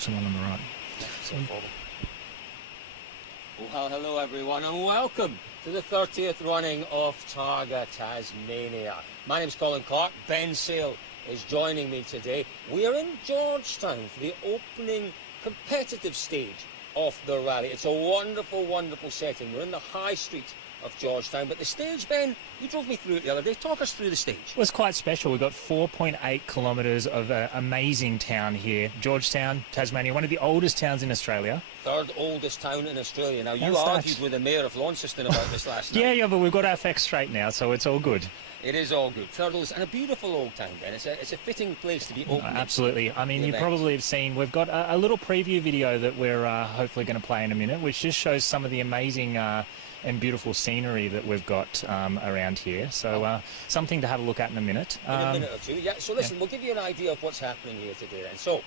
someone on the right. Well, hello everyone and welcome to the 30th running of TARGA Tasmania. My name's Colin Clark. Ben Sale is joining me today. We are in Georgetown for the opening competitive stage of the rally. It's a wonderful, wonderful setting. We're in the high street of Georgetown, but the stage, Ben, you drove me through it the other day. Talk us through the stage. It was quite special. We've got 4.8 kilometres of an amazing town here. Georgetown, Tasmania, one of the oldest towns in Australia. Third oldest town in Australia. Now, you argued with the Mayor of Launceston about this last night. Yeah, but we've got our facts straight now, so it's all good. It is all good. Third oldest, and a beautiful old town, Ben. It's a fitting place to be opening. Absolutely. I mean, you probably have seen, we've got a little preview video that we're hopefully going to play in a minute, which just shows some of the amazing and beautiful scenery that we've got around here. So something to have a look at in a minute. In a minute or two, yeah. So listen, we'll give you an idea of what's happening here today then. So,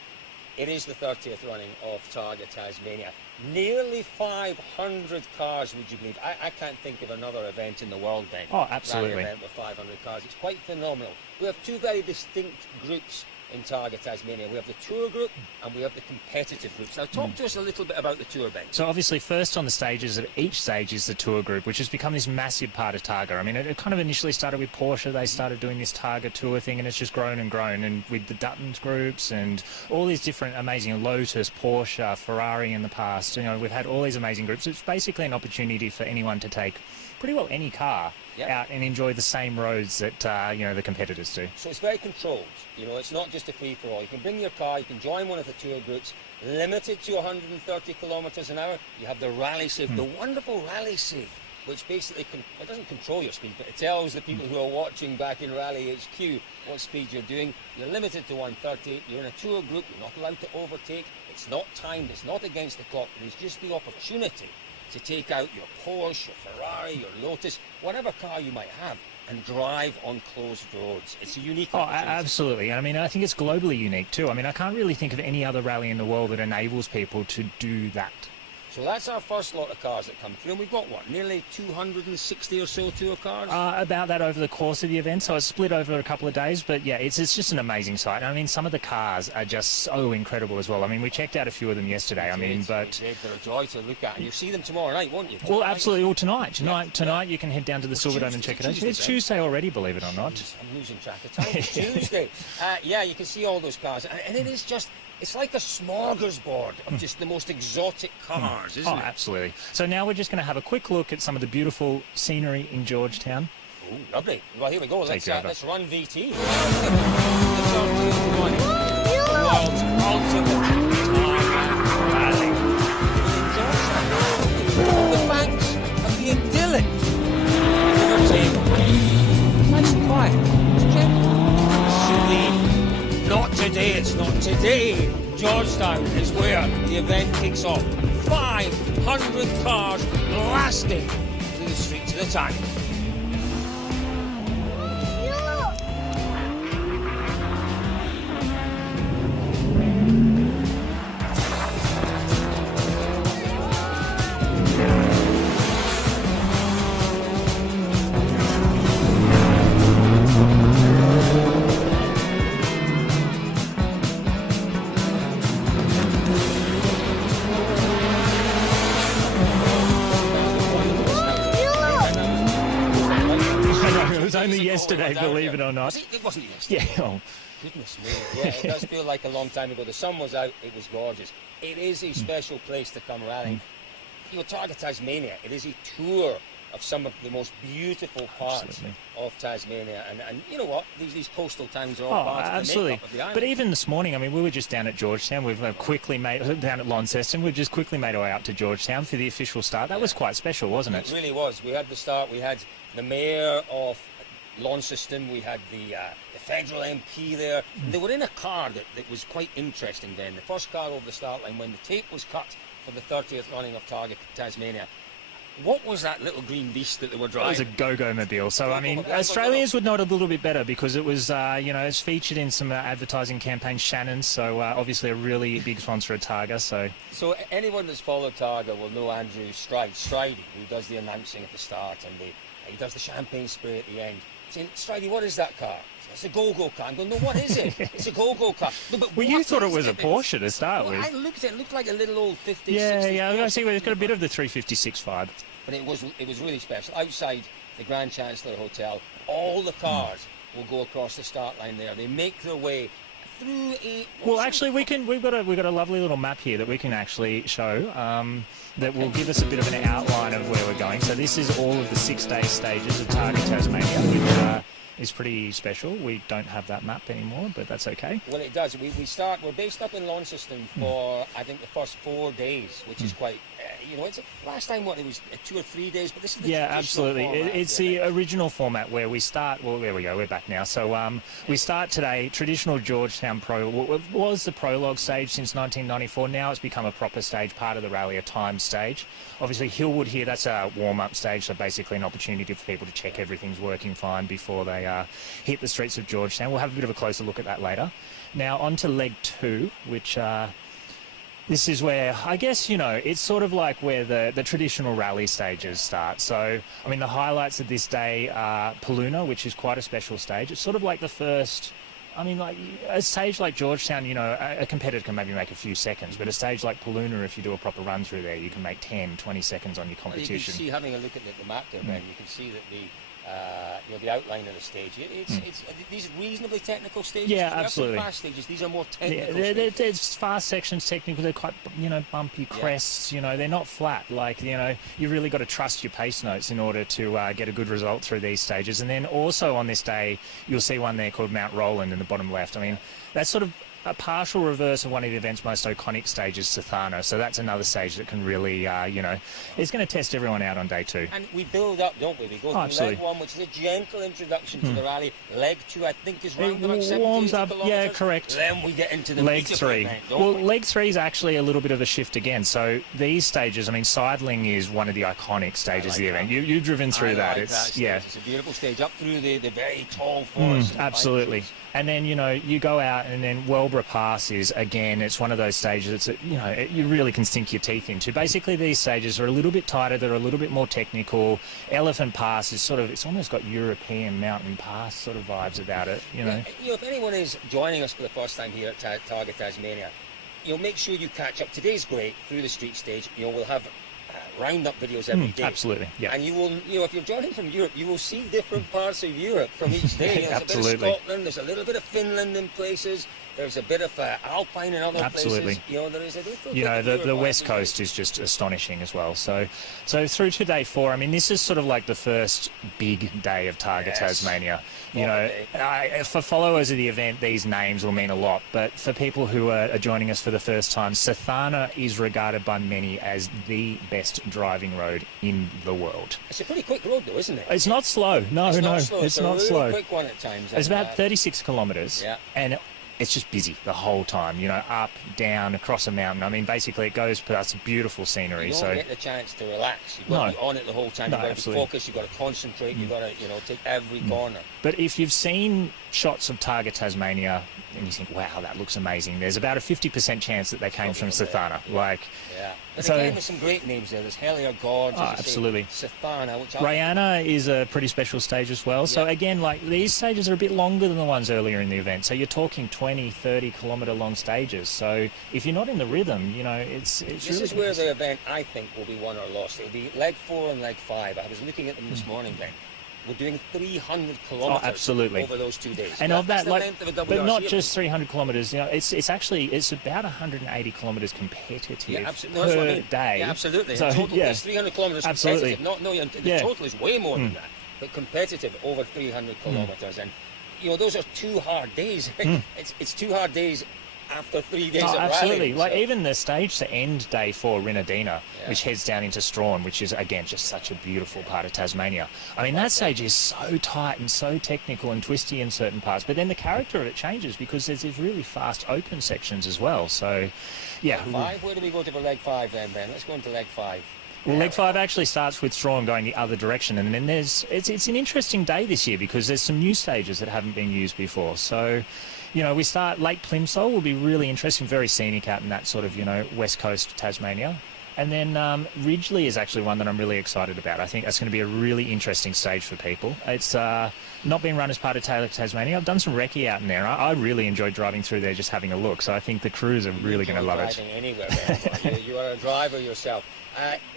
it is the 30th running of TARGA Tasmania. Nearly 500 cars, would you believe? I can't think of another event in the world, Ben. Oh, absolutely. Rally event with 500 cars. It's quite phenomenal. We have two very distinct groups in TARGA Tasmania. We have the tour group and we have the competitive groups. Now talk to us a little bit about the tour, Ben. So obviously first on the stages of each stage is the tour group, which has become this massive part of TARGA. I mean, it kind of initially started with Porsche. They started doing this TARGA tour thing and it's just grown and grown, and with the Dutton's groups and all these different amazing Lotus, Porsche, Ferrari in the past. You know, we've had all these amazing groups. It's basically an opportunity for anyone to take pretty well any car out and enjoy the same roads that you know, the competitors do. So it's very controlled. You know, it's not just a free-for-all. You can bring your car, you can join one of the tour groups, limited to 130 kilometres an hour. You have the rally safe, the wonderful rally safe, which basically it doesn't control your speed, but it tells the people who are watching back in Rally HQ what speed you're doing. You're limited to 130. You're in a tour group. You're not allowed to overtake. It's not timed. It's not against the clock. There's just the opportunity to take out your Porsche, your Ferrari, your Lotus, whatever car you might have, and drive on closed roads. It's a unique opportunity. Absolutely. I mean, I think it's globally unique too. I mean, I can't really think of any other rally in the world that enables people to do that. So that's our first lot of cars that come through, and we've got, what, nearly 260 or so tour cars? About that over the course of the event, so it's split over a couple of days, but yeah, it's just an amazing sight. I mean, some of the cars are just so incredible as well. I mean, we checked out a few of them yesterday, They're a joy to look at, and you'll see them tomorrow night, won't you? Well, absolutely, well, tonight you can head down to the Silverdome and check it out. It's Tuesday already, believe it or not. I'm losing track of time. It's Tuesday. Yeah, you can see all those cars, and it is just... It's like a smorgasbord of just the most exotic cars, isn't it? Oh, absolutely. So now we're just going to have a quick look at some of the beautiful scenery in Georgetown. Oh, lovely. Well, here we go. Let's run VT. The world's ultimate rally. The banks of the idyllic river Thames. Nice and quiet. Serene. Not today, it's not today. Georgetown is where the event kicks off. 500 cars blasting through the streets of the town. Only yesterday, believe it or not. It wasn't yesterday. Yeah. Oh. Goodness me. Yeah, it does feel like a long time ago. The sun was out. It was gorgeous. It is a special place to come rallying. You know, TARGA Tasmania, it is a tour of some of the most beautiful parts of Tasmania. And you know what? These coastal towns are all part of the makeup of the island. But even this morning, I mean, we were just down at Georgetown. We've quickly down at Launceston. We've just quickly made our way out to Georgetown for the official start. That was quite special, wasn't it? It really was. We had the start. We had the mayor of Launceston, we had the federal MP there. They were in a car that was quite interesting then. The first car over the start line, when the tape was cut for the 30th running of TARGA Tasmania. What was that little green beast that they were driving? It was a go-go mobile. So, I mean, Australians would know it a little bit better because it was, you know, it's featured in some advertising campaigns, Shannon's, so obviously a really big sponsor of TARGA. So anyone that's followed TARGA will know Andrew Stridey, who does the announcing at the start, and he does the champagne spray at the end. saying, Stridey, what is that car? It's a go-go car. I'm going, no, what is it? It's a go-go car. No, but Well, you what thought it is was a this? Porsche to start Well, with. I looked at it. It looked like a little old 50s, Yeah, 60s yeah. I Porsche. see. Well, it's got a bit of the 356 vibe. But it was really special. Outside the Grand Chancellor Hotel, all the cars will go across the start line there. They make their way through a... Well, actually, we've got a lovely little map here that we can actually show that will give us a bit of an outline of where we're going. So this is all of the 6-day stages of TARGA Tasmania, which is pretty special. We don't have that map anymore, but that's okay. Well, it does. We're based up in Launceston for, I think, the first 4 days, which is quite, it's last time, it was 2 or 3 days, but this is the Yeah, traditional absolutely. format, It's the original format where we start. Well, there we go. We're back now. So we start today. Traditional Georgetown was the prologue stage since 1994. Now it's become a proper stage, part of the rally, a timed stage. Obviously, Hillwood here, that's a warm-up stage, so basically an opportunity for people to check everything's working fine before they hit the streets of Georgetown. We'll have a bit of a closer look at that later. Now on to leg 2, which this is where, I guess, it's sort of like where the traditional rally stages start. So, I mean, the highlights of this day are Paluna, which is quite a special stage. It's sort of like the first... I mean, like, a stage like Georgetown, a competitor can maybe make a few seconds, but a stage like Paluna, if you do a proper run through there, you can make 10, 20 seconds on your competition. You can see, having a look at the map there, Ben, you can see that the outline of the stage. These are reasonably technical stages. Yeah, absolutely. Fast stages. These are more technical stages. stages. There's fast sections, technical. They're quite, bumpy crests. They're not flat. Like, you really got to trust your pace notes in order to get a good result through these stages. And then also on this day, you'll see one there called Mount Roland in the bottom left. I mean, that's sort of a partial reverse of one of the event's most iconic stages, Sathana. So that's another stage that can really, it's going to test everyone out on day 2. And we build up, don't we? We go through leg 1, which is a gentle introduction to the rally. Leg 2, I think, is round about 70 warms up, kilometres. yeah, correct. Then we get into the leg 3. Leg 3 is actually a little bit of a shift again. So these stages, I mean, sidling is one of the iconic stages of the event. You've driven through that. It's a beautiful stage up through the very tall forest. Absolutely. And then, you go out, and then Welborough Pass is, again, it's one of those stages that, you really can sink your teeth into. Basically, these stages are a little bit tighter. They're a little bit more technical. Elephant Pass is sort of, it's almost got European mountain pass sort of vibes about it, if anyone is joining us for the first time here at TARGA Tasmania, make sure you catch up. Today's great, through the street stage. We'll have round-up videos every day. Absolutely, yeah. And you will, if you're joining from Europe, you will see different parts of Europe from each day. There's Absolutely. a bit of Scotland, there's a little bit of Finland in places, there's a bit of Alpine in other Absolutely. places. There is a little bit of the West Coast is just astonishing as well. So through to day 4, I mean, this is sort of like the first big day of TARGA Tasmania. For followers of the event, these names will mean a lot, but for people who are joining us for the first time, Sathana is regarded by many as the best driving road in the world. It's a pretty quick road, though, isn't it? It's not slow. No, it's it's not really slow. Quick one at times. It's about 36 kilometres, and it's just busy the whole time. Up, down, across a mountain. I mean, basically, it goes past beautiful scenery. You don't get the chance to relax. You've got to be on it the whole time. You've got to focus. You've got to concentrate. You've got to, take every corner. But if you've seen shots of TARGA Tasmania and you think, wow, that looks amazing, there's about a 50% chance that they came from Sathana. But again, there's some great names there. There's Helier Gorge, absolutely. Sathana, which Rihanna is a pretty special stage as well. So again, these stages are a bit longer than the ones earlier in the event. So you're talking 20, 30 kilometre long stages. So if you're not in the rhythm, it's this really is where the event, I think, will be won or lost. It'll be leg 4 and leg 5. I was looking at them this morning, Ben. We're doing 300 kilometres over those 2 days. And of that, but not just 300 kilometres. It's about 180 kilometres competitive per day. Yeah, absolutely. So, the total is 300 kilometres absolutely. competitive. The total is way more than that, but competitive over 300 kilometres. And those are 2 hard days. It's 2 hard days after 3 days of absolutely. rallying, Even the stage to end day 4, Rinadina, which heads down into Strawn, which is, again, just such a beautiful part of Tasmania. I mean, that stage is so tight and so technical and twisty in certain parts, but then the character of it changes because there's these really fast open sections as well. So, Leg 5? Where do we go to for leg 5 then, Ben? Let's go into leg 5. Well, leg 5 actually starts with Strawn going the other direction, and then it's an interesting day this year because there's some new stages that haven't been used before. So, we start Lake Plimsoll will be really interesting, very scenic out in that sort of, West Coast Tasmania. And then Ridgely is actually one that I'm really excited about. I think that's going to be a really interesting stage for people. It's not been run as part of TARGA Tasmania. I've done some recce out in there. I really enjoyed driving through there, just having a look. So I think the crews are really going to love it. Driving anywhere, you are a driver yourself.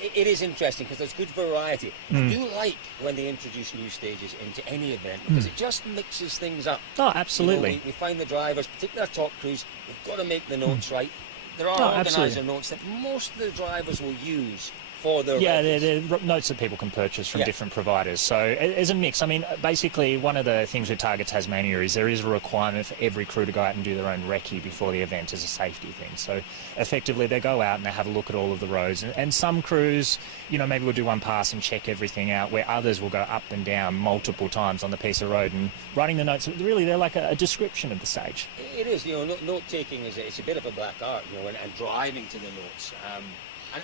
It is interesting because there's good variety. I do like when they introduce new stages into any event because it just mixes things up. Oh, absolutely. You know, we find the drivers, particularly our top crews, they've got to make the notes right. There are organiser notes that most of the drivers will use for their they're notes that people can purchase from different providers. So it's a mix. I mean, basically, one of the things with TARGA Tasmania is there is a requirement for every crew to go out and do their own recce before the event as a safety thing. So effectively, they go out and they have a look at all of the roads. And some crews, you know, maybe will do one pass and check everything out, where others will go up and down multiple times on the piece of road and writing the notes. Really, they're like a description of the stage. It is. You know, note taking it's a bit of a black art. You know, and driving to the notes.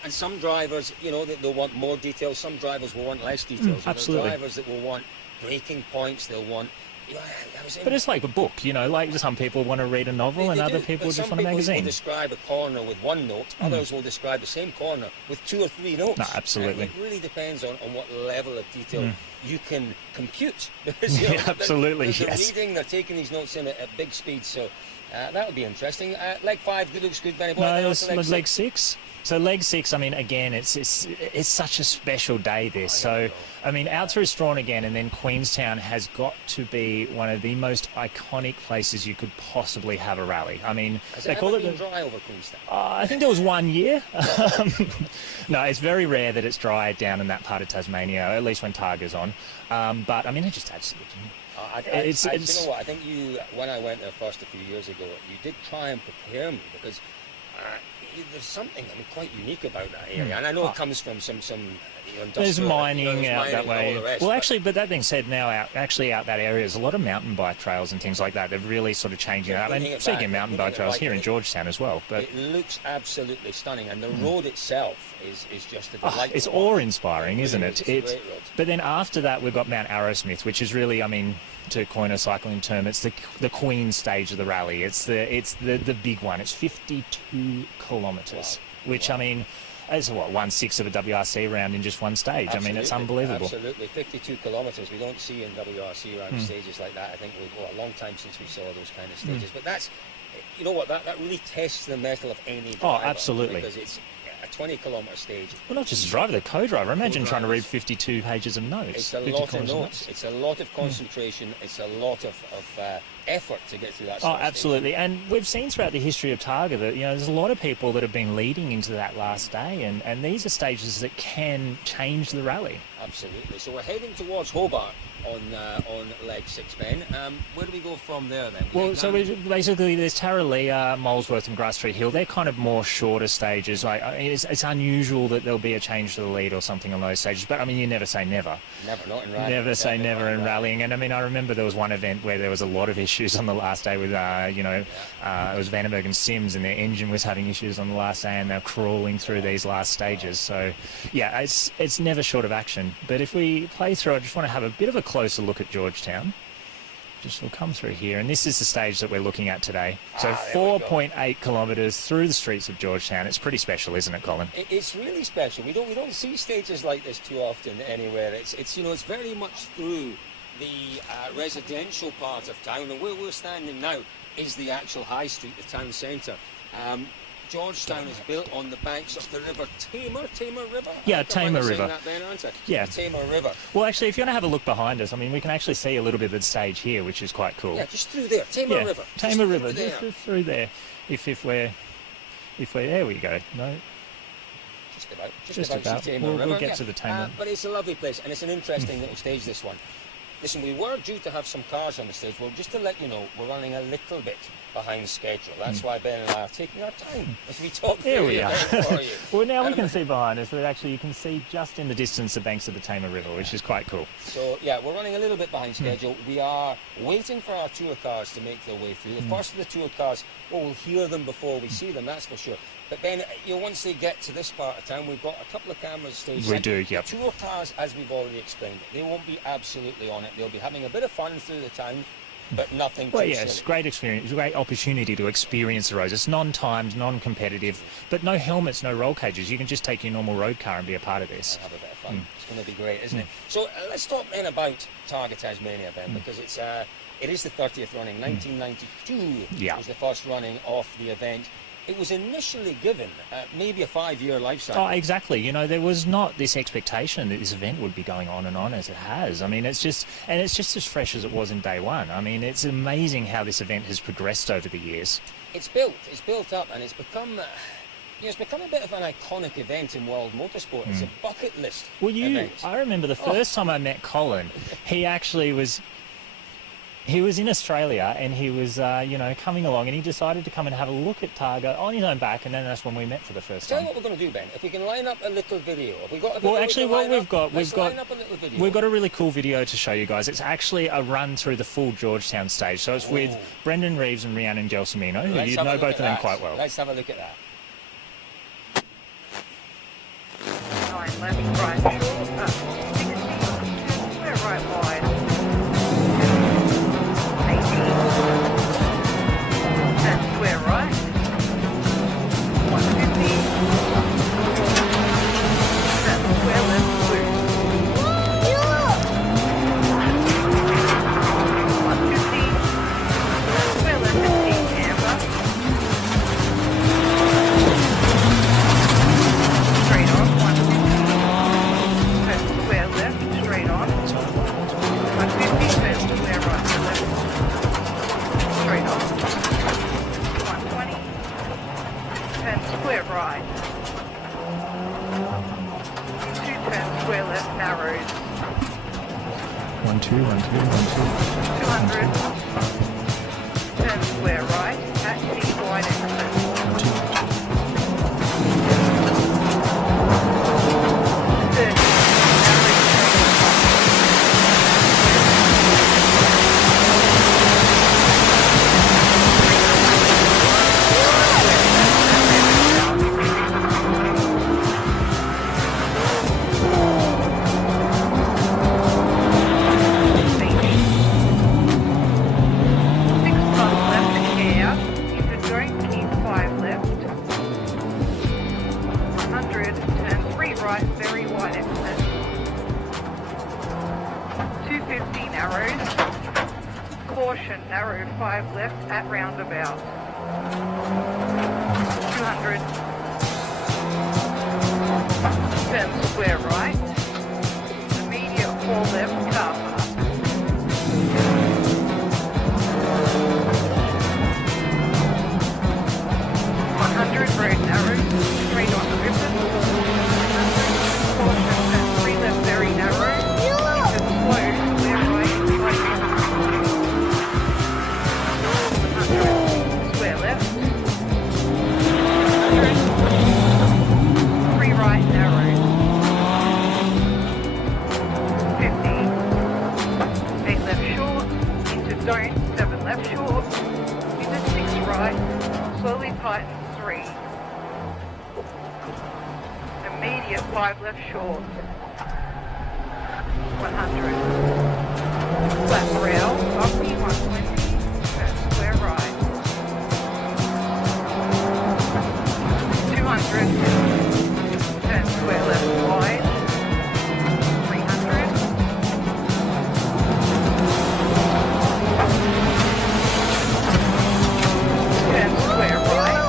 And some drivers, you know, they'll want more details. Some drivers will want less details. Absolutely. There are drivers that will want breaking points. They'll want. You know, but it's like a book, you know. Like some people want to read a novel, and other people just want a magazine. Some people will describe a corner with one note. Others will describe the same corner with 2 or 3 notes. No, absolutely. And it really depends on what level of detail you can compute. Because, you know, absolutely. They're reading. They're taking these notes in at big speed. So that would be interesting. Leg 5, good looks good, Benny. No, it's leg 6. So leg 6, I mean, again, it's such a special day this. So, I mean, out through Strawn again, and then Queenstown has got to be one of the most iconic places you could possibly have a rally. I mean, they call it dry over Queenstown. I think there was 1 year. No, it's very rare that it's dry down in that part of Tasmania, at least when Targa's on. But I mean, it just adds to it. You know what? I think when I went there first a few years ago, you did try and prepare me because. There's something quite unique about that area, and I know it comes from some there's mining out that way. Rest, well, actually, but that being said, now out that area, there's a lot of mountain bike trails and things like that. They've really sort of changing that. I mean, speaking of mountain bike trails, here in Georgetown as well. But it looks absolutely stunning, and the road itself is just a delight. It's awe-inspiring, isn't it? It's a great road. But then after that, we've got Mount Arrowsmith, which is really, I mean, to coin a cycling term, it's the Queen stage of the rally. It's the big one. It's 52 kilometres, which I mean, it's 1/6 of a WRC round in just one stage. Absolutely. I mean, it's unbelievable. Absolutely, 52 kilometres. We don't see in WRC round stages like that. I think a long time since we saw those kind of stages. But that's, you know what, that really tests the mettle of any driver. Oh, absolutely. Because it's a 20-kilometre stage. Well, not just a driver, the co-driver. Imagine trying to read 52 pages of notes. It's a lot of notes. It's a lot of concentration. It's a lot of effort to get through that. Oh, absolutely. And we've seen throughout the history of Targa that, you know, there's a lot of people that have been leading into that last day, and these are stages that can change the rally. Absolutely. So we're heading towards Hobart on leg 6, Ben. Where do we go from there then? Well, so basically there's Tarraleah, Molesworth and Grass Street Hill. They're kind of more shorter stages. Like, it's unusual that there'll be a change to the lead or something on those stages, but I mean, you never say never. Never, not in rallying. Never say never in rallying. And I mean, I remember there was one event where there was a lot of issues on the last day with, it was Vandenberg and Sims, and their engine was having issues on the last day, and they're crawling through these last stages. So, yeah, it's never short of action. But if we play through, I just want to have a bit of a closer look at Georgetown. We'll come through here, and this is the stage that we're looking at today. So 4.8 kilometres through the streets of Georgetown. It's pretty special, isn't it, Colin? It's really special. We don't see stages like this too often anywhere. It's very much through the residential part of town, and where we're standing now is the actual high street, the town centre. Georgetown is built on the banks of the river Tamar River. Yeah, Tamar River. That then, aren't I? Yeah. Tamar River. Well, actually, if you want to have a look behind us, I mean, we can actually see a little bit of the stage here, which is quite cool. Yeah, just through there, Tamar River. Tamar River, just through there. If we're there we go. No. Just about. We'll get to the Tamar. But it's a lovely place, and it's an interesting little stage, this one. Listen, we were due to have some cars on the stage. Well, just to let you know, we're running a little bit behind schedule. That's why Ben and I are taking our time as we talk. Here we are. Well, now we can see behind us that actually you can see just in the distance the banks of the Tamar River, which is quite cool. So, yeah, we're running a little bit behind schedule. We are waiting for our tour cars to make their way through. The first of the tour cars, we'll hear them before we see them, that's for sure. But then, once they get to this part of town, we've got a couple of cameras staged. We do, yep. The tour cars, as we've already explained, they won't be absolutely on it. They'll be having a bit of fun through the town. but nothing Well, too yes, silly. great experience, great opportunity to experience the roads. It's non-timed, non-competitive, but no helmets, no roll cages. You can just take your normal road car and be a part of this. Have a bit of fun. It's going to be great, isn't it? So let's talk then about TARGA Tasmania, Ben, because it is the 30th running. 1992 was the first running of the event. It was initially given maybe a 5-year life cycle. Oh, exactly. You know, there was not this expectation that this event would be going on as it has. I mean, it's just as fresh as it was in day one. I mean, it's amazing how this event has progressed over the years. It's built up, and it's become... it's become a bit of an iconic event in world motorsport. It's a bucket list event. I remember the first time I met Colin, he actually was... He was in Australia and he was, coming along, and he decided to come and have a look at TARGA on his own back, and then that's when we met for the first Tell time. you what we're going to do, Ben. If we can line up a little video. Have we got a video? Well, actually, what we've got a a really cool video to show you guys. It's actually a run through the full Georgetown stage. So it's with Brendan Reeves and Rhiannon Gelsomino, who you know both of them quite well. Let's have a look at that. 9 left, right, short, 60, we're right wide. 80, and square right. 150, and square left, blue. 150, and square left, 15, amber. Straight on, 150, turn square left, straight on. 150, turn square right, left. Straight on. 120, turn square right. 2 turn square left, narrows. 1, 2, 1, 2, 1, 200, turn square right, at T wide exit. 30, right, very wide exit. 250 narrows. Caution, narrow 5 left at roundabout. 200. Turn square right. Immediate 4 left, car park. 100 road narrow, straight on the ribbon. Caution, turn 3 left, very narrow. Into slow, square right, 100, square left. 100, 3 right, narrow. 50, 8 left short, into don't, 7 left short, into 6 right, slowly tighten 3. Immediate 5 left short. 100. Flat rail, bumpy 120. Turn square right. 200. Turn square left wide. 300. Turn square right.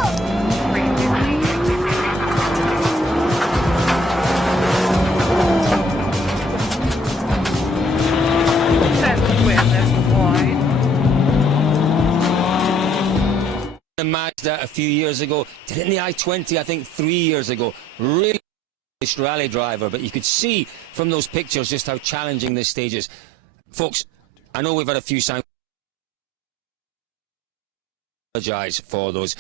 350. Square left wide. The Mazda a few years ago, did it in the I-20 I think 3 years ago. Really rally driver, but you could see from those pictures just how challenging this stage is. Folks, I know we've had a few sound. Apologise for those.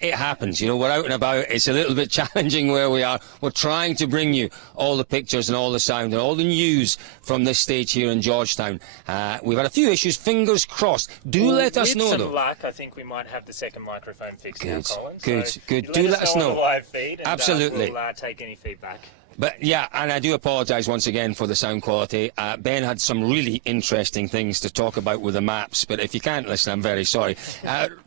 It happens, you know, we're out and about. It's a little bit challenging where we are. We're trying to bring you all the pictures and all the sound and all the news from this stage here in Georgetown. We've had a few issues, fingers crossed. Let us know, with though. some luck, I think we might have the second microphone fixed now, Colin. Good, So good. Let us know on know. the live feed, and Absolutely. we'll take any feedback. But yeah, and I do apologise once again for the sound quality. Ben had some really interesting things to talk about with the maps, but if you can't listen, I'm very sorry.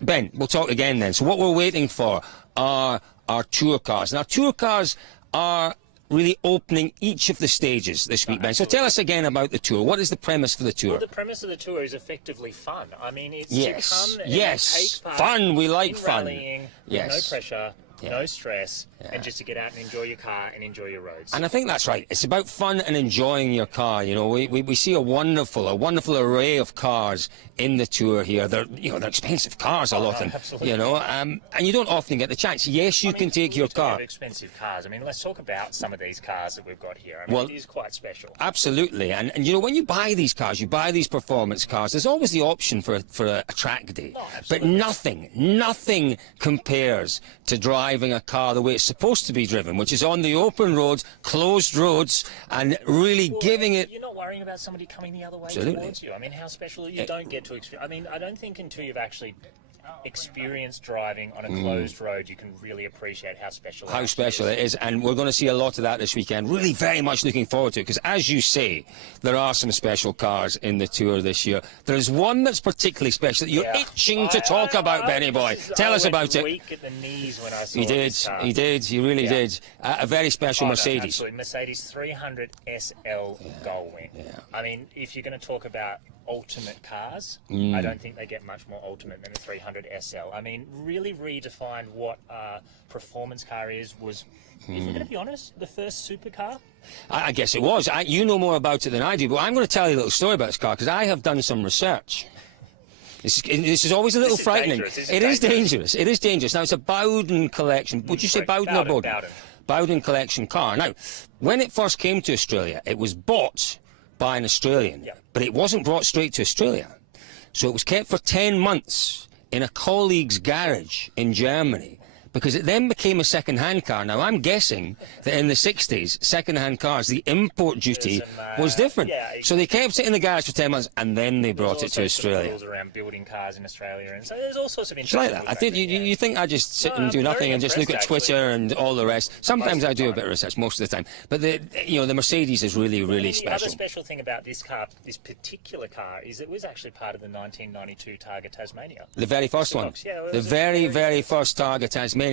Ben, we'll talk again then. So what we're waiting for are our tour cars. Now, tour cars are really opening each of the stages this week, Ben. So tell us again about the tour. What is the premise for the tour? Well, the premise of the tour is effectively fun. I mean, it's to come and take part fun. We like in fun. Rallying, Yes. no pressure, no stress, and just to get out and enjoy your car and enjoy your roads. And I think that's right. It's about fun and enjoying your car. You know, we see a wonderful array of cars in the tour here. They're they're expensive cars, a lot of them. Absolutely. You know, and you don't often get the chance. Yes, you can take your car. Expensive cars. I mean, let's talk about some of these cars that we've got here. I mean, Well, it is quite special. Absolutely, and you know, when you buy these cars, you buy these performance cars, there's always the option for a track day. Oh, But nothing compares to driving a car the way it's supposed to be driven, which is on the open roads, closed roads, and really giving it. You're not worrying about somebody coming the other way Absolutely. towards you. I mean, how special you don't get to experience. I mean, I don't think until you've actually experienced driving on a closed road, you can really appreciate how special It is, and we're going to see a lot of that this weekend. Really very much looking forward to it, because as you say, there are some special cars in the tour this year. There's one that's particularly special that you're itching to talk about, Benny boy. Tell us about it. Weak at the knees when I saw He did, this car. he did, he really did. A very special Mercedes. Absolutely. Mercedes 300 SL Gullwing. I mean, if you're going to talk about ultimate cars, I don't think they get much more ultimate than a 300 SL. I mean, really redefined what a performance car was, if we're going to be honest, the first supercar. I guess it was. You know more about it than I do, but I'm going to tell you a little story about this car, because I have done some research. This is always a little frightening. It is dangerous. It is dangerous. Now, it's a Bowden collection. Would you say Bowden or Bowden? Bowden collection car. Now, when it first came to Australia, it was bought by an Australian, but it wasn't brought straight to Australia. So it was kept for 10 months in a colleague's garage in Germany, because it then became a second-hand car. Now, I'm guessing that in the 60s, second-hand cars, the import duty was different. So they kept it in the garage for 10 months, and then they brought it to Australia. Rules around building cars in Australia, and so there's all sorts of It's interesting. like that. I did. You think I just sit and do nothing and just look at Twitter and all the rest? Sometimes I do a bit of research, most of the time. But the Mercedes is really, really The other special. special thing about this car, this particular car, is it was actually part of the 1992 TARGA Tasmania. The very first one. Yeah, it The was very first TARGA Tasmania.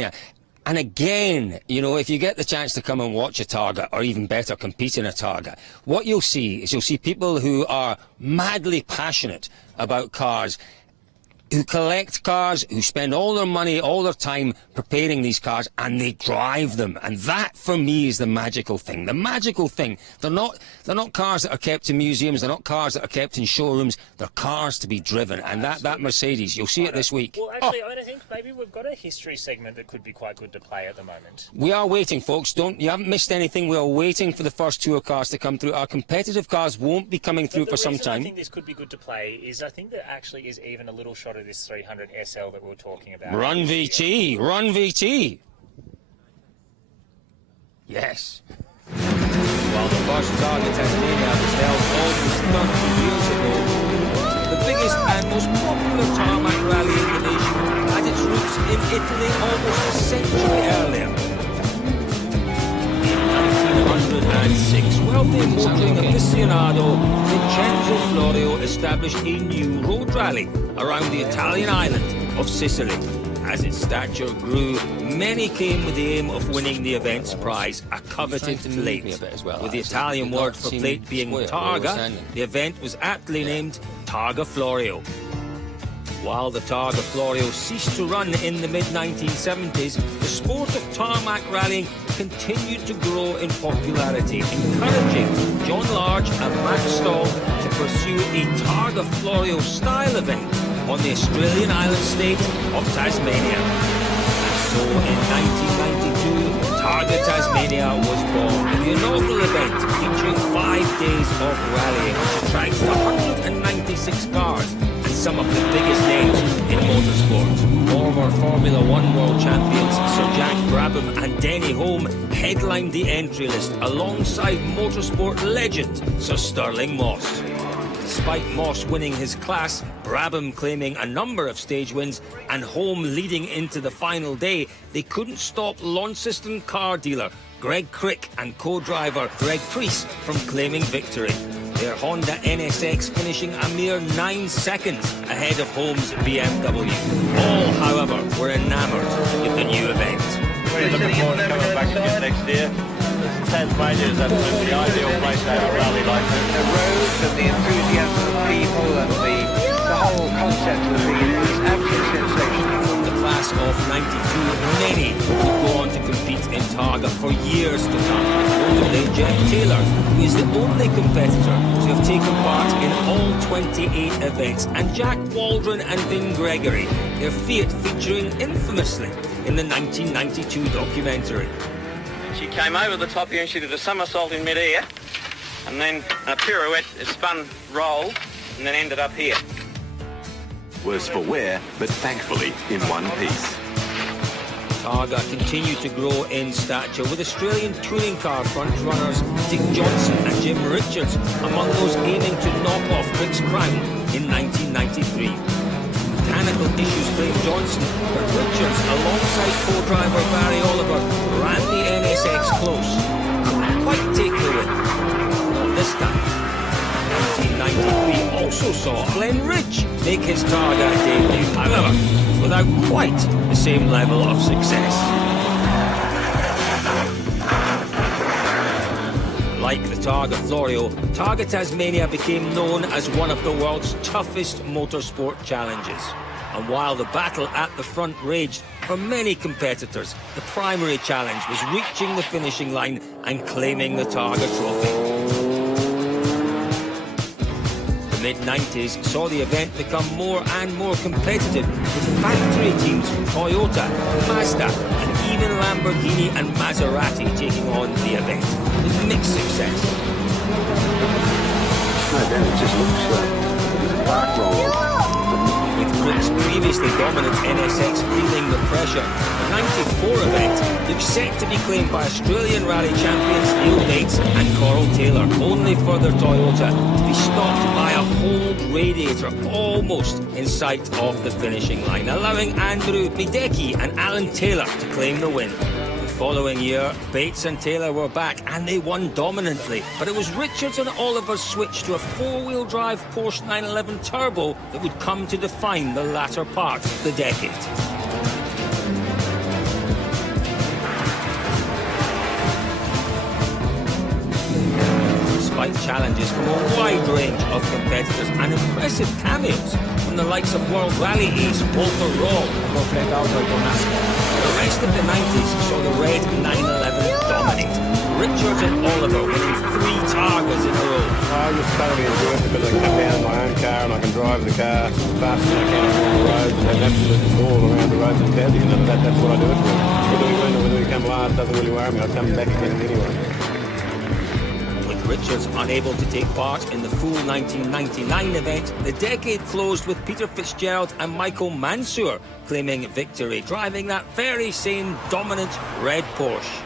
And again, if you get the chance to come and watch a TARGA, or even better, compete in a TARGA, what you'll see is people who are madly passionate about cars, who collect cars, who spend all their money, all their time preparing these cars, and they drive them. And that, for me, is the magical thing. The magical thing. They're not cars that are kept in museums. They're not cars that are kept in showrooms. They're cars to be driven. And that Mercedes, you'll see it this week. Well, actually, I think maybe we've got a history segment that could be quite good to play at the moment. We are waiting, folks. You haven't missed anything. We are waiting for the first tour cars to come through. Our competitive cars won't be coming through for some time. I think this could be good to play is I think there actually is even a little shot of this 300 SL that we were talking about. Run VT, run VT. Yes. Well, the first TARGA Tasmania was held almost 30 years ago. The biggest and most popular tarmac rally in the nation had its roots in Italy almost a century earlier. In 1906, wealthy motoring aficionado Vincenzo Florio established a new road rally around the Italian island of Sicily. As its stature grew, many came with the aim of winning the event's prize, a coveted plate. With the Italian word for plate being Targa, the event was aptly named TARGA Florio. While the TARGA Florio ceased to run in the mid-1970s, the sport of tarmac rallying continued to grow in popularity, encouraging John Large and Matt Stall to pursue a TARGA Florio style event on the Australian island state of Tasmania. And so in 1992, TARGA Tasmania was born, the inaugural event featuring 5 days of rallying, which attracts 196 cars and some of the biggest names in motorsport. Former Formula One world champions Sir Jack Brabham and Denny Holm headlined the entry list alongside motorsport legend Sir Stirling Moss. Despite Moss winning his class, Brabham claiming a number of stage wins, and Holm leading into the final day, they couldn't stop Launceston car dealer Greg Crick and co-driver Greg Priest from claiming victory. Their Honda NSX finishing a mere 9 seconds ahead of Holmes' BMW. All, however, were enamoured with the new event. We're looking forward to coming back again next year. Tasmania is absolutely the ideal place to have a rally like this. The roads and the enthusiasm of people and the whole concept of the thing is absolutely sensational. From the class of 92, many would go on to compete in Targa for years to come. Notably Jeff Taylor, who is the only competitor to have taken part in all 28 events, and Jack Waldron and Vin Gregory, their Fiat featuring infamously in the 1992 documentary. She came over the top here and she did a somersault in mid-air, and then a pirouette, a spun roll, and then ended up here. Worse for wear, but thankfully in one piece. Targa continued to grow in stature, with Australian touring car front runners Dick Johnson and Jim Richards among those aiming to knock off Rick's crown in 1993. Mechanical issues claimed Johnson, but Richards, alongside co-driver Barry Oliver, ran the NSX close. Couldn't quite take the win. Not this time. 1993 also saw Glenn Rich make his Targa debut, however, without quite the same level of success. Like the Targa Florio, Targa Tasmania became known as one of the world's toughest motorsport challenges. And while the battle at the front raged for many competitors, the primary challenge was reaching the finishing line and claiming the Targa trophy. The mid-90s saw the event become more and more competitive, with factory teams from Toyota, Mazda, and even Lamborghini and Maserati taking on the event, with mixed success. No, then it just looks like a park roll. With Rick's previously dominant NSX feeling the pressure, the 94 event looks set to be claimed by Australian rally champions Neil Bates and Coral Taylor, only for their Toyota to be stopped by a whole radiator almost in sight of the finishing line, allowing Andrew Bidecki and Alan Taylor to claim the win. The following year, Bates and Taylor were back and they won dominantly, but it was Richards and Oliver's switch to a four-wheel drive Porsche 911 Turbo that would come to define the latter part of the decade. Despite challenges from a wide range of competitors and impressive cameos from the likes of World Rally ace Walter Raw, the rest of the 90s saw the red 911 dominate. Richards and Oliver winning 3 Targas in a row. I just thoroughly enjoy it because I can come down in my own car and I can drive the car faster than I can on the roads and have an absolute ball around the roads and paddock, and that's what I do it for. Whether we win or whether we come last doesn't really worry me. I'll come back again anyway. Richards unable to take part in the full 1999 event, the decade closed with Peter Fitzgerald and Michael Mansour claiming victory, driving that very same dominant red Porsche.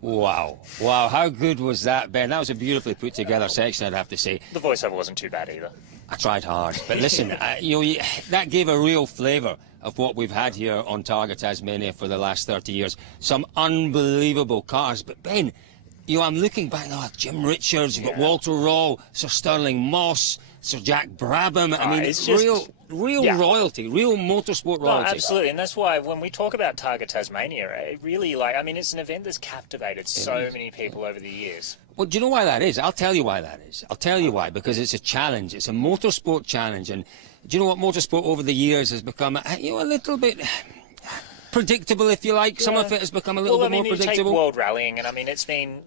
Wow, how good was that, Ben? That was a beautifully put together section, I'd have to say. The voiceover wasn't too bad either. I tried hard, but listen, that gave a real flavour of what we've had here on Targa Tasmania for the last 30 years. Some unbelievable cars, but Ben, I'm looking back, Jim Richards, you've got Walter Raw, Sir Sterling Moss, Sir Jack Brabham. I mean, it's just real royalty, real motorsport royalty. No, absolutely, and that's why when we talk about Targa Tasmania, it really, it's an event that's captivated so many people over the years. Well, do you know why that is? I'll tell you why that is. I'll tell you why, because it's a challenge. It's a motorsport challenge, and do you know what motorsport over the years has become? A little bit predictable, if you like. Some of it has become a little bit more predictable. You take world rallying, and it's been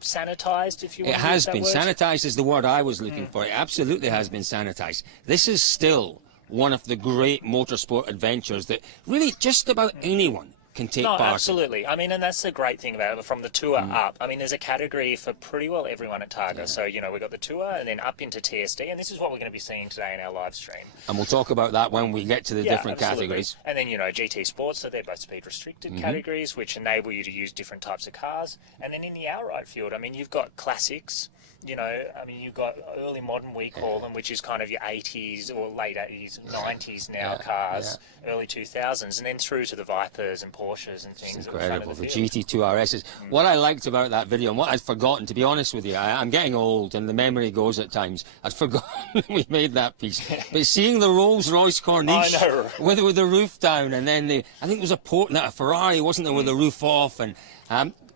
sanitised, if you want to use that word. Sanitised is the word I was looking for. It absolutely has been sanitised. This is still one of the great motorsport adventures that really just about anyone can take part in. Absolutely. And that's the great thing about it, from the tour up. There's a category for pretty well everyone at Targa. Yeah. So, we've got the tour and then up into TSD, and this is what we're going to be seeing today in our live stream. And we'll talk about that when we get to the different categories. And then, GT Sports, so they're both speed-restricted categories, which enable you to use different types of cars. And then in the outright field, you've got classics, you know, I mean, you've got early modern, we call them, which is kind of your 80s or late 80s, 90s now cars, early 2000s, and then through to the Vipers and Porsches and things. It's at the front incredible, of the field. GT2 RSs. What I liked about that video, and what I'd forgotten, to be honest with you, I'm getting old and the memory goes at times. I'd forgotten we made that piece. But seeing the Rolls-Royce Corniche with the roof down, and then I think it was a Ferrari, wasn't there, with the roof off, and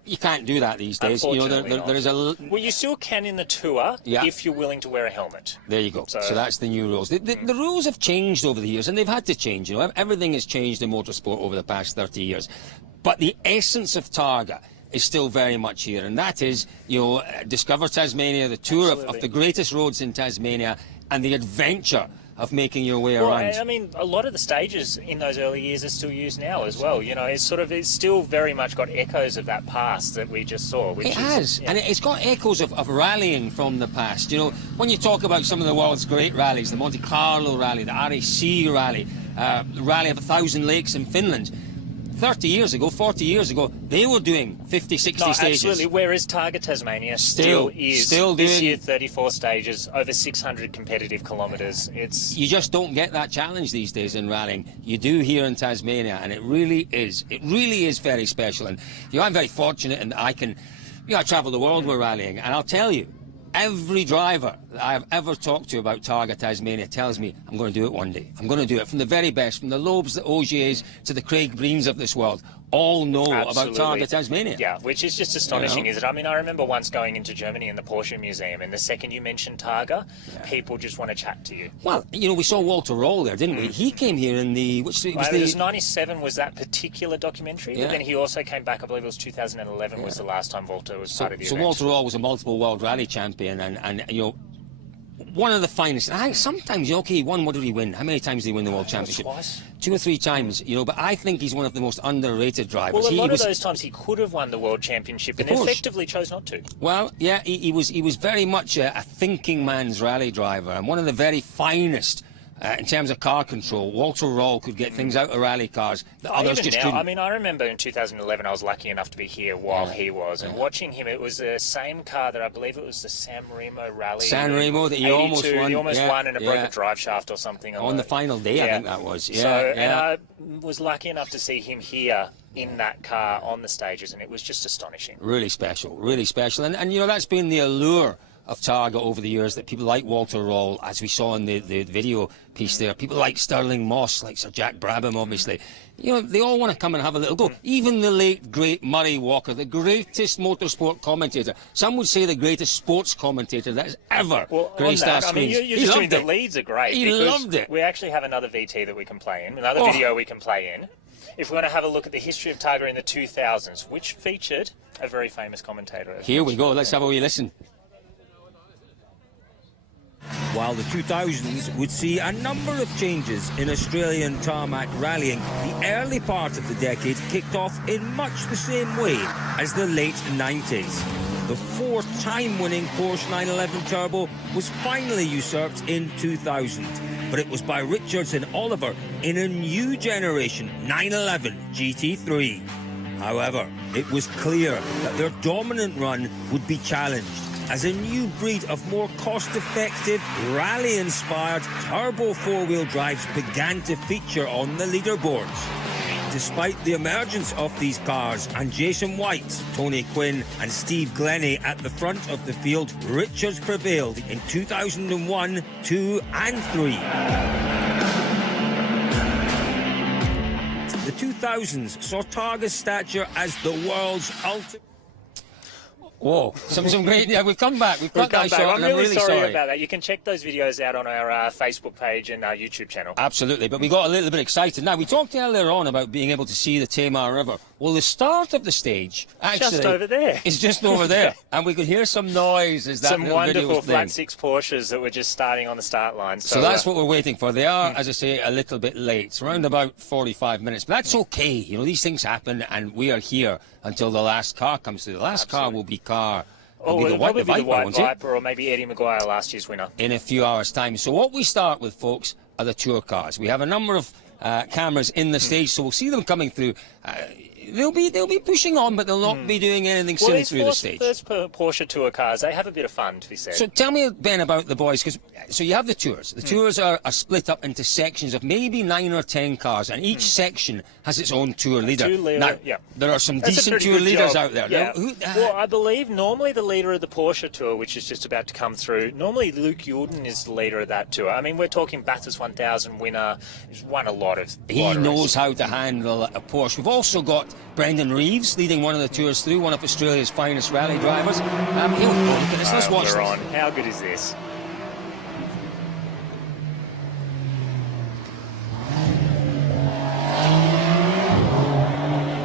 you can't do that these days. You know, there is a... Well, you still can in the Tour if you're willing to wear a helmet. There you go. So that's the new rules. The rules have changed over the years, and they've had to change. You know, everything has changed in motorsport over the past 30 years. But the essence of Targa is still very much here, and that is, you know, Discover Tasmania, the tour of the greatest roads in Tasmania, and the adventure of making your way around. I mean, a lot of the stages in those early years are still used now as well. You know, it's still very much got echoes of that past that we just saw. Which has, and it's got echoes of rallying from the past. You know, when you talk about some of the world's great rallies, the Monte Carlo rally, the RAC rally, the Rally of 1,000 Lakes in Finland, 30 years ago, 40 years ago, they were doing 50, 60 stages. Absolutely, whereas TARGA Tasmania still is. This year, 34 stages, over 600 competitive kilometres. You just don't get that challenge these days in rallying. You do here in Tasmania, and it really is very special. And, you know, I'm very fortunate, and I travel the world with rallying, and I'll tell you, every driver that I have ever talked to about TARGA Tasmania tells me, I'm going to do it one day. I'm going to do it. From the very best, from the Lobes, the Ogiers, to the Craig Breens of this world, all know about TARGA Tasmania. Yeah, which is just astonishing, isn't it? I mean, I remember once going into Germany in the Porsche Museum, and the second you mentioned TARGA, people just want to chat to you. Well, you know, we saw Walter Roll there, didn't we? He came here in the... It was 97 was that particular documentary, but then he also came back, I believe it was 2011 was the last time Walter was part of the event. So Walter Roll was a multiple world rally champion, and you know, one of the finest. Sometimes, okay, what did he win? How many times did he win the World Championship? Twice. 2 or 3 times, you know, but I think he's one of the most underrated drivers. Well, a lot of those times he could have won the World Championship and effectively chose not to. Well, yeah, he was very much a thinking man's rally driver, and one of the very finest in terms of car control. Walter Roll could get things out of rally cars that others just couldn't. I mean, I remember in 2011 I was lucky enough to be here while he was, and watching him, it was the same car that I believe it was the San Remo rally. San Remo that he almost won. He almost won and it broke a drive shaft or something. On the final day, I think that was. And I was lucky enough to see him here in that car on the stages, and it was just astonishing. Really special, really special. And you know, that's been the allure of Targa over the years, that people like Walter Roll, as we saw in the video piece there, people like Sterling Moss, like Sir Jack Brabham, obviously, you know, they all want to come and have a little go. Even the late, great Murray Walker, the greatest motorsport commentator, some would say the greatest sports commentator that has ever graced our screens. I mean, you're just doing the leads are great. He loved it. We actually have another VT that we can play in, another video we can play in. If we want to have a look at the history of Targa in the 2000s, which featured a very famous commentator. Here we go, let's have a wee listen. While the 2000s would see a number of changes in Australian tarmac rallying, the early part of the decade kicked off in much the same way as the late 90s. The 4-time winning Porsche 911 Turbo was finally usurped in 2000, but it was by Richards and Oliver in a new generation 911 GT3. However, it was clear that their dominant run would be challenged as a new breed of more cost-effective, rally-inspired turbo four-wheel drives began to feature on the leaderboards. Despite the emergence of these cars and Jason White, Tony Quinn and Steve Glennie at the front of the field, Richards prevailed in 2001, 2 and 3. The 2000s saw Targa's stature as the world's ultimate... Whoa, some great... Yeah, we've come back. We've cut that short, I'm really sorry about that. You can check those videos out on our Facebook page and our YouTube channel. Absolutely, but we got a little bit excited. Now, we talked earlier on about being able to see the Tamar River. Well, the start of the stage, actually... just over there. It's just over there. And we could hear some noise as that some wonderful flat playing. 6 Porsches that were just starting on the start line. So that's what we're waiting for. They are, as I say, a little bit late. It's around about 45 minutes. But that's okay. You know, these things happen, and we are here until the last car comes through. The last car will be it'll probably be the White Viper, or maybe Eddie Maguire, last year's winner. In a few hours' time. So what we start with, folks, are the tour cars. We have a number of cameras in the stage, so we'll see them coming through. they'll be pushing on, but they'll not be doing anything silly through the stage. Those Porsche Tour cars, they have a bit of fun, to be said. So tell me, Ben, about the boys, because so you have the tours. The tours are split up into sections of maybe 9 or 10 cars, and each section has its own tour leader. Now, there are some decent tour leaders out there. Yeah. Now, well, I believe normally the leader of the Porsche Tour, which is just about to come through, normally Luke Jordan is the leader of that tour. I mean, we're talking Bathurst 1000 winner. He's won a lot of. He knows how to handle a Porsche. We've also got Brendan Reeves leading one of the tours through, one of Australia's finest rally drivers. Let's watch this. How good is this?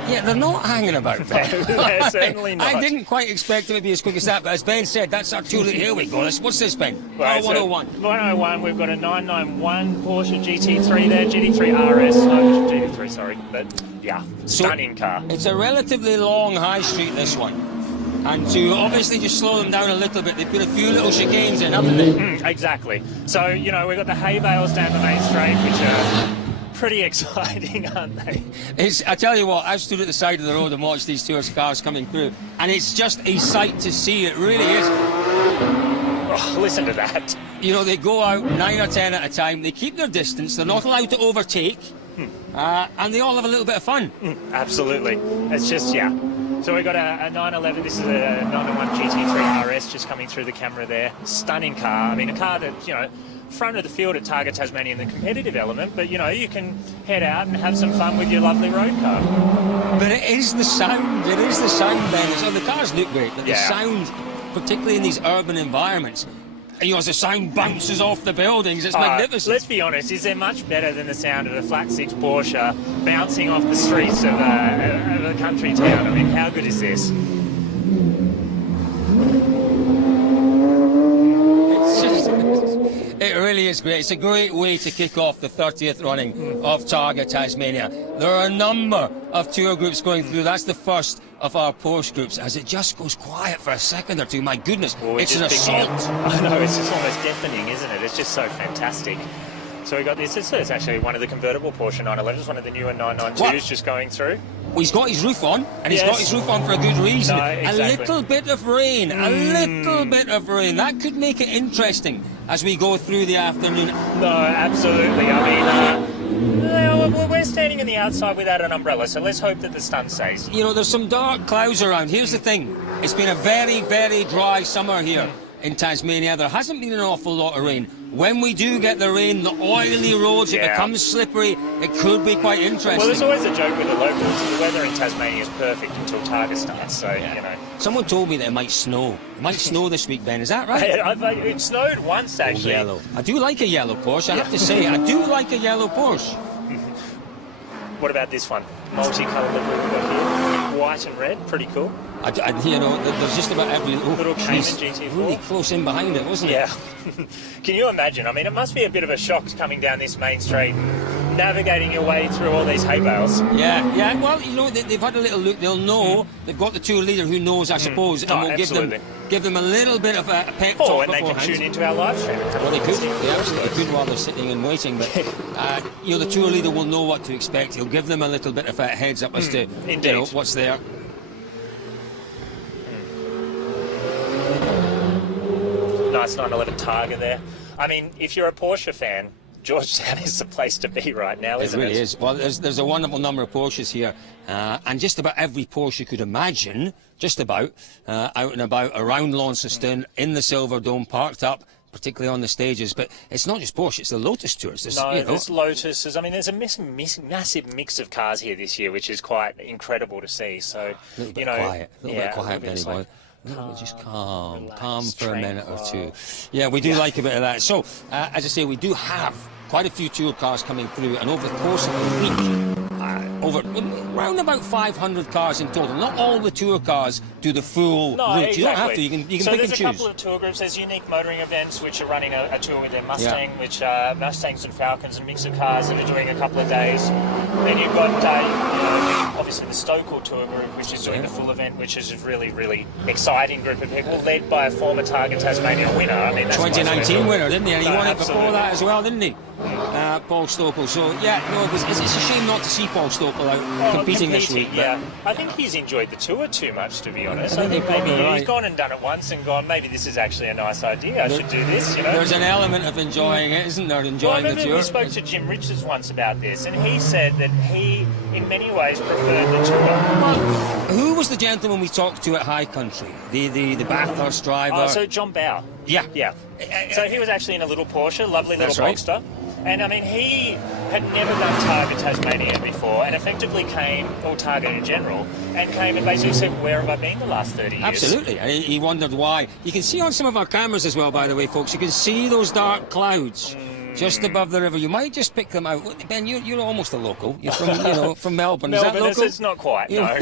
Yeah, they're not hanging about, Ben. They're certainly not. I didn't quite expect them to be as quick as that, but as Ben said, that's our tour. Here we go. What's this, Ben? Right, 101. 101, we've got a 991 Porsche GT3 there, GT3 RS, no, GT3, sorry, but yeah, stunning car. It's a relatively long high street, this one. And to obviously just slow them down a little bit, they put a few little chicanes in, haven't they? Exactly. So, you know, we've got the hay bales down the main straight, which are pretty exciting, aren't they? I tell you what, I've stood at the side of the road and watched these tours cars coming through, and it's just a sight to see. It really is. Oh, listen to that. You know, they go out 9 or 10 at a time, they keep their distance, they're not allowed to overtake, and they all have a little bit of fun. Absolutely. It's just, yeah. So we've got a 911, this is a 911 GT3 RS just coming through the camera there. Stunning car. I mean, a car that, you know, front of the field at TARGA Tasmania in the competitive element, but, you know, you can head out and have some fun with your lovely road car. But it is the sound, Ben. So the cars look great, but the sound, particularly in these urban environments, you know, as the sound bounces off the buildings, it's magnificent. Let's be honest, is there much better than the sound of a flat six Porsche bouncing off the streets of a country town? I mean, how good is this? It really is great. It's a great way to kick off the 30th running of TARGA Tasmania. There are a number of tour groups going through. That's the first of our Porsche groups. As it just goes quiet for a second or two, my goodness, it's an assault. I know, it's just almost deafening, isn't it? It's just so fantastic. So we got this. It's actually one of the convertible Porsche 911s, one of the newer 992s just going through. Well, he's got his roof on, and he's got his roof on for a good reason. No, exactly. A little bit of rain, That could make it interesting as we go through the afternoon. No, absolutely. I mean, we're standing on the outside without an umbrella, so let's hope that the sun stays. You know, there's some dark clouds around. Here's the thing. It's been a very, very dry summer here in Tasmania. There hasn't been an awful lot of rain. When we do get the rain, the oily roads, it becomes slippery. It could be quite interesting. Well, there's always a joke with the locals. The weather in Tasmania is perfect until TARGA starts, so, you know. Someone told me that it might snow. It might snow this week, Ben. Is that right? It snowed once, actually. Yellow. I do like a yellow Porsche, I have to say. I do like a yellow Porsche. What about this one? Multicoloured that we've got here. White and red, pretty cool. You know, there's just about every little Cayman GT4. Really close in behind it, wasn't it? Yeah. Can you imagine? I mean, it must be a bit of a shock coming down this main street, navigating your way through all these hay bales. Yeah. Well, you know, they've had a little look. They'll know. They've got the tour leader who knows, I suppose, and we'll give them a little bit of a pep talk. Oh, and they can tune into our live stream. Well, they could. They absolutely could while they're sitting and waiting. But you know, the tour leader will know what to expect. He'll give them a little bit of a heads up as to you know what's there. Nice 911 Targa there. I mean, if you're a Porsche fan, Georgetown is the place to be right now, isn't it? It really is. Well, there's a wonderful number of Porsches here, and just about every Porsche you could imagine, just about, out and about around Launceston, in the Silver Dome, parked up, particularly on the stages. But it's not just Porsche, it's the Lotus tours. There's Lotus. There's a massive mix of cars here this year, which is quite incredible to see. So, a little bit quiet, Benny boy. Just calm for a minute or two. Yeah, we do like a bit of that. So, as I say, we do have quite a few tour cars coming through, and over the course of the week, around about 500 cars in total. Not all the tour cars do the full route. Exactly. You don't have to. You can pick and choose. So there's a couple of tour groups. There's Unique Motoring Events, which are running a tour with their Mustang, which Mustangs and Falcons, and mix of cars that are doing a couple of days. Then you've got obviously the Stokel tour group, which is doing the full event, which is a really, really exciting group of people, led by a former TARGA Tasmania winner. I mean, that's 2019 winner, didn't he? And he won it before that as well, didn't he? Paul Stokell. So yeah, no, it's a shame not to see Paul Stokell out competing this week. Yeah, I think he's enjoyed the tour too much, to be honest. I think maybe he's gone and done it once and gone, maybe this is actually a nice idea. I should do this, you know. There's an element of enjoying it, isn't there? Enjoying the tour. We spoke to Jim Richards once about this, and he said that he, in many ways, preferred the tour. Who was the gentleman we talked to at High Country? The Bathurst driver? Oh, so John Bow. Yeah. Yeah. So he was actually in a little Porsche, lovely little Boxster. And I mean, he had never done TARGA Tasmania before, and effectively came, or TARGA in general, and came and basically said, where have I been the last 30 years? Absolutely. And he wondered why. You can see on some of our cameras as well, by the way, folks, you can see those dark clouds just above the river. You might just pick them out. Ben, you're almost a local. You're from, from Melbourne. Is that local? It's not quite, no.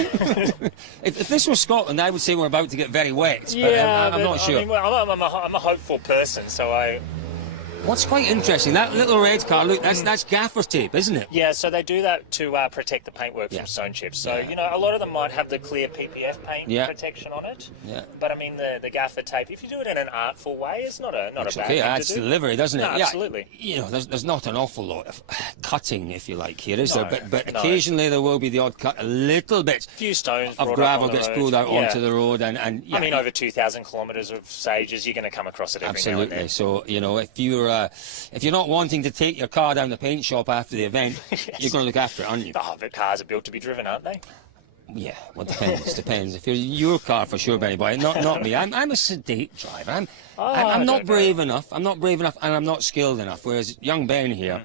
if this was Scotland, I would say we're about to get very wet. But Yeah, I'm not sure. I mean, well, I'm a hopeful person, so I... What's quite interesting, that little red car, look, that's gaffer tape, isn't it? Yeah, so they do that to protect the paintwork from stone chips. So, you know, a lot of them might have the clear PPF paint protection on it. Yeah. But, I mean, the gaffer tape, if you do it in an artful way, it's not a bad thing to do. Adds to the delivery, doesn't it? No, absolutely. You know, there's not an awful lot of cutting, if you like, here, is there? But occasionally there will be the odd cut, a little bit few stones of gravel gets pulled out onto the road. And I mean, over 2,000 kilometres of stages, you're going to come across it every now and then. So, you know, if you're not wanting to take your car down the paint shop after the event, you're going to look after it, aren't you? Oh, but cars are built to be driven, aren't they? Yeah, well, depends. If you're your car, for sure, Benny Boy. Not me. I'm a sedate driver. I'm not brave enough. I'm not brave enough, and I'm not skilled enough. Whereas young Ben here.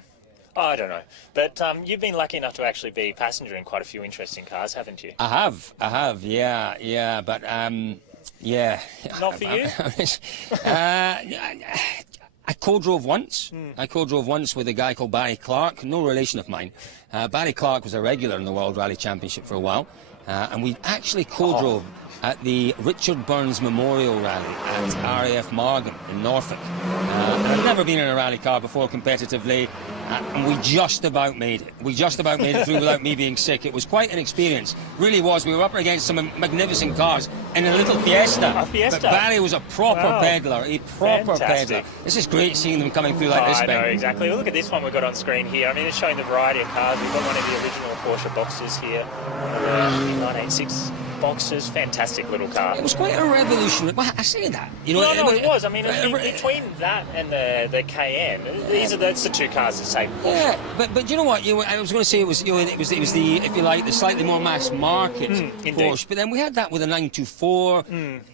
Oh, I don't know. But you've been lucky enough to actually be passenger in quite a few interesting cars, haven't you? I have. Yeah. But yeah. Not for you. I co-drove once. I co-drove once with a guy called Barry Clark, no relation of mine. Barry Clark was a regular in the World Rally Championship for a while, and we actually co-drove at the Richard Burns Memorial Rally at RAF Margam in Norfolk. I'd never been in a rally car before competitively, and we just about made it. We just about made it through without me being sick. It was quite an experience. Really was. We were up against some magnificent cars in a little Fiesta. A Fiesta. But Barry was a proper peddler, pedlar. This is great seeing them coming through like this, Ben. I know, exactly. Well, look at this one we've got on screen here. I mean, it's showing the variety of cars. We've got one of the original Porsche Boxers here. 986 Boxers, fantastic little car. It was quite a revolutionary. Well, I say that. You know, it was. I mean, between that and the Cayenne, that's the two cars that same Porsche. Yeah, but you know what? I was going to say it was the, if you like, the slightly more mass market Porsche. But then we had that with a 924.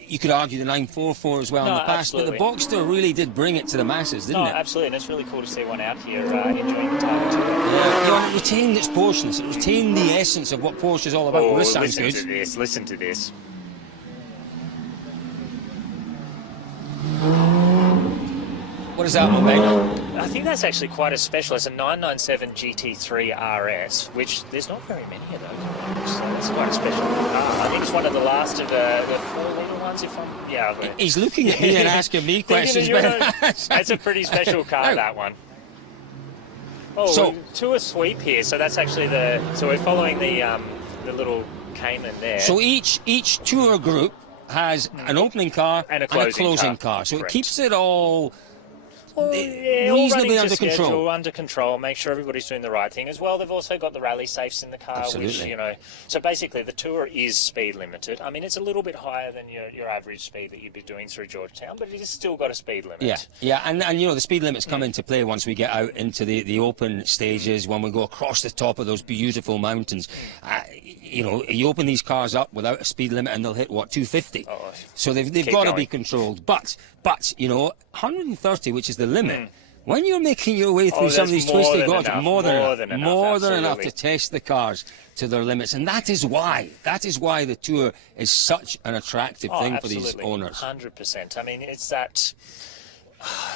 You could argue the 944 as well in the past. Absolutely. But the Boxster really did bring it to the masses, didn't it? Absolutely, and it's really cool to see one out here enjoying the time too. Yeah, it retained its Porsche-ness. It retained the essence of what Porsche is all about. Well, this sounds good. Listen to this. What is that one, mate? I think that's actually quite a special. It's a 997 GT3 RS, which there's not very many of those. So that's quite a special car. I think it's one of the last of the 4-litre ones. He's looking at me and asking me questions. That's a pretty special car, that one. Oh, so tour sweep here. So that's actually so we're following the little Cayman there. So each tour group has an opening car and a closing car. So Correct. It keeps it all reasonably under control. Under control. Make sure everybody's doing the right thing as well. They've also got the rally safes in the car, which So basically, the tour is speed limited. I mean, it's a little bit higher than your average speed that you'd be doing through Georgetown, but it has still got a speed limit. Yeah, and the speed limits come into play once we get out into the open stages, when we go across the top of those beautiful mountains. You open these cars up without a speed limit and they'll hit, 250? So they've got to be controlled. But 130, which is the limit, when you're making your way through some of these twisted gorges, more than enough to test the cars to their limits. And that is why the tour is such an attractive thing for these owners. 100%. I mean, it's that...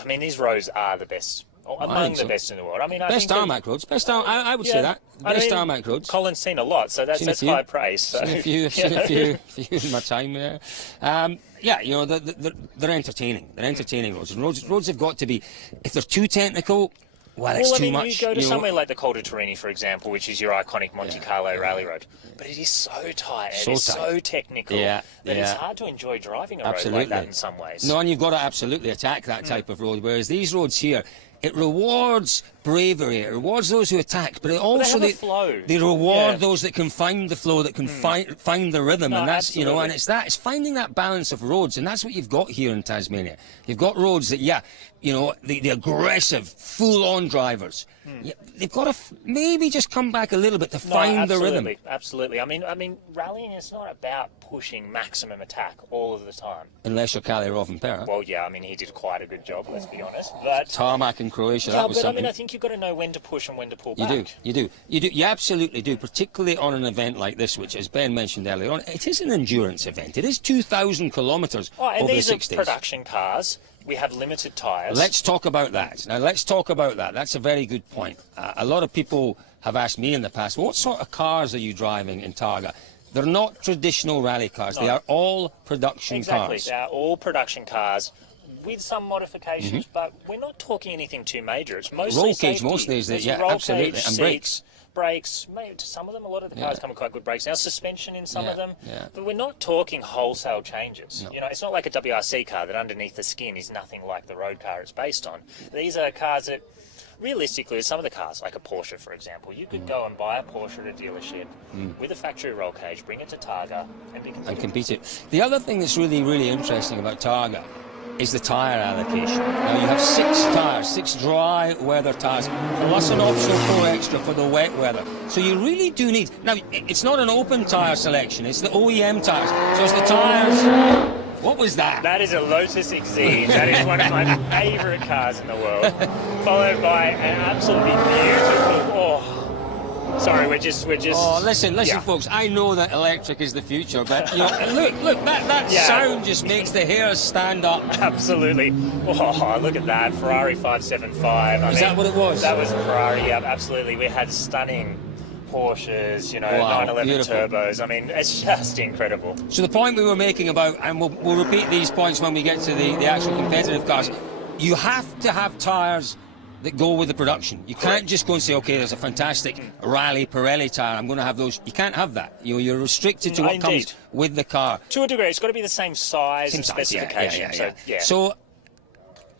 I mean, these roads are the best. Among the best in the world. I mean, best tarmac roads. I would say that. Best tarmac roads. Colin's seen a lot, so that's high praise. So. Seen a few in my time there. They're entertaining. They're entertaining roads. And roads have got to be. If they're too technical, it's too much. You go to somewhere like the Col de Torini, for example, which is your iconic Monte Carlo rally road, but it is so tight. It is so technical that it's hard to enjoy driving a road like that in some ways. No, and you've got to absolutely attack that type of road. Whereas these roads here, it rewards bravery, it rewards those who attack, but it also they have a flow. they reward Yeah. those that can find the flow, that can find the rhythm, No, and that's absolutely. and it's finding that balance of roads, and that's what you've got here in Tasmania. You've got roads that, the aggressive, full-on drivers. Yeah, they've got to maybe just come back a little bit to find the rhythm. Absolutely. I mean, rallying is not about pushing maximum attack all of the time. Unless you're Kalle Rovanperä. Well, yeah, I mean, he did quite a good job, let's be honest. But Tarmac in Croatia, yeah, that was but something. I mean, I think you've got to know when to push and when to pull You back. do. You absolutely do, particularly on an event like this, which, as Ben mentioned earlier on, it is an endurance event. It is 2,000 kilometres Oh, and over these the are 6 days. production cars. We have limited tyres. Let's talk about that. Now, let's talk about that. That's a very good point. A lot of people have asked me in the past, what sort of cars are you driving in Targa? They're not traditional rally cars. No. They are all production Exactly. cars. They are all production cars with some modifications, but we're not talking anything too major. It's mostly Roll cage safety. most days, There's yeah, roll absolutely, cage, and seats, brakes. Maybe to some of them, a lot of the cars Yeah. come with quite good brakes. Now, suspension in some of them, yeah. but we're not talking wholesale changes. No. You know, it's not like a WRC car that underneath the skin is nothing like the road car it's based on. These are cars that, realistically, some of the cars, like a Porsche, for example, you could go and buy a Porsche at a dealership with a factory roll cage, bring it to Targa, and be And compete it. The other thing that's really, really interesting about Targa is the tyre allocation. Now, you have 6 tyres, 6 dry weather tyres, plus an optional 4 extra for the wet weather. So you really do need... Now, it's not an open tyre selection, it's the OEM tyres. So it's the tyres... What was that? That is a Lotus Exige. That is one of my favourite cars in the world. Followed by an absolutely beautiful... Oh, sorry, we're just... Oh, listen, yeah. folks. I know that electric is the future, but look, that Yeah. sound just makes the hairs stand up. Absolutely. Oh, look at that. Ferrari 575. Is that what it was? That was a Ferrari, yeah, absolutely. We had stunning Porsches, Wow, 911 beautiful. turbos. I mean, it's just incredible. So the point we were making about, and we'll repeat these points when we get to the actual competitive cars, you have to have tyres that go with the production. You can't just go and say, okay, there's a fantastic Rally Pirelli tyre, I'm going to have those. You can't have that. You're restricted to what Indeed. comes with the car. To a degree, it's got to be the same size and Same size, specification. yeah. So, So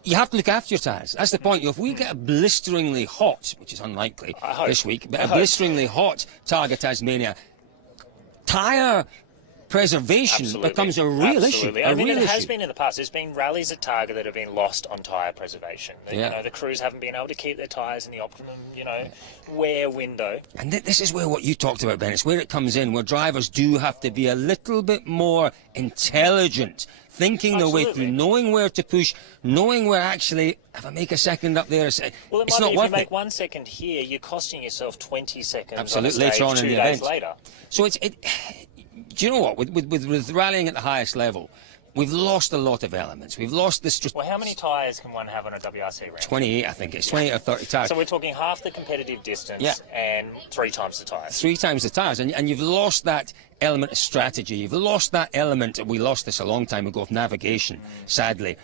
you have to look after your tyres. That's the point. If we get a blisteringly hot, which is unlikely I hope. this week, but I a hope. blisteringly hot Targa Tasmania, tyre preservation Absolutely. becomes a real Absolutely. issue. I mean, real it has issue. been in the past. There's been rallies at Targa that have been lost on tyre preservation. Yeah. The crews haven't been able to keep their tyres in the optimum, wear window. And this is where what you talked about, Ben, it's where it comes in, where drivers do have to be a little bit more intelligent, thinking their way Absolutely. through, knowing where to push, knowing where actually, if I make a second up there, Well, it it's might not be if worth you make it. 1 second here, you're costing yourself 20 seconds Absolutely, on the stage later on in 2 the days event. later. So do you know what? With rallying at the highest level, we've lost a lot of elements. We've lost the Well, how many tyres can one have on a WRC ramp? 28, I think it's 28 or 30 tyres. So we're talking half the competitive distance Yeah. and 3 times the tyres. 3 times the tyres, and you've lost that element of strategy. You've lost that element. We lost this a long time ago of navigation, sadly.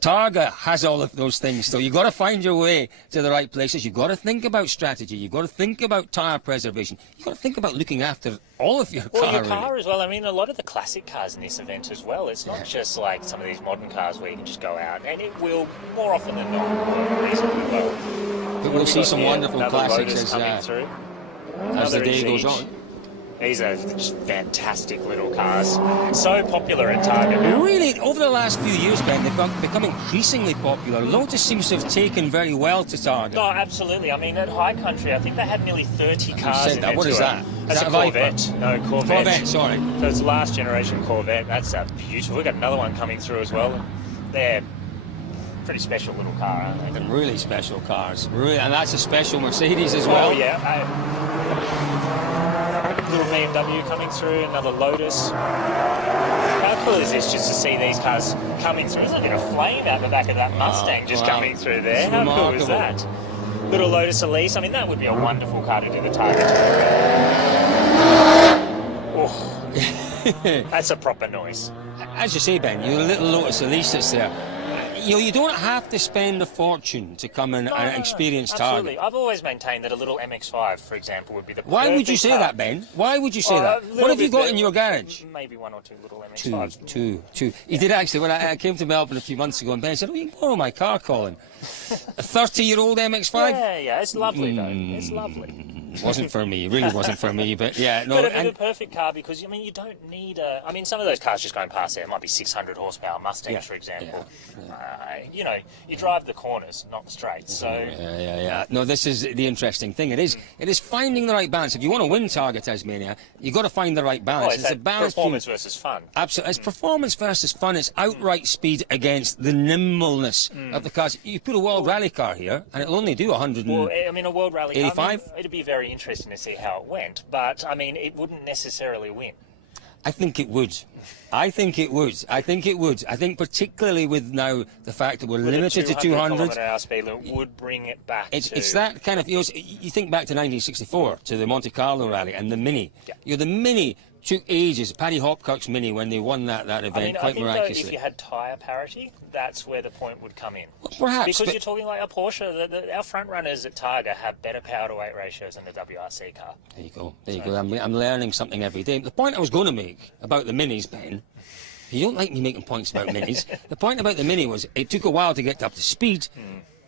Targa has all of those things, so you've got to find your way to the right places. You've got to think about strategy. You've got to think about tyre preservation. You've got to think about looking after all of your Well, car. your really. car as well. I mean, a lot of the classic cars in this event as well. It's not just like some of these modern cars where you can just go out, and it will, more often than not, work reasonably well. But we'll see some wonderful Another classics Lotus coming through. as the Another day goes Exige. on. These are just fantastic little cars. So popular at Targa now. Really, over the last few years, Ben, they've become increasingly popular. Lotus seems to have taken very well to Targa. No, absolutely. I mean, at High Country, I think they had nearly 30 cars said in that. their What is tour. that? That's Is a that a Viper? Corvette. No, Corvette. Corvette, sorry. So it's last generation Corvette. That's beautiful. We've got another one coming through as well. They're pretty special little car, aren't they? And really special cars. Really, and that's a special Mercedes as well. Oh, yeah. Little BMW coming through, another Lotus. How cool is this just to see these cars coming through? There's a bit of flame out the back of that Mustang just wow. coming through there. It's How cool is remarkable. that? Little Lotus Elise. I mean, that would be a wonderful car to do the Targa tour. Oh, that's a proper noise. As you say, Ben, your little Lotus Elise that's there. you don't have to spend a fortune to come and experience absolutely. Targa. I've always maintained that a little MX-5, for example, would be the Why would you perfect say car. that, Ben? Why would you say that? What have you got in your garage? Maybe 1 or 2 little MX-5s. Two. He did actually. When I came to Melbourne a few months ago, and Ben said, "Oh, you can borrow my car, Colin." A 30-year-old MX-5. Yeah, it's lovely though. It's lovely. Wasn't for me. It really wasn't for me. But yeah, no. But it'd be the perfect car because you don't need a. I mean, some of those cars just going past there. It might be 600 horsepower Mustangs, for example. You drive the corners, not the straights. So Yeah. No, this is the interesting thing. It is finding the right balance. If you want to win TARGA Tasmania, you've got to find the right balance. it's a balance performance versus fun. Absolutely. It's performance versus fun. It's outright speed against the nimbleness of the cars. You put a World Rally car here, and it'll only do 100. Well, I mean, a World Rally car, 85? it'd be very interesting to see how it went, but I mean, it wouldn't necessarily win. I think it would. I think particularly with now the fact that we're limited to 200. km/h speed limit would bring it back It's that kind of, you think back to 1964, to the Monte Carlo Rally and the Mini. Yeah. The Mini took ages. Paddy Hopkirk's Mini, when they won that event, I think miraculously. though, if you had tyre parity, that's where the point would come in. Well, perhaps. Because you're talking like a Porsche. Our front runners at Targa have better power to weight ratios than the WRC car. There you go. I'm learning something every day. The point I was going to make about the Minis, Ben, you don't like me making points about Minis. The point about the Mini was it took a while to get up to speed.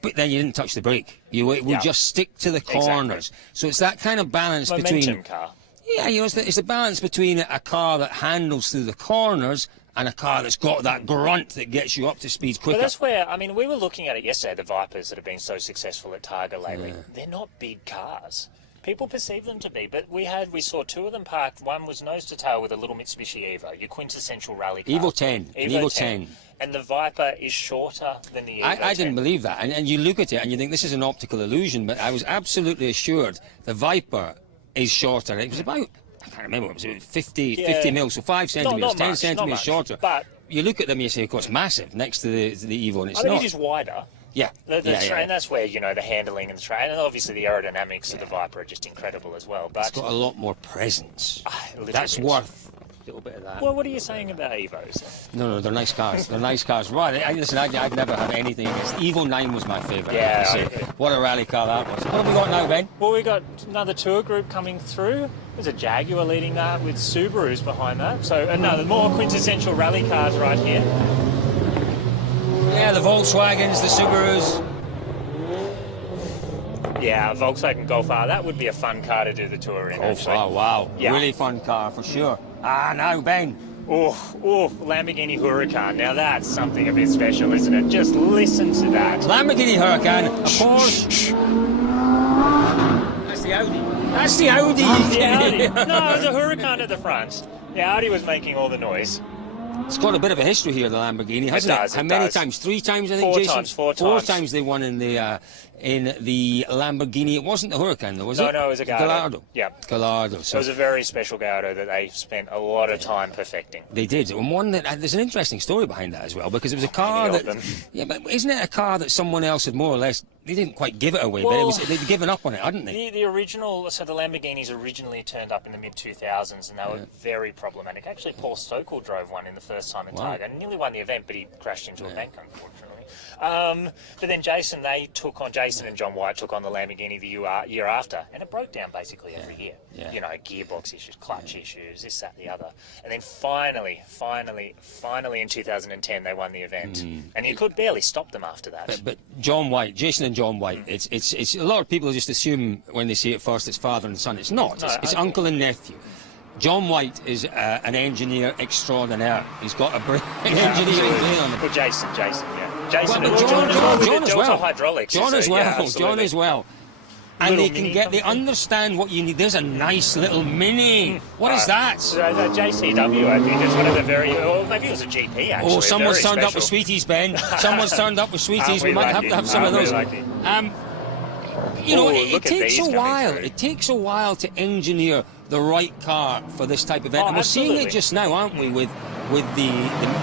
But then you didn't touch the brake. You would just stick to the corners. Exactly. So it's that kind of balance Momentum car. Yeah, it's the balance between a car that handles through the corners and a car that's got that grunt that gets you up to speed quicker. But that's where, I mean, we were looking at it yesterday, the Vipers that have been so successful at Targa lately. Yeah. They're not big cars. People perceive them to be, but we saw 2 of them parked. One was nose to tail with a little Mitsubishi Evo, your quintessential rally car. Evo 10. And the Viper is shorter than the Evo 10. I didn't believe that. And you look at it and you think this is an optical illusion, but I was absolutely assured the Viper is shorter. It was about, I can't remember, it was 50 mils, so 5 centimetres, 10 centimetres shorter. But you look at them and you say, of course, massive next to the Evo, and it's not. not. It is wider. Yeah. And that's where, the handling and the train, and obviously the aerodynamics of the Viper are just incredible as well. But it's got a lot more presence. That's worth a little bit of that. Well, what are you saying about Evos? No, they're nice cars. They're nice cars. Right, listen, I've never had anything against. Evo 9 was my favourite. Yeah. What a rally car that was. What have we got now, Ben? Well, we got another tour group coming through. There's a Jaguar leading that with Subarus behind that. So another more quintessential rally cars right here. Yeah, the Volkswagens, the Subarus. Yeah, Volkswagen Golf R. That would be a fun car to do the tour in. Golf R, wow. Yeah. Really fun car for sure. Now, Ben. Lamborghini Huracan. Now that's something a bit special, isn't it? Just listen to that. Lamborghini Huracan, a Porsche. That's the Audi. That's the Audi. The Audi. No, there's a Huracan at the front. The Audi was making all the noise. It's got a bit of a history here, the Lamborghini, hasn't it? How many times? 3 times, I think, Jason? 4 times. 4 times they won in the Lamborghini. It wasn't the Huracan, though, was it? No, it was a Gallardo. Yeah. Gallardo. So it was a very special Gallardo that they spent a lot of time perfecting. They did. And one that there's an interesting story behind that as well, because it was a car that... Yeah, but isn't it a car that someone else had more or less... They didn't quite give it away, but they'd given up on it, hadn't they? The original, so the Lamborghinis originally turned up in the mid-2000s, and they were very problematic. Actually, Paul Stokell drove one in the first time in Targa, and nearly won the event, but he crashed into a bank, unfortunately. But then Jason and John White took on the Lamborghini the year after, and it broke down basically every year. Yeah. Gearbox issues, clutch issues, this, that, the other. And then finally in 2010, they won the event. And you could barely stop them after that. But John White, Jason and John White, it's a lot of people just assume when they see it first it's father and son. It's not. It's uncle and nephew. John White is an engineer extraordinaire. He's got a brilliant engineering brain on him. Well, Jason, yeah. Jason, John as well. Hydraulics. John as well. And they understand what you need. There's a nice little Mini. What is that? JCW, I think it's one of the maybe it was a GP actually. Someone's turned up with sweeties, Ben. Someone's turned up with sweeties. We might have to have some of those. It takes a while. It takes a while to engineer the right car for this type of event. And we're seeing it just now, aren't we, with the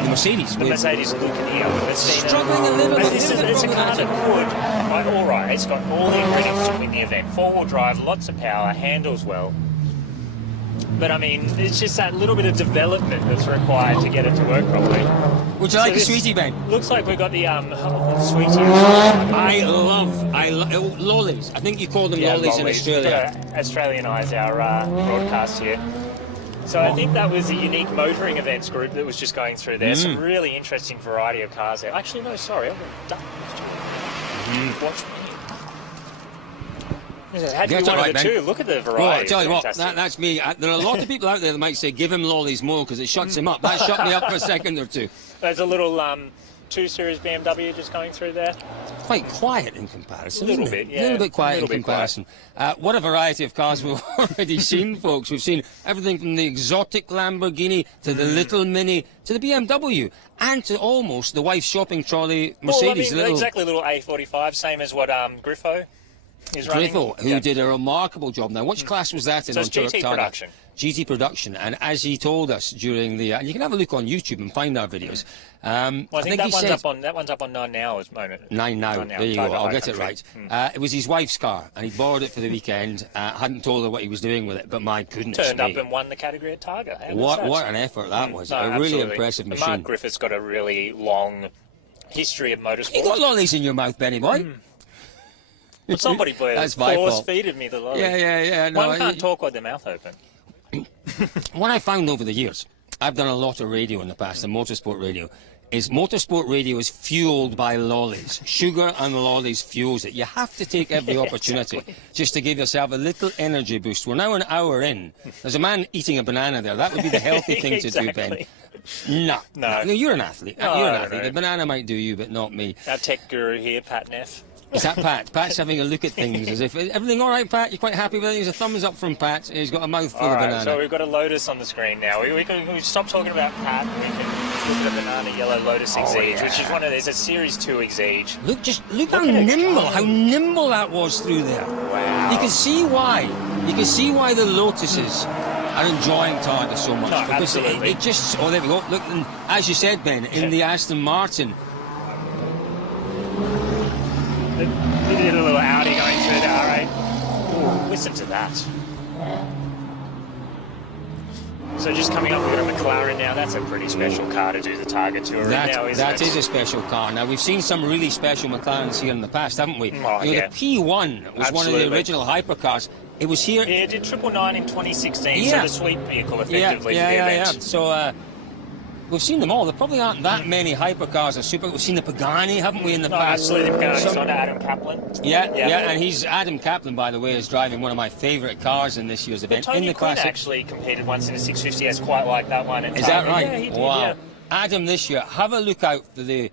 Mercedes. The Mercedes look here. Struggling a little bit. It's a car that could, all right, it's got all the ingredients to win the event. 4-wheel drive, lots of power, handles well. But I mean, it's just that little bit of development that's required to get it to work properly. Would you like a this sweetie, Ben? Looks like we've got the sweetie. I love lollies. I think you call them lollies in Australia. We've got to Australianise our broadcast here. So I think that was a unique motoring events group that was just going through there. Some really interesting variety of cars there. Actually, no, sorry, I'm going to watch me. How do you want it too? Look at the variety. Well, I tell you what, that's me. There are a lot of people out there that might say, give him lollies more because it shuts him up. That shut me up for a second or two. There's a little 2 Series BMW just going through there. Quite quiet in comparison, A little isn't it? bit, yeah. A little bit quiet A little in bit comparison. What a variety of cars we've already seen, folks. We've seen everything from the exotic Lamborghini to the little Mini to the BMW and to almost the wife's shopping trolley Mercedes. Well, I mean, exactly, little A45, same as what Griffo is running. Griffo, who did a remarkable job. Now, which class was that in? So it's on GT Targa? production. GT production, and as he told us during the, and you can have a look on YouTube and find our videos. Well, I think that one's up on 9 now at the moment. 9 now. There you go. I'll get it right. It was his wife's car, and he borrowed it for the weekend. Hadn't told her what he was doing with it, but my goodness Turned me. up and won the category at Targa. What an effort that was! No, a really absolutely. impressive machine. Mark Griffith's got a really long history of motorsport. You got lollies in your mouth, Benny boy. Well, somebody force-feeded me the lolly. Yeah. No, One can't talk with their mouth open. What I found over the years, I've done a lot of radio in the past, and motorsport radio, is motorsport radio is fueled by lollies. Sugar and lollies fuels it. You have to take every opportunity just to give yourself a little energy boost. We're now an hour in. There's a man eating a banana there. That would be the healthy thing to do, Ben. No, you're an athlete. You're an athlete. The banana might do you, but not me. Our tech guru here, Pat Neff. Is that Pat? Pat's having a look at things as if everything all right, Pat? You're quite happy with it? There's a thumbs up from Pat. He's got a mouthful of banana. So we've got a Lotus on the screen now. We can stop talking about Pat. We can look at a banana yellow Lotus Exige, which is there's a Series 2 Exige. Look how nimble that was through there. Wow. You can see why. You can see why the Lotuses are enjoying Targa so much. No, because absolutely. it just, there we go. Look, and as you said, Ben, in the Aston Martin. We did a little Audi going through the R8. Listen to that. So just coming up, we've got a McLaren now. That's a pretty special car to do the Targa tour now, isn't it? That is a special car. Now, we've seen some really special McLarens here in the past, haven't we? Oh, The P1 was one of the original hypercars. It was here. Yeah, it did 999 in 2016, so the sweep vehicle effectively for the event. Yeah. So we've seen them all. There probably aren't that many hypercars or super. We've seen the Pagani, haven't we, in the past? Absolutely, Pagani's on Adam Kaplan. Yeah, and Adam Kaplan, by the way, is driving one of my favourite cars in this year's event. Tony in the Quinn classic. Actually competed once in a 650S, quite like that one. Is that right? Yeah, he did, wow. yeah. Adam this year, have a look out for the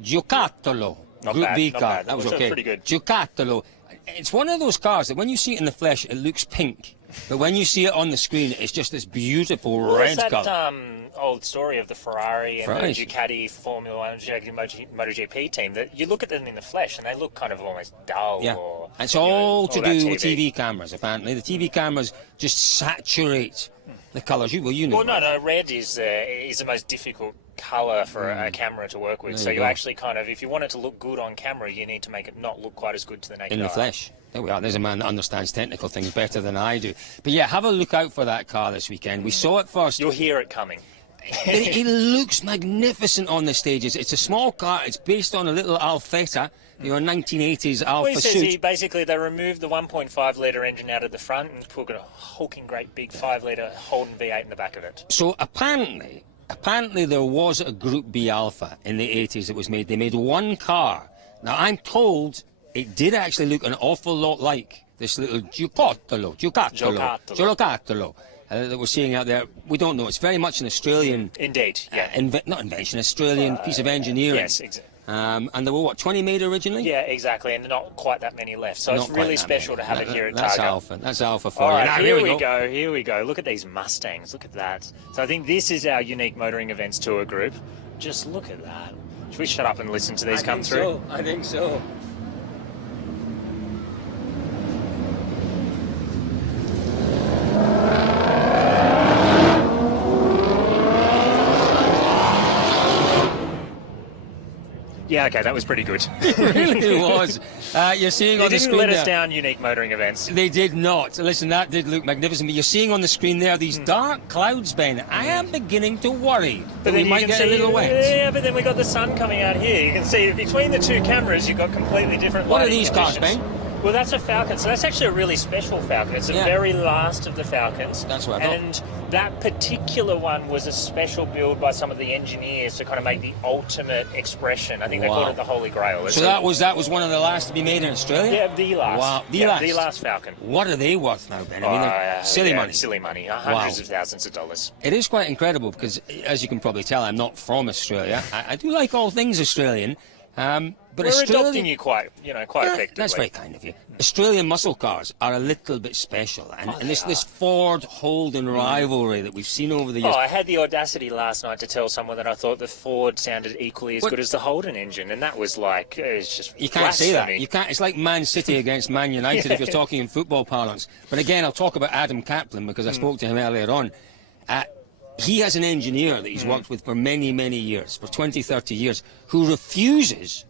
Giocattolo Group B car. That was okay. Pretty good. Giocattolo. It's one of those cars that when you see it in the flesh, it looks pink. But when you see it on the screen, it's just this beautiful red colour. That old story of the Ferrari and the Ducati Formula 1 MotoGP team, that you look at them in the flesh and they look kind of almost dull. Yeah. Or, it's all to do with TV. TV cameras, apparently. The TV cameras just saturate the colours. You know. Well, no, red is the most difficult colour for a camera to work with. So you actually kind of, if you want it to look good on camera, you need to make it not look quite as good to the naked eye. In the flesh. There we are. There's a man that understands technical things better than I do. But yeah, have a look out for that car this weekend. We saw it first. You'll hear it coming. It looks magnificent on the stages. It's a small car. It's based on a little Alfetta, 1980s Alfa Well, suit. Basically, they removed the 1.5 litre engine out of the front and put a hulking great big 5 litre Holden V8 in the back of it. So apparently there was a Group B Alpha in the 80s that was made. They made one car. Now, I'm told it did actually look an awful lot like this little Giocattolo that we're seeing out there. We don't know. It's very much an Australian... Indeed, yeah. Not invention, Australian piece of engineering. Yes, exactly. And there were, 20 made originally? Yeah, exactly, and not quite that many left. So it's really special to have it here at Targa. That's Alpha for you. All you. right, now, here we go. Look at these Mustangs. Look at that. So I think this is our unique motoring events tour group. Just look at that. Should we shut up and listen to these come through? I think so. Yeah, okay, that was pretty good. It really was. You're seeing on the They screen didn't let us there- down unique motoring events. They did not. Listen, that did look magnificent. But you're seeing on the screen there these dark clouds, Ben. I am beginning to worry that we then you might can get see, a little wet. Yeah, but then we got the sun coming out here. You can see between the two cameras, you've got completely different What are lighting these cars, conditions. Ben? Well, that's a Falcon. So that's actually a really special Falcon. It's the Yeah. very last of the Falcons. That's what I thought. And that particular one was a special build by some of the engineers to kind of make the ultimate expression. I think they Wow. called it the Holy Grail. So that was one of the last to be made in Australia? Yeah, the last. Wow, The last Falcon. What are they worth now, Ben? I mean, they're silly money. Silly money. Hundreds of thousands of dollars. It is quite incredible because, as you can probably tell, I'm not from Australia. I do like all things Australian. But We're Australia, adopting you quite effectively. That's very kind of you. Australian muscle cars are a little bit special, and this Ford-Holden rivalry that we've seen over the years. Oh, I had the audacity last night to tell someone that I thought the Ford sounded equally as good as the Holden engine, and that was like, it's just You can't say that. blasphemy. You can't. It's like Man City against Man United if you're talking in football parlance. But again, I'll talk about Adam Kaplan because I spoke to him earlier on. He has an engineer that he's worked with for many, many years, for 20, 30 years, who refuses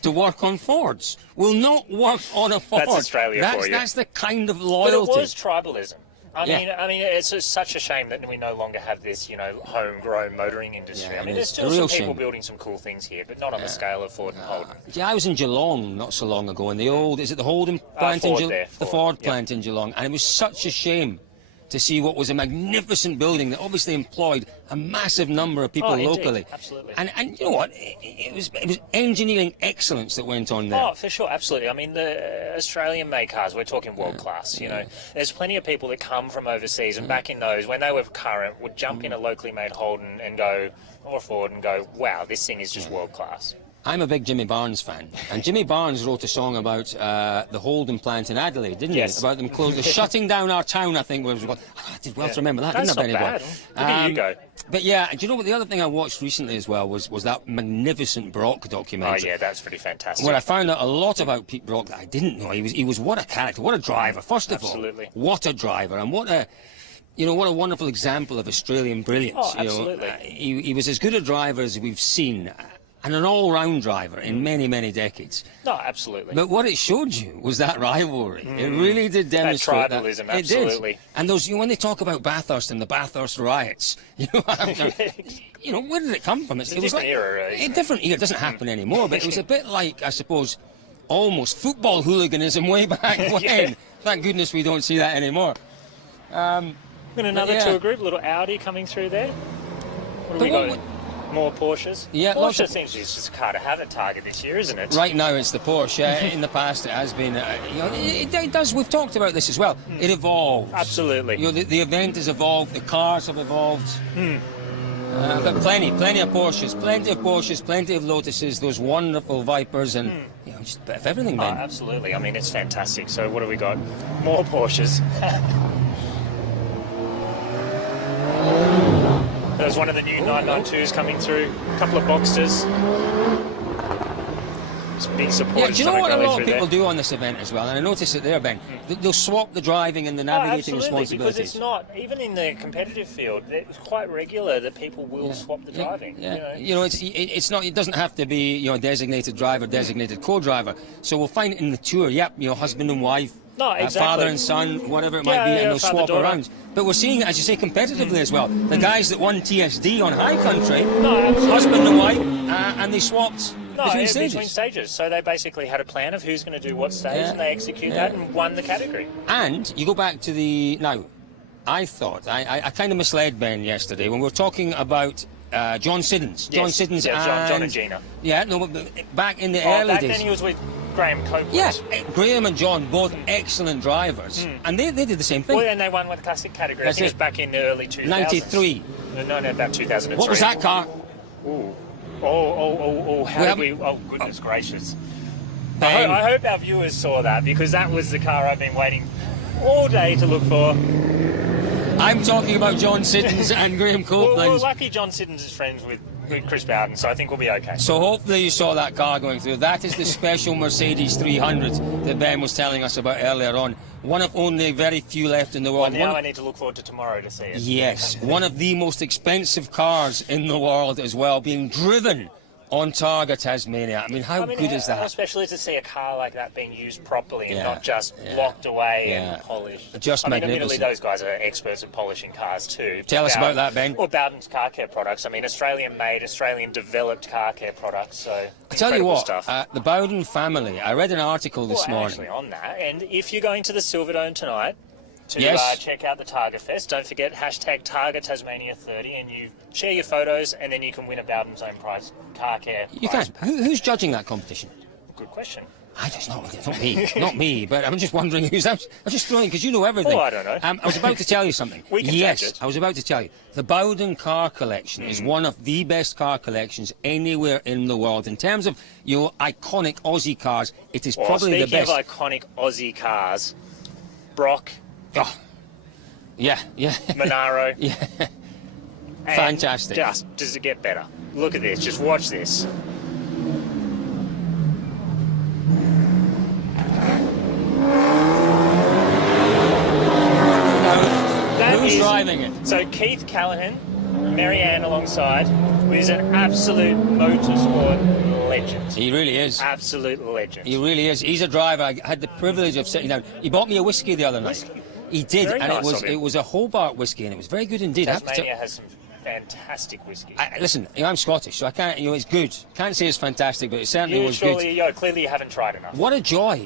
to work on Fords, will not work on a Ford. That's Australia for you. That's the kind of But loyalty. it was tribalism. I Yeah. mean, it's just such a shame that we no longer have this, homegrown motoring industry. Yeah, I mean, it there's is still a real some people shame. building some cool things here, but not on the scale of Ford and Holden. Yeah, I was in Geelong not so long ago, in the old, is it the Holden plant in Ford Geelong? there, The Ford, Ford yep. plant in Geelong, and it was such a shame to see what was a magnificent building that obviously employed a massive number of people Indeed, locally. absolutely. And you know what? It was engineering excellence that went on there. Oh, for sure, absolutely. I mean, the Australian-made cars, we're talking world class. There's plenty of people that come from overseas, and back in those, when they were current, would jump in a locally made Holden and go, or Ford, and go, wow, this thing is just world class. I'm a big Jimmy Barnes fan, and Jimmy Barnes wrote a song about the Holden plant in Adelaide, didn't Yes. he? About them closing, shutting down our town, I think. Was I did well to remember that, That's didn't I, not Benny boy? bad. Look at you go. But yeah, do you know what? The other thing I watched recently as well was that magnificent Brock Oh, documentary. yeah, that's pretty fantastic. Where I found out a lot about Pete Brock that I didn't know. He was what a character, what a driver. First of Absolutely. all, what a driver, and what a wonderful example of Australian brilliance. Oh, absolutely. He was as good a driver as we've seen, and an all-round driver in many, many decades. No, absolutely. But what it showed you was that rivalry. It really did demonstrate that. tribalism, It did. absolutely. And those, when they talk about Bathurst and the Bathurst riots, where did it come from? It's a different era, isn't a different era. It doesn't happen anymore. But it was a bit like, I suppose, almost football hooliganism way back when. Yeah. Thank goodness we don't see that anymore. Got another yeah. tour group, a little Audi coming through there. What have But we what got? More Porsches? Yeah, lots Porsche of- seems to be just a car to have at Targa this year, isn't it? Right now it's the Porsche. In the past it has been, it does, we've talked about this as well. It evolves. Absolutely. The event has evolved, the cars have evolved. But plenty of Porsches, plenty of Lotuses, those wonderful Vipers, and just a bit of everything, Oh, man. absolutely. I mean, it's fantastic. So what have we got? More Porsches. There's one of the new 992s coming through. A couple of Boxsters. Some big supporters. Yeah, do you know what a going lot of through people there. do on this event as well? And I noticed it there, Ben. They'll swap the driving and the navigating absolutely, because responsibilities. it's not, even in the competitive field, it's quite regular that people will swap the driving. Yeah. It's not. It doesn't have to be a designated driver, designated co-driver. So we'll find it in the tour. Yep, husband and wife. No, exactly. Father and son, whatever it might be, and they'll swap father-daughter. around. But we're seeing it, as you say, competitively as well. The guys that won TSD on High Country, absolutely. husband and wife, and they swapped between stages. Between stages. So they basically had a plan of who's going to do what stage, Yeah. and they execute that and won the category. And you go back to now, I thought, I kind of misled Ben yesterday when we were talking about John Siddons. John Yes. Siddons Yeah, John and Gina. Yeah, no, but back in the Oh, early back days. then he was with Graham Copeland. Yeah, Graham and John, both excellent drivers. And they did the same thing. Well, and they won with the classic category. That's I think it was it. back in the early 2000s. 93. No, about 2003. What was that car? Ooh. How did we... Oh, goodness gracious. I hope our viewers saw that, because that was the car I've been waiting all day to look for. I'm talking about John Siddons and Graham Copeland. Well, lucky John Siddons is friends with Chris Bowden, so I think we'll be okay. So hopefully you saw that car going through. That is the special Mercedes 300 that Ben was telling us about earlier on. One of only very few left in the world. Well, now I need to look forward to tomorrow to see it. Yes, one of the most expensive cars in the world as well, being driven on TARGA Tasmania. I mean, how good is that? Especially to see a car like that being used properly and Yeah, not just yeah, locked away yeah. and polished. Just I mean, admittedly, magnificent. those guys are experts at polishing cars too. Tell us about that, Ben. Or Bowden's car care products. I mean, Australian-made, Australian-developed car care products. So I tell you incredible what, stuff. the Bowden family, I read an article this morning. Actually, on that, and if you're going to the Silverdome tonight to Yes. check out the Targa Fest, don't forget hashtag TARGA Tasmania 30, and you share your photos, and then you can win a Bowden's own prize car care. You prize. can. Who's judging that competition? Good question. It's not me, not me. But I'm just wondering who's. I'm just throwing because you know everything. Oh, I don't know. I was about to tell you something. We can yes, judge it. I was about to tell you. The Bowden car collection is one of the best car collections anywhere in the world in terms of iconic Aussie cars. It is probably the best. Speaking of iconic Aussie cars, Brock, Oh, yeah. Monaro. Yeah. and Fantastic. Does it get better? Look at this. Just watch this. Who's driving it? So Keith Callahan, Marianne alongside, who's an absolute motorsport legend. He really is. Absolute legend. He really is. He's a driver. I had the privilege of sitting down. He bought me a whiskey the other night. He did, Very and nice of him. it was a Hobart whiskey, and it was very good indeed. I have to Tasmania has some fantastic whiskey. listen, I'm Scottish, so I can't. It's good. Can't say it's fantastic, but it certainly was good. Clearly you haven't tried enough. What a joy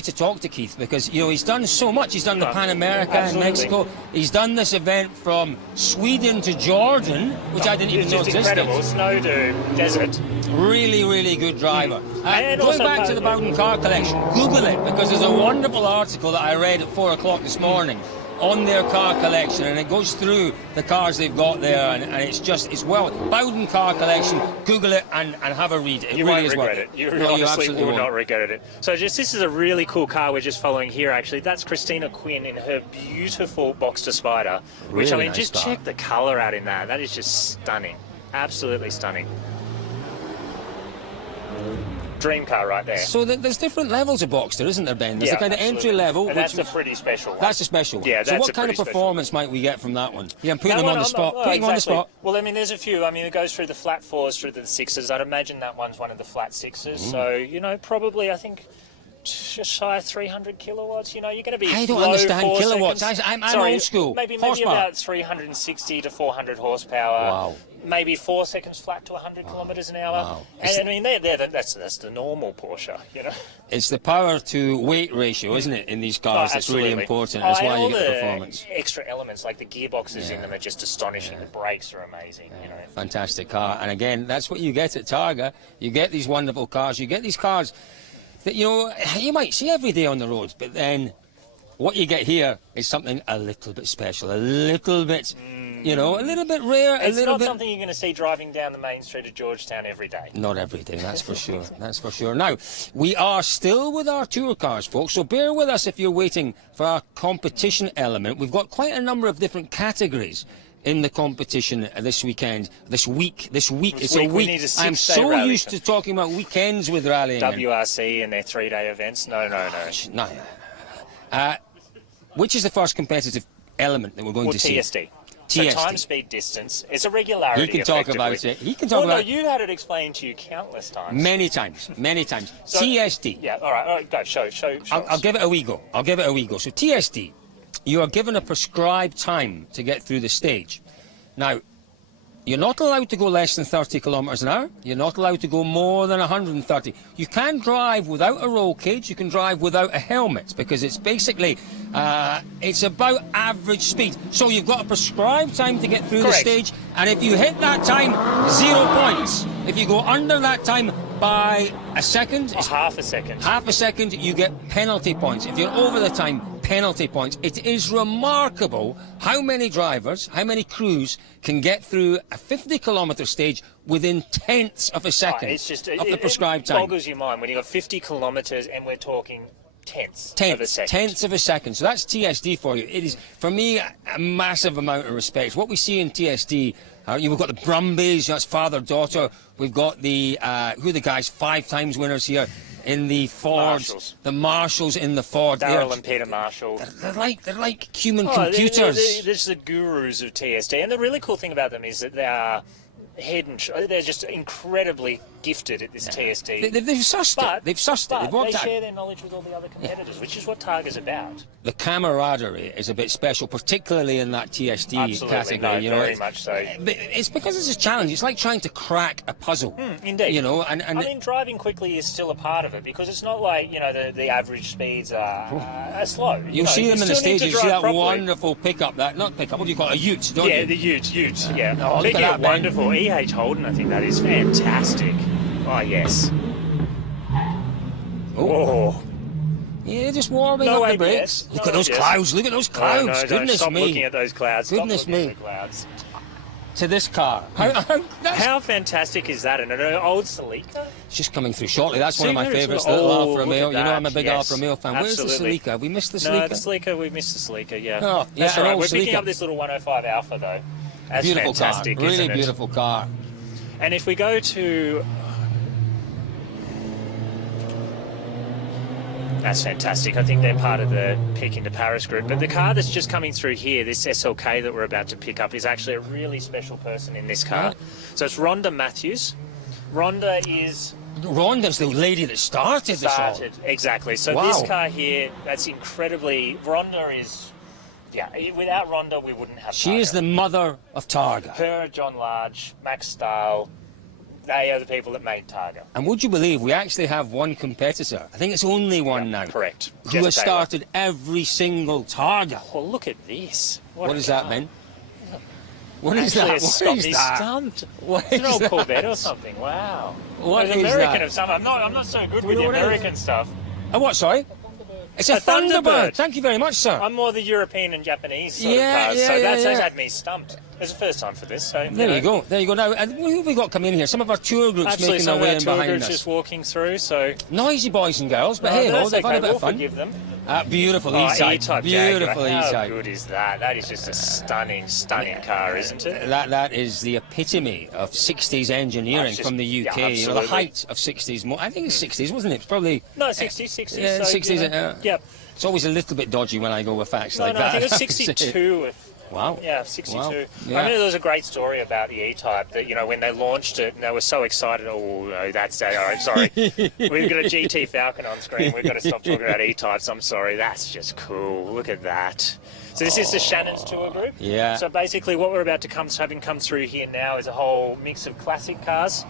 to talk to Keith, because he's done so much. He's done the Pan America in absolutely. Mexico. He's done this event from Sweden to Jordan, which I didn't even It's know just existed. incredible. Snow to desert. Really, really good driver. And Going also back to the Bowden car collection, Google it, because there's a wonderful article that I read at 4 o'clock this morning on their car collection, and it goes through the cars they've got there, and it's Bowden car collection. Google it and have a read. It You really won't is regret worth it. You No, honestly absolutely will won't. not regret it. So this is a really cool car we're just following here, actually. That's Christina Quinn in her beautiful Boxster Spider, which, Really I mean, nice just car. check the colour out in that. That is just stunning. Absolutely stunning. Dream car right there. So there's different levels of Boxster, isn't there, Ben? There's Yeah, the kind of absolutely. entry level, And that's a pretty special one. That's a special one. Yeah, so that's what a kind of pretty special performance might we get from that one? Yeah, I'm putting That him on one, the spot. oh, Putting him on the exactly. spot. Well, I mean, there's a few. I mean, it goes through the flat 4s, through the 6s. I'd imagine that one's one of the flat 6s. So, probably, I think, just shy of 300 kilowatts. You're going to be I don't low understand 4 kilowatts. seconds. I'm Sorry, old school. Maybe Horsepower. about 360 to 400 horsepower. Wow. Maybe 4 seconds flat to 100 kilometres an hour. Wow. And I mean, that's the normal Porsche, It's the power to weight ratio, isn't it, in these cars? That's really absolutely. important. That's and why you all get the the performance. extra elements, like the gearboxes in them, are just astonishing. The brakes are amazing. Fantastic car. And again, that's what you get at Targa. You get these wonderful cars. You get these cars that, you might see every day on the roads, but then what you get here is something a little bit special, a little bit, a little bit rare, It's a little not bit... something you're going to see driving down the main street of Georgetown every day. Not every day, that's for sure. That's for sure. Now, we are still with our tour cars, folks, so bear with us if you're waiting for our competition element. We've got quite a number of different categories in the competition this weekend, this week. It's a we week. need a I'm 6-day so rally. used to talking about weekends with rallying. WRC and their 3-day events. No. Which is the first competitive element that we're going to see? TSD. So TSD. time, speed, distance. It's a regularity. He can talk about effectively. it. He can talk about it. You've had it explained to you countless times. Many times. So- TSD. Yeah, all right, go, show I'll us. give it a wee go. So TSD, you are given a prescribed time to get through the stage. Now, you're not allowed to go less than 30 kilometres an hour. You're not allowed to go more than 130. You can drive without a roll cage. You can drive without a helmet, because it's basically, it's about average speed. So you've got a prescribed time to get through Correct. the stage, and if you hit that time, 0 points. If you go under that time by a second, Oh, half a second. half a second, you get penalty points. If you're over the time, penalty points. It is remarkable how many drivers, how many crews can get through a 50-kilometre stage within tenths of a second It's just, of the prescribed it time. boggles your mind when you've got 50 kilometres and we're talking tenths of a second. Tenths of a second. So that's TSD for you. It is, for me, a massive amount of respect. What we see in TSD, we've got the Brumbies, that's father-daughter. We've got the, who are the guys, 5 times winners here in the Fords. Marshalls. The Marshalls in the Ford. Darryl and Peter Marshall. They're like human Oh, computers. They're the gurus of TSD. And the really cool thing about them is that they are head and they're just incredibly gifted at this TSD. They've sussed it. They've sussed it. They've But worked they out. share their knowledge with all the other competitors, which is what TARGA's about. The camaraderie is a bit special, particularly in that TSD Absolutely, category. no, You know, very it's, much so. but it's because it's a challenge. It's like trying to crack a puzzle. Indeed. You know, and I mean, driving quickly is still a part of it because it's not like, you know, the average speeds are slow. you'll see them in the still need stages. to You see drive that properly. wonderful pickup. Not pickup. What do you call it? A ute, don't Yeah, you? the ute, yeah. Oh, look Speaking at of that, Ben. wonderful, Holden, I think that is fantastic. Oh, yes. Oh. Yeah, just warming No up the ABS, brakes. Look no at those ABS. clouds. Look at those clouds. Oh, no, don't Goodness stop me. looking at those clouds. Stop Goodness looking me. at the clouds. To this car. How fantastic is that? And an old Celica? It's just coming through shortly. That's one of my See, there it's favourites, got- little oh, Alfa look Romeo. at You know I'm a that, big yes. Alfa Romeo fan. Absolutely. Where's the Celica? Have we missed the No, Celica? the Celica, we missed the Celica, yeah. Oh, yeah, That's an all right. old We're picking Celica. up this little 105 Alpha, though. That's Beautiful fantastic, car. Really isn't it? beautiful car. And if we go to... That's fantastic. I think they're part of the Peak into Paris group. But the car that's just coming through here, this SLK that we're about to pick up, is actually a really special person in this car. So it's Rhonda Matthews. Rhonda is... Rhonda's the lady that started this all. Exactly. So Wow. this car here, that's incredibly... Rhonda is... Yeah, without Rhonda, we wouldn't have She Targa. is the mother of Targa. Her, John Large, Max Stahl, they are the people that made Targa. And would you believe we actually have one competitor? I think it's only one now. Correct. Who Jess has Taylor. started every single Targa. Well, look at this. What does that mean? What is Actually, that? it's What got is me that? stumped. What It's an is old that? Corvette or something. Wow. What It's is American that? of some. I'm not so good Do with you the know what it is? American stuff. A what, sorry? It's a A Thunderbird. Thunderbird. Thank you very much, sir. I'm more the European and Japanese sort Yeah, of cars, yeah, so yeah, that's yeah. had me stumped. It's the first time for this, so There you go. There you go. Now, and who have we got coming in here? Some of our tour groups Absolutely, making some their of way our in tour behind groups us. just walking through, so... Noisy boys and girls, but hey, that's they've had a okay, bit we'll of fun. forgive them. Beautiful Oh, E-Type. E-Type Beautiful Jaguar. How E-Type. good is that? That is just a stunning car, isn't it? That is the epitome of 60s engineering That's just- from the UK. yeah, You know, the absolutely. height of 60s. I think it's 60s, wasn't it? It's probably... No, 60s. Yeah, so, 60s. you know, yep. It's always a little bit dodgy when I go with facts like No, that. I think it was 62. Wow. Yeah, 62. Wow. I Yeah. mean, there was a great story about the E-Type that, you know, when they launched it and they were so excited. Oh, no, that's all right, sorry. We've got a GT Falcon on screen. We've got to stop talking about E-Types. I'm sorry. That's just cool. Look at that. So this is the Shannon's tour group. Yeah. So basically what we're about to having come through here now is a whole mix of classic cars.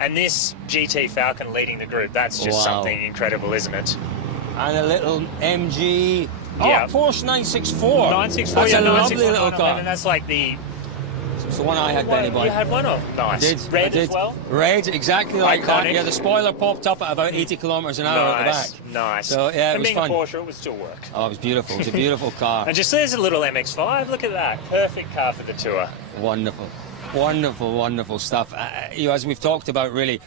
And this GT Falcon leading the group, that's just Wow. something incredible, isn't it? And a little MG. Oh, Yeah. Porsche 964. 964, That's yeah, a lovely 964, little car. And that's like the... It's the one I had, Benny Boy. You had one of? Nice. Did. Red I did. as well? Red, exactly like that. Iconic. Yeah, the spoiler popped up at about 80 kilometres an hour at the back. Nice. So, yeah, it and was being fun. a Porsche, it would still work. Oh, it was beautiful. It's a beautiful car. And just there's a little MX-5. Look at that. Perfect car for the tour. Wonderful. Wonderful, wonderful stuff. You know, as we've talked about really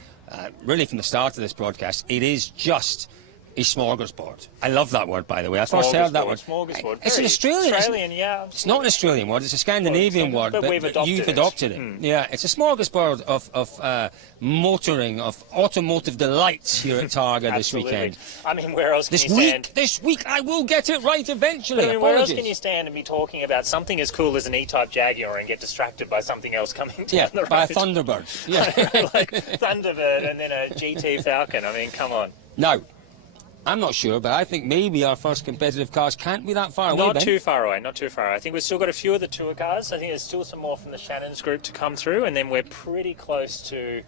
from the start of this broadcast, it is just a smorgasbord. I love that word, by the way. I first heard that word. Smorgasbord. It's an Very Australian. Australian, yeah. It's not an Australian word. It's a Scandinavian word. but we've adopted you've it. adopted it. Yeah, it's a smorgasbord of motoring, of automotive delights here at Targa this Absolutely. weekend. I mean, where else can This you stand? week, I will get it right eventually. I mean, where else Apologies. can you stand and be talking about something as cool as an E-Type Jaguar and get distracted by something else coming down Yeah, the road? by a Thunderbird. Yeah. like Thunderbird and then a GT Falcon. I mean, come on. Now, I'm not sure, but I think maybe our first competitive cars can't be that far away, Not Ben. too far away, not too far away. I think we've still got a few of the tour cars. I think there's still some more from the Shannon's group to come through, and then we're pretty close to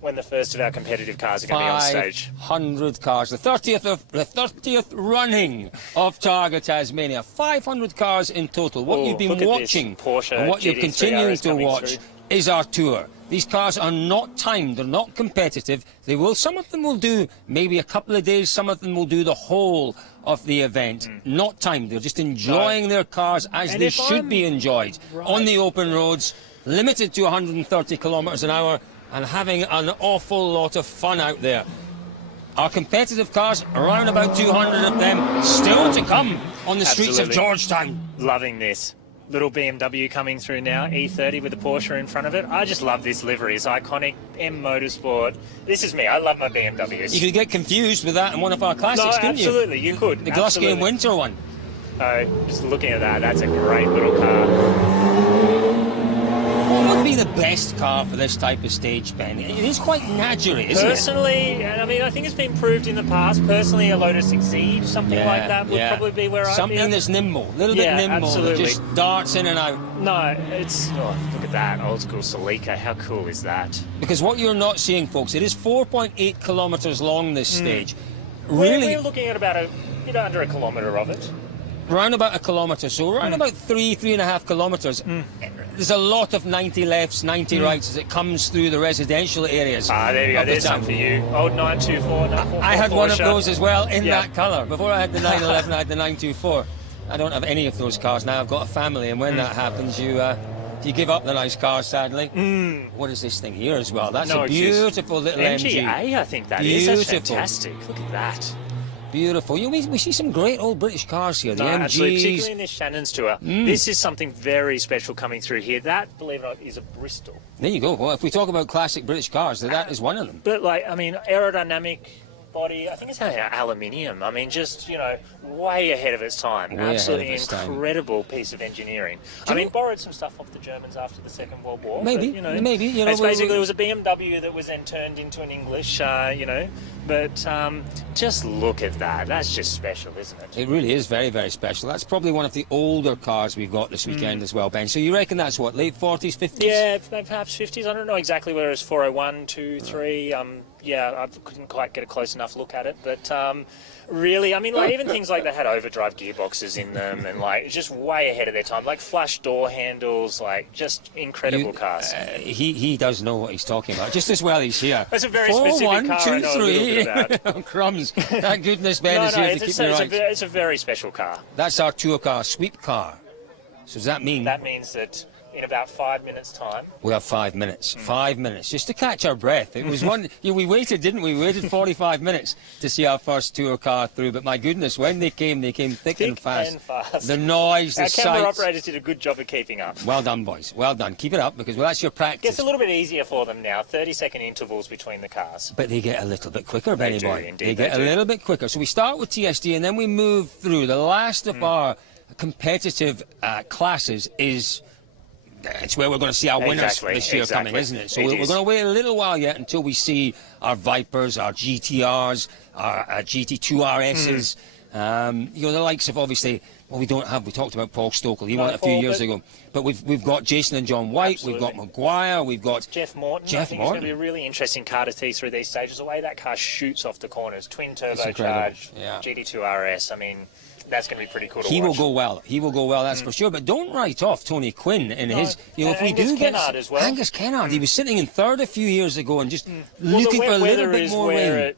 when the first of our competitive cars are going to be on stage. 500 cars, the 30th running of Targa Tasmania. 500 cars in total. What Oh, you've been look at this watching Porsche and what you're GT3 continuing RS to coming watch through. is our tour. These cars are not timed, they're not competitive. They will, some of them will do maybe a couple of days, some of them will do the whole of the event. Not timed, they're just enjoying their cars as And they if should I'm be enjoyed. On the open roads, limited to 130 kilometres an hour, and having an awful lot of fun out there. Our competitive cars, around about 200 of them, still to come on the streets of Absolutely. Georgetown. Loving this. Little BMW coming through now, E30 with the Porsche in front of it. I just love this livery. It's iconic. M Motorsport. This is me. I love my BMWs. You could get confused with that in one of our classics, No, couldn't you? absolutely. You could. The Glusky Absolutely. and Winter one. Just looking at that, that's a great little car. What would be the best car for this type of stage, Ben? It is quite natural, isn't it? Personally, and I mean, I think it's been proved in the past. Personally, a Lotus Exceed, something like that, would probably be where I'd be. Something that's nimble, a little bit nimble, that just darts in and out. No, it's... Oh, look at that, old school Celica. How cool is that? Because what you're not seeing, folks, it is 4.8 kilometres long, this stage. Really? We're looking at about a bit under a kilometre of it. Round about a kilometre, so around about 3.5 kilometres. There's a lot of 90 lefts, 90 rights as it comes through the residential areas. Ah, there you go. There's some for you. Old 924, 944 I had one of Porsche. those as well in that colour. Before I had the 911, I had the 924. I don't have any of those cars now. I've got a family, and when that happens, you give up the nice cars, sadly. What is this thing here as well? That's a beautiful little MG. MGA, I think that is. That's fantastic. Look at that. Beautiful. We see some great old British cars here. The MGs. Absolutely, particularly in this Shannon's Tour. This is something very special coming through here. That, believe it or not, is a Bristol. There you go. Well, if we talk about classic British cars, that is one of them. But, like, I mean, aerodynamic body, I think it's aluminium. I mean, just, way ahead of its time. Way Absolutely ahead of its time. Incredible piece of engineering. Borrowed some stuff off the Germans after the Second World War. Maybe, but, maybe. It's basically, it was a BMW that was then turned into an English, But just look at that. That's just special, isn't it? It really is very, very special. That's probably one of the older cars we've got this weekend as well, Ben. So you reckon that's what, late 40s, 50s? Yeah, perhaps 50s. I don't know exactly whether it's 401, 2, 3. I couldn't quite get a close enough look at it. But really, I mean, like, even things like they had overdrive gearboxes in them and, like, just way ahead of their time. Like flush door handles, like, just incredible cars. He does know what he's talking about. Just as well he's here. That's a very specific car I know a little bit about. Oh, crumbs. Thank goodness Ben is here to keep me right. It's a very special car. That's our tour car, sweep car. So does that mean... That means that in about 5 minutes' time... We have 5 minutes. 5 minutes, just to catch our breath. It was one... we waited, didn't we? We waited 45 minutes to see our first tour car through. But my goodness, when they came thick and fast. The noise, the sights... Our camera operators did a good job of keeping up. Well done, boys. Well done. Keep it up, because that's your practice. It gets a little bit easier for them now. 30-second intervals between the cars. But they get a little bit quicker, Benny boy. Indeed, they get a little bit quicker. So we start with TSD, and then we move through. The last of our competitive classes is... It's where we're going to see our winners this year coming, isn't it? So we're going to wait a little while yet until we see our Vipers, our GTRs, our GT2 RSs. The likes of, obviously, well, we talked about Paul Stokely. He won it a few years ago. But we've got Jason and John White, we've got Maguire, we've got Jeff Morton. I think it's going to be a really interesting car to see through these stages. The way that car shoots off the corners, twin turbocharged, GT2 RS. I mean, that's going to be pretty cool to watch. He will go well. He will go well, that's for sure. But don't write off Tony Quinn in his... if we do get... Kennard as well. Angus Kennard. He was sitting in third a few years ago and just looking for a little bit more rain.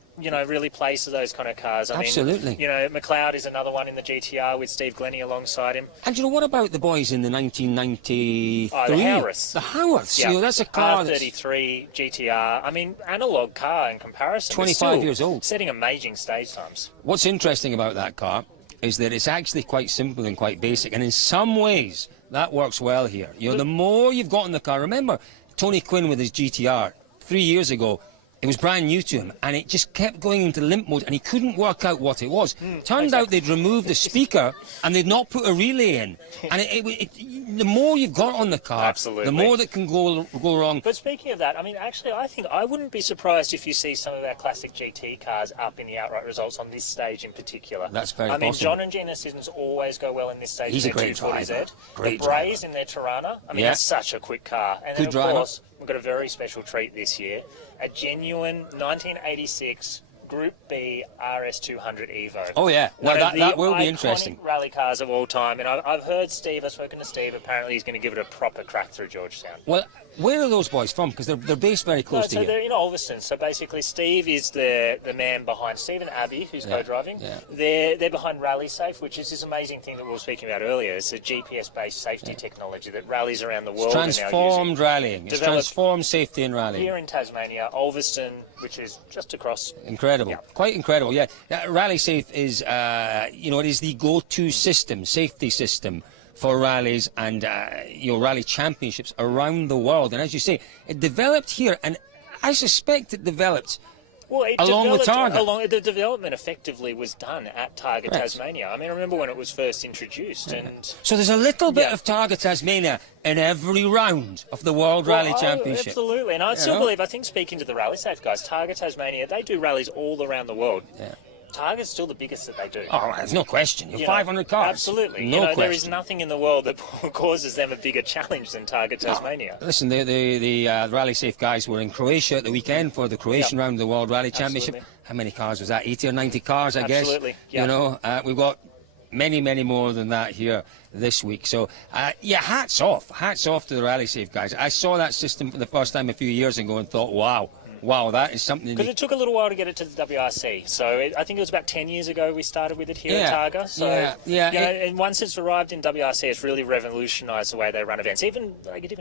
Really plays to those kind of cars. Absolutely. McLeod is another one in the GTR with Steve Glennie alongside him. And what about the boys in the 1993? The Howarths. The Howarths. Yeah. That's a car R33 GTR. I mean, analog car in comparison. 25 years old. Setting amazing stage times. What's interesting about that car is that it's actually quite simple and quite basic, and in some ways that works well here. The more you've got in the car, remember Tony Quinn with his GTR 3 years ago, it was brand new to him, and it just kept going into limp mode, and he couldn't work out what it was. Turned out they'd removed the speaker, and they'd not put a relay in. And the more you've got on the car, the more that can go wrong. But speaking of that, I mean, actually, I think I wouldn't be surprised if you see some of our classic GT cars up in the outright results on this stage in particular. That's very possible. I mean, possible. John and Gina Sissons always go well in this stage. He's in a great driver. The Brays in their Tirana. I mean, that's such a quick car. And then, of course, we've got a very special treat this year. A genuine 1986 Group B RS200 Evo. Oh, yeah. Now, that will be interesting. Rally cars of all time. And I've heard Steve, I've spoken to Steve, apparently he's going to give it a proper crack through Georgetown. Well, where are those boys from? Because they're based very close to here. So they're in Ulverston. So basically Steve is the man behind Steve and Abby, who's co-driving. Yeah. They're behind Rally Safe, which is this amazing thing that we were speaking about earlier. It's a GPS-based safety technology that rallies around the world. It's transformed rallying. It's transformed safety in rallying. Here in Tasmania, Ulverston, which is just across. Incredible. Yeah. Quite incredible, yeah. Rally Safe is, it is the go-to system, safety system for rallies and, rally championships around the world. And as you say, it developed here, and I suspect it developed Well, it along with developed- Targa. the development effectively was done at Targa Tasmania. I mean, I remember when it was first introduced, and So there's a little bit of Targa Tasmania in every round of the World Rally Championship. Absolutely, and I still believe. I think speaking to the Rally Safe guys, Targa Tasmania, they do rallies all around the world. Yeah. Targa's still the biggest that they do. Oh, there's no question. You're You 500 know, cars. Absolutely. No question. There is nothing in the world that causes them a bigger challenge than Targa Tasmania. Listen, the Rally Safe guys were in Croatia at the weekend for the Croatian round of the World Rally Championship. Absolutely. How many cars was that? 80 or 90 cars, I guess. Absolutely. You know, we've got many, many more than that here this week. So, yeah, hats off to the Rally Safe guys. I saw that system for the first time a few years ago and thought, wow, that is something. Because it took a little while to get it to the WRC. So I think it was about 10 years ago we started with it here at Targa. So, and once it's arrived in WRC, it's really revolutionised the way they run events. It even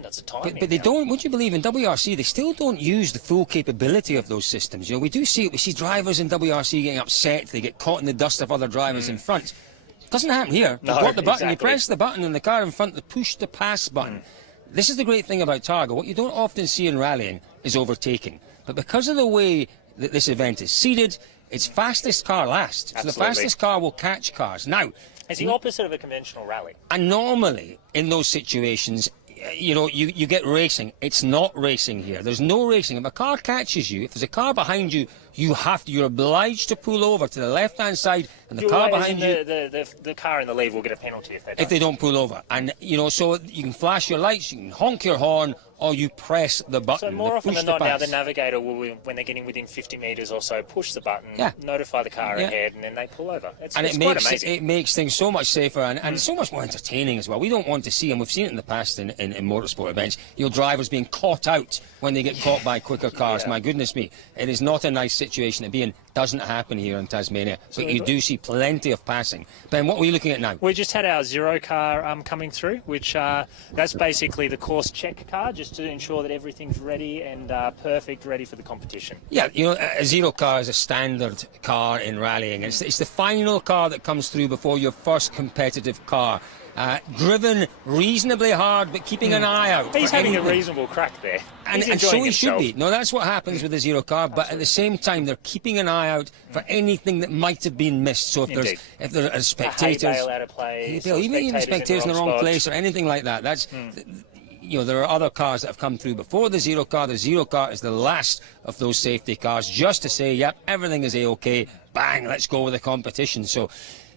does the timing. But they don't, would you believe, in WRC, they still don't use the full capability of those systems. You know, we do see it. We see drivers in WRC getting upset. They get caught in the dust of other drivers in front. Doesn't happen here. No, you got the button, exactly. you press the button in the car in front, the push to pass button. This is the great thing about Targa. What you don't often see in rallying is overtaking. But because of the way that this event is seeded, its fastest car last. So the fastest car will catch cars. Now, it's the opposite of a conventional rally. And normally, in those situations, you know, you get racing. It's not racing here. There's no racing. If a car catches you, if there's a car behind you, you're obliged to pull over to the left-hand side, and the car behind you... The car in the lead will get a penalty if they don't. If they don't pull over. And, you know, so you can flash your lights, you can honk your horn, or you press the button. So more often than not now, the navigator will, when they're getting within 50 metres or so, push the button, notify the car ahead, and then they pull over. It's quite amazing. It makes things so much safer and so much more entertaining as well. We don't want to see, and we've seen it in the past in motorsport events, drivers being caught out when they get caught by quicker cars. My goodness me, it is not a nice situation to be in. Doesn't happen here in Tasmania, but you do see plenty of passing. Ben, what were you looking at now? We just had our zero car coming through, which that's basically the course check car, just to ensure that everything's ready and perfect, ready for the competition. Yeah, you know, a zero car is a standard car in rallying. It's the final car that comes through before your first competitive car. Driven reasonably hard, but keeping an eye out. He's having anything. a reasonable crack there. And so he should be. No, that's what happens with the zero car, but at the same time, they're keeping an eye out for anything that might have been missed. So if there are spectators... A hay bale out of place, even spectators in the wrong place or anything like that, that's... You know, there are other cars that have come through before the zero car. The zero car is the last of those safety cars, just to say, yep, everything is A-OK, bang, let's go with the competition. So...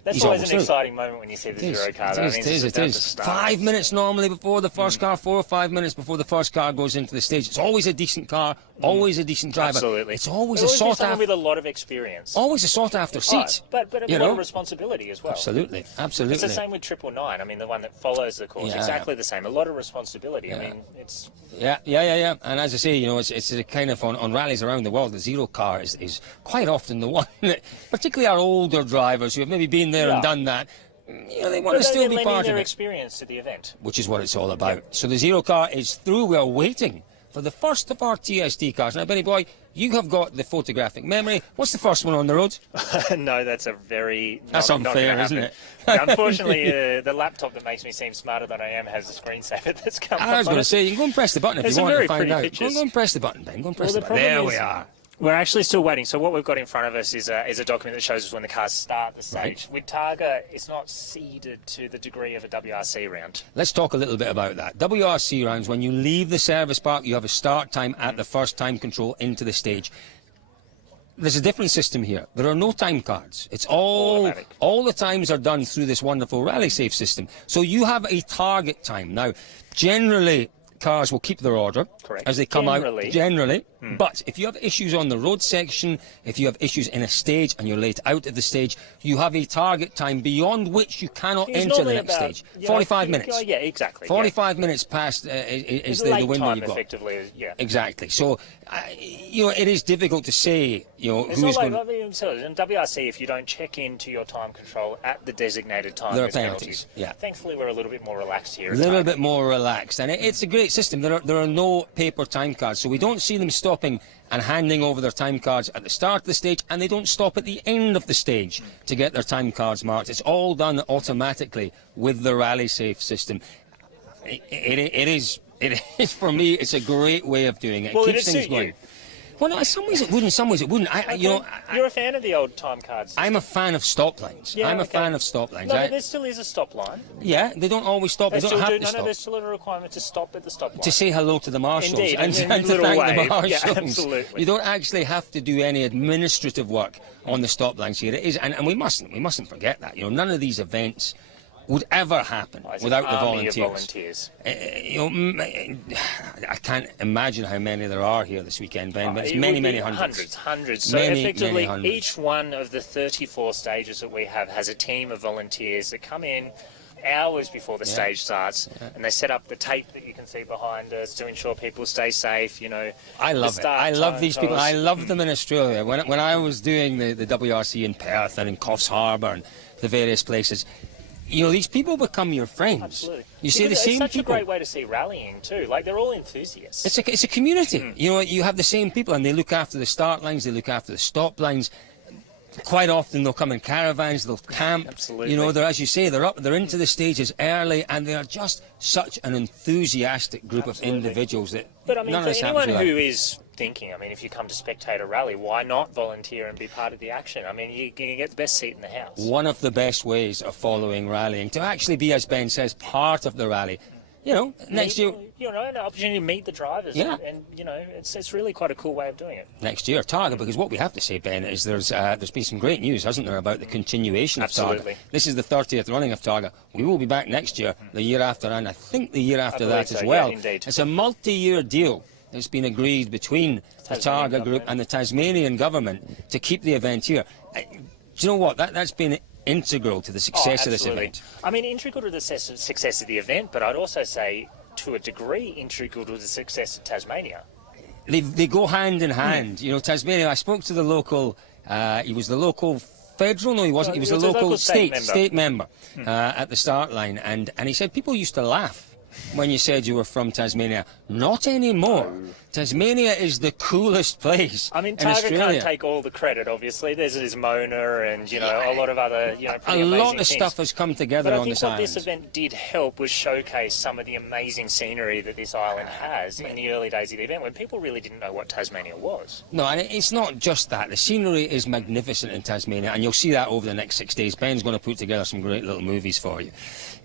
That's always an exciting moment when you see the zero car. It is. 5 minutes normally before the first car, 4 or 5 minutes before the first car goes into the stage. It's always a decent car, always a decent driver. Absolutely. It's always a sought after. With a lot of experience. Always a sought after seat. But a lot of responsibility as well. Absolutely. It's the same with 999. I mean, the one that follows the course. Exactly the same. A lot of responsibility. I mean, it's. Yeah. And as I say, you know, it's a kind of on rallies around the world. The zero car is quite often the one that, particularly our older drivers who have maybe been there and done that. You know, they want to still be part of their it. experience to the event. Which is what it's all about. So the zero car is through. We are waiting for the first of our TST cars. Now, Benny Boy, you have got the photographic memory. What's the first one on the road? No, that's a very... That's unfair, isn't it? Unfortunately, the laptop that makes me seem smarter than I am has a screensaver that's come up. I was going to say, you can go and press the button if you want to find out. Go and press the button, Ben. Go and press the button. There we are. We're actually still waiting. So what we've got in front of us is a document that shows us when the cars start the stage. With Targa, it's not seeded to the degree of a WRC round. Let's talk a little bit about that. WRC rounds, when you leave the service park, you have a start time at the first time control into the stage. There's a different system here. There are no time cards. It's all the times are done through this wonderful Rally Safe system. So you have a target time. Now, generally, cars will keep their order as they come out. Generally. But if you have issues on the road section, if you have issues in a stage and you're late out of the stage, you have a target time beyond which you cannot enter the next stage. 45 minutes. Yeah, exactly. 45 minutes past is the window you've got. Effectively, Exactly. So, you know, it is difficult to say, you know, it's who's not going in WRC, if you don't check into your time control at the designated time, there are penalties. Yeah. Thankfully, we're a little bit more relaxed here. A little bit more relaxed, and it's a great system. There are no paper time cards, so we don't see them stopping and handing over their time cards at the start of the stage, and they don't stop at the end of the stage to get their time cards marked. It's all done automatically with the Rally Safe system. It is for me, it's a great way of doing it. Well, It keeps things going. Well, no, in some ways it would, in some ways it wouldn't. You're a fan of the old time cards. I'm a fan of stop lines. Yeah, I'm a okay. fan of stop lines. No, but there still is a stop line. Yeah, they don't always stop. They don't have to stop. There's still a requirement to stop at the stop line. To say hello to the marshals. Indeed, and in to a little thank wave. the marshals. Yeah, absolutely. You don't actually have to do any administrative work on the stop lines here. It is, and we mustn't forget that. You know, none of these events would ever happen without the volunteers. I can't imagine how many there are here this weekend, Ben, but it's many hundreds. Hundreds. So effectively, each one of the 34 stages that we have has a team of volunteers that come in hours before the stage starts, and they set up the tape that you can see behind us to ensure people stay safe. You know, I love it. I love these people. I love them in Australia. When I was doing the WRC in Perth and in Coffs Harbour and the various places, you know, these people become your friends. Absolutely. You see the same people. It's such a great way to see rallying too. Like, they're all enthusiasts. It's a community. You know, you have the same people, and they look after the start lines, they look after the stop lines. Quite often they'll come in caravans, they'll camp. Absolutely. You know, they're, as you say, they're into the stages early, and they are just such an enthusiastic group of individuals that. But I mean, none for of this anyone happens without. who is thinking, I mean, if you come to spectate a rally, why not volunteer and be part of the action? I mean, you can get the best seat in the house. One of the best ways of following rallying, to actually be, as Ben says, part of the rally. You know, next year. You know, an opportunity to meet the drivers. Yeah. And you know, it's really quite a cool way of doing it. Next year, TARGA, because what we have to say, Ben, is there's been some great news, hasn't there, about the continuation of Absolutely. TARGA. This is the 30th running of TARGA. We will be back next year, the year after, and I think the year after that as well. Yeah, indeed. It's a multi-year deal that's been agreed between the TARGA group and the Tasmanian government to keep the event here. Do you know what? That's been integral to the success of this event. I mean, integral to the success of the event, but I'd also say, to a degree, integral to the success of Tasmania. They go hand in hand. You know, Tasmania, I spoke to the local, he was the local federal, no he wasn't, he was the local state member at the start line, and he said people used to laugh when you said you were from Tasmania. Not anymore. Tasmania is the coolest place. I mean, in TARGA Australia. can't take all the credit, obviously. There's Mona and, you know, a lot of other, you know, pretty amazing A lot of things. stuff has come together But on this island. I think what this event did help was showcase some of the amazing scenery that this island has in the early days of the event, when people really didn't know what Tasmania was. No, and it's not just that. The scenery is magnificent in Tasmania, and you'll see that over the next 6 days. Ben's going to put together some great little movies for you.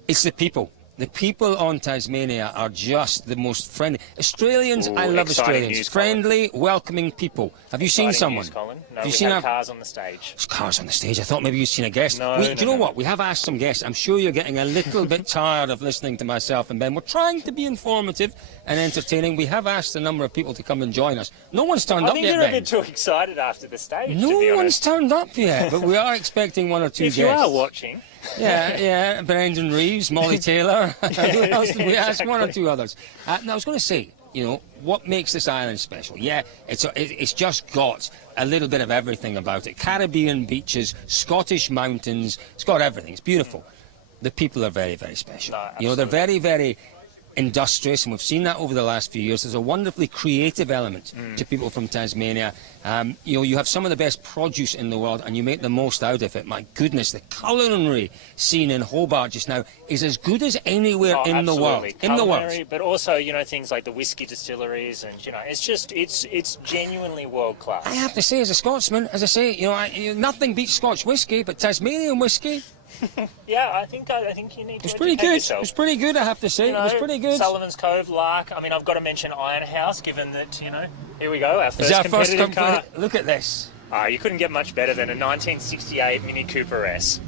It's the people. The people on Tasmania are just the most friendly. Australians, I love Australians. News, friendly, welcoming people. Have you seen someone? News, Colin. No, have you we seen have cars on the stage. There's cars on the stage. I thought maybe you'd seen a guest. No, do you know what? We have asked some guests. I'm sure you're getting a little bit tired of listening to myself and Ben. We're trying to be informative and entertaining. We have asked a number of people to come and join us. No one's turned up yet, Ben. I think you're a bit too excited after the stage, No to be honest. one's turned up yet, but we are expecting one or two If guests. you are watching... Yeah, Brendan Reeves, Molly Taylor. Who else did we ask? Exactly. One or two others. Now, I was going to say, you know, what makes this island special? Yeah, it's just got a little bit of everything about it. Caribbean beaches, Scottish mountains. It's got everything. It's beautiful. The people are very, very special. No, you know, they're very, very industrious, and we've seen that over the last few years. There's a wonderfully creative element to people from Tasmania. You know, you have some of the best produce in the world, and you make the most out of it. My goodness, the culinary scene in Hobart just now is as good as anywhere in the world. In the world. But also, you know, things like the whiskey distilleries, and you know, it's just it's genuinely world class. I have to say, as a Scotsman, as I say, you know, nothing beats Scotch whiskey, but Tasmanian whiskey. Yeah, I think you need to. It's pretty good. Yourself. It's pretty good, I have to say. You know, it was pretty good. Sullivan's Cove, Lark. I mean, I've got to mention Ironhouse, given that, you know, here we go, our first Is our competitive first car. Look at this. You couldn't get much better than a 1968 Mini Cooper S.